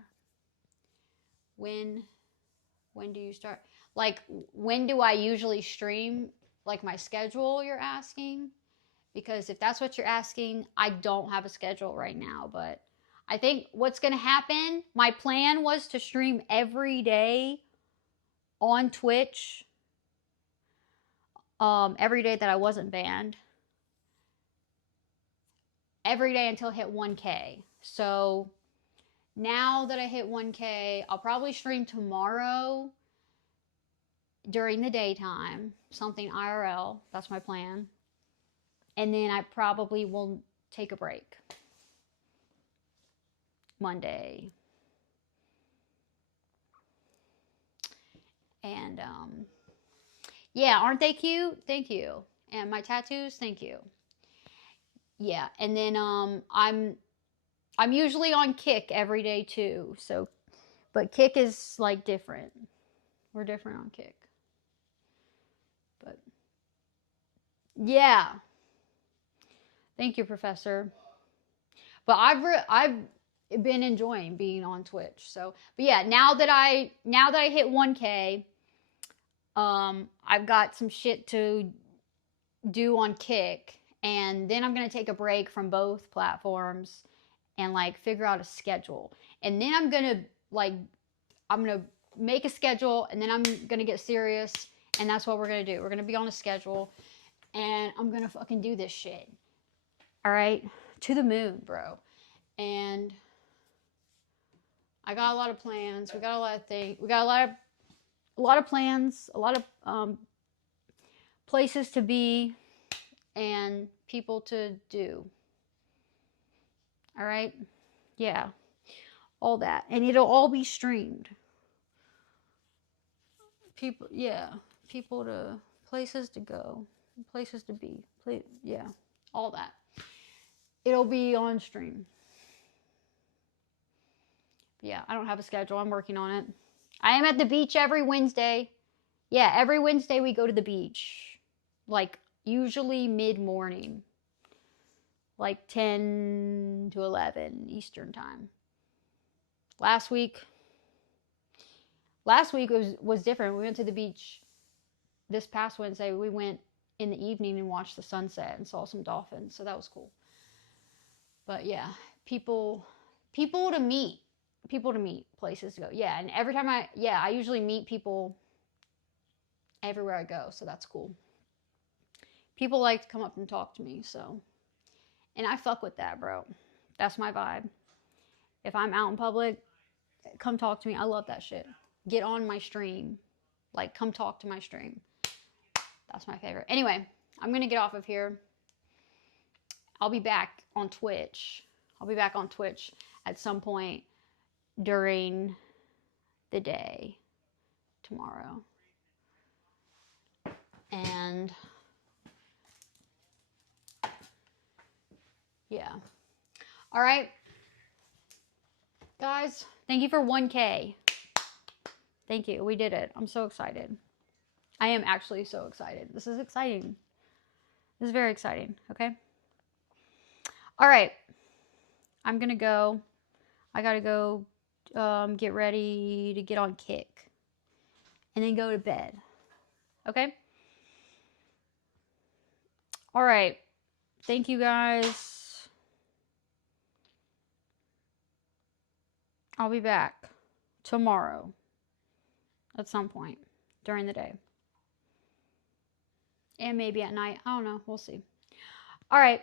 When do you start? Like, when do I usually stream? Like my schedule, you're asking? Because if that's what you're asking, I don't have a schedule right now. But I think what's going to happen, my plan was to stream every day on Twitch. Every day that I wasn't banned. Every day until I hit 1K. So now that I hit 1K, I'll probably stream tomorrow during the daytime. Something IRL. That's my plan. And then I probably will take a break. Monday. And, yeah, aren't they cute? Thank you. And my tattoos? Thank you. Yeah, and then, I'm usually on Kick every day too, so, but Kick is, like, different. We're different on Kick. But, yeah. Thank you, Professor. But I've been enjoying being on Twitch. So, but yeah, now that I hit 1K, I've got some shit to do on Kick, and then I'm gonna take a break from both platforms and like figure out a schedule. And then I'm gonna make a schedule, and then I'm gonna get serious, and that's what we're gonna do. We're gonna be on a schedule, and I'm gonna fucking do this shit. All right, to the moon, bro. And I got a lot of plans. We got a lot of things. We got a lot of plans. A lot of places to be and people to do. All right, yeah, all that, and it'll all be streamed. People, yeah, people to places to go, places to be. Yeah, all that. It'll be on stream. Yeah, I don't have a schedule. I'm working on it. I am at the beach every Wednesday. Yeah, every Wednesday we go to the beach. Like, Usually mid-morning, like 10 to 11 Eastern time. Last week was different. We went to the beach this past Wednesday. We went in the evening and watched the sunset and saw some dolphins, so that was cool. But yeah, people to meet, places to go. Yeah, and every time I usually meet people everywhere I go, so that's cool. People like to come up and talk to me, so, and I fuck with that, bro. That's my vibe. If I'm out in public, come talk to me. I love that shit. Get on my stream. Like, come talk to my stream. That's my favorite. Anyway, I'm going to get off of here. I'll be back on Twitch. At some point during the day tomorrow. And yeah. All right. Guys, thank you for 1K. Thank you. We did it. I'm so excited. I am actually so excited. This is exciting. This is very exciting. Okay. All right. I'm going to go. I got to go get ready to get on Kick. And then go to bed. Okay? All right. Thank you guys. I'll be back tomorrow at some point during the day. And maybe at night. I don't know. We'll see. All right.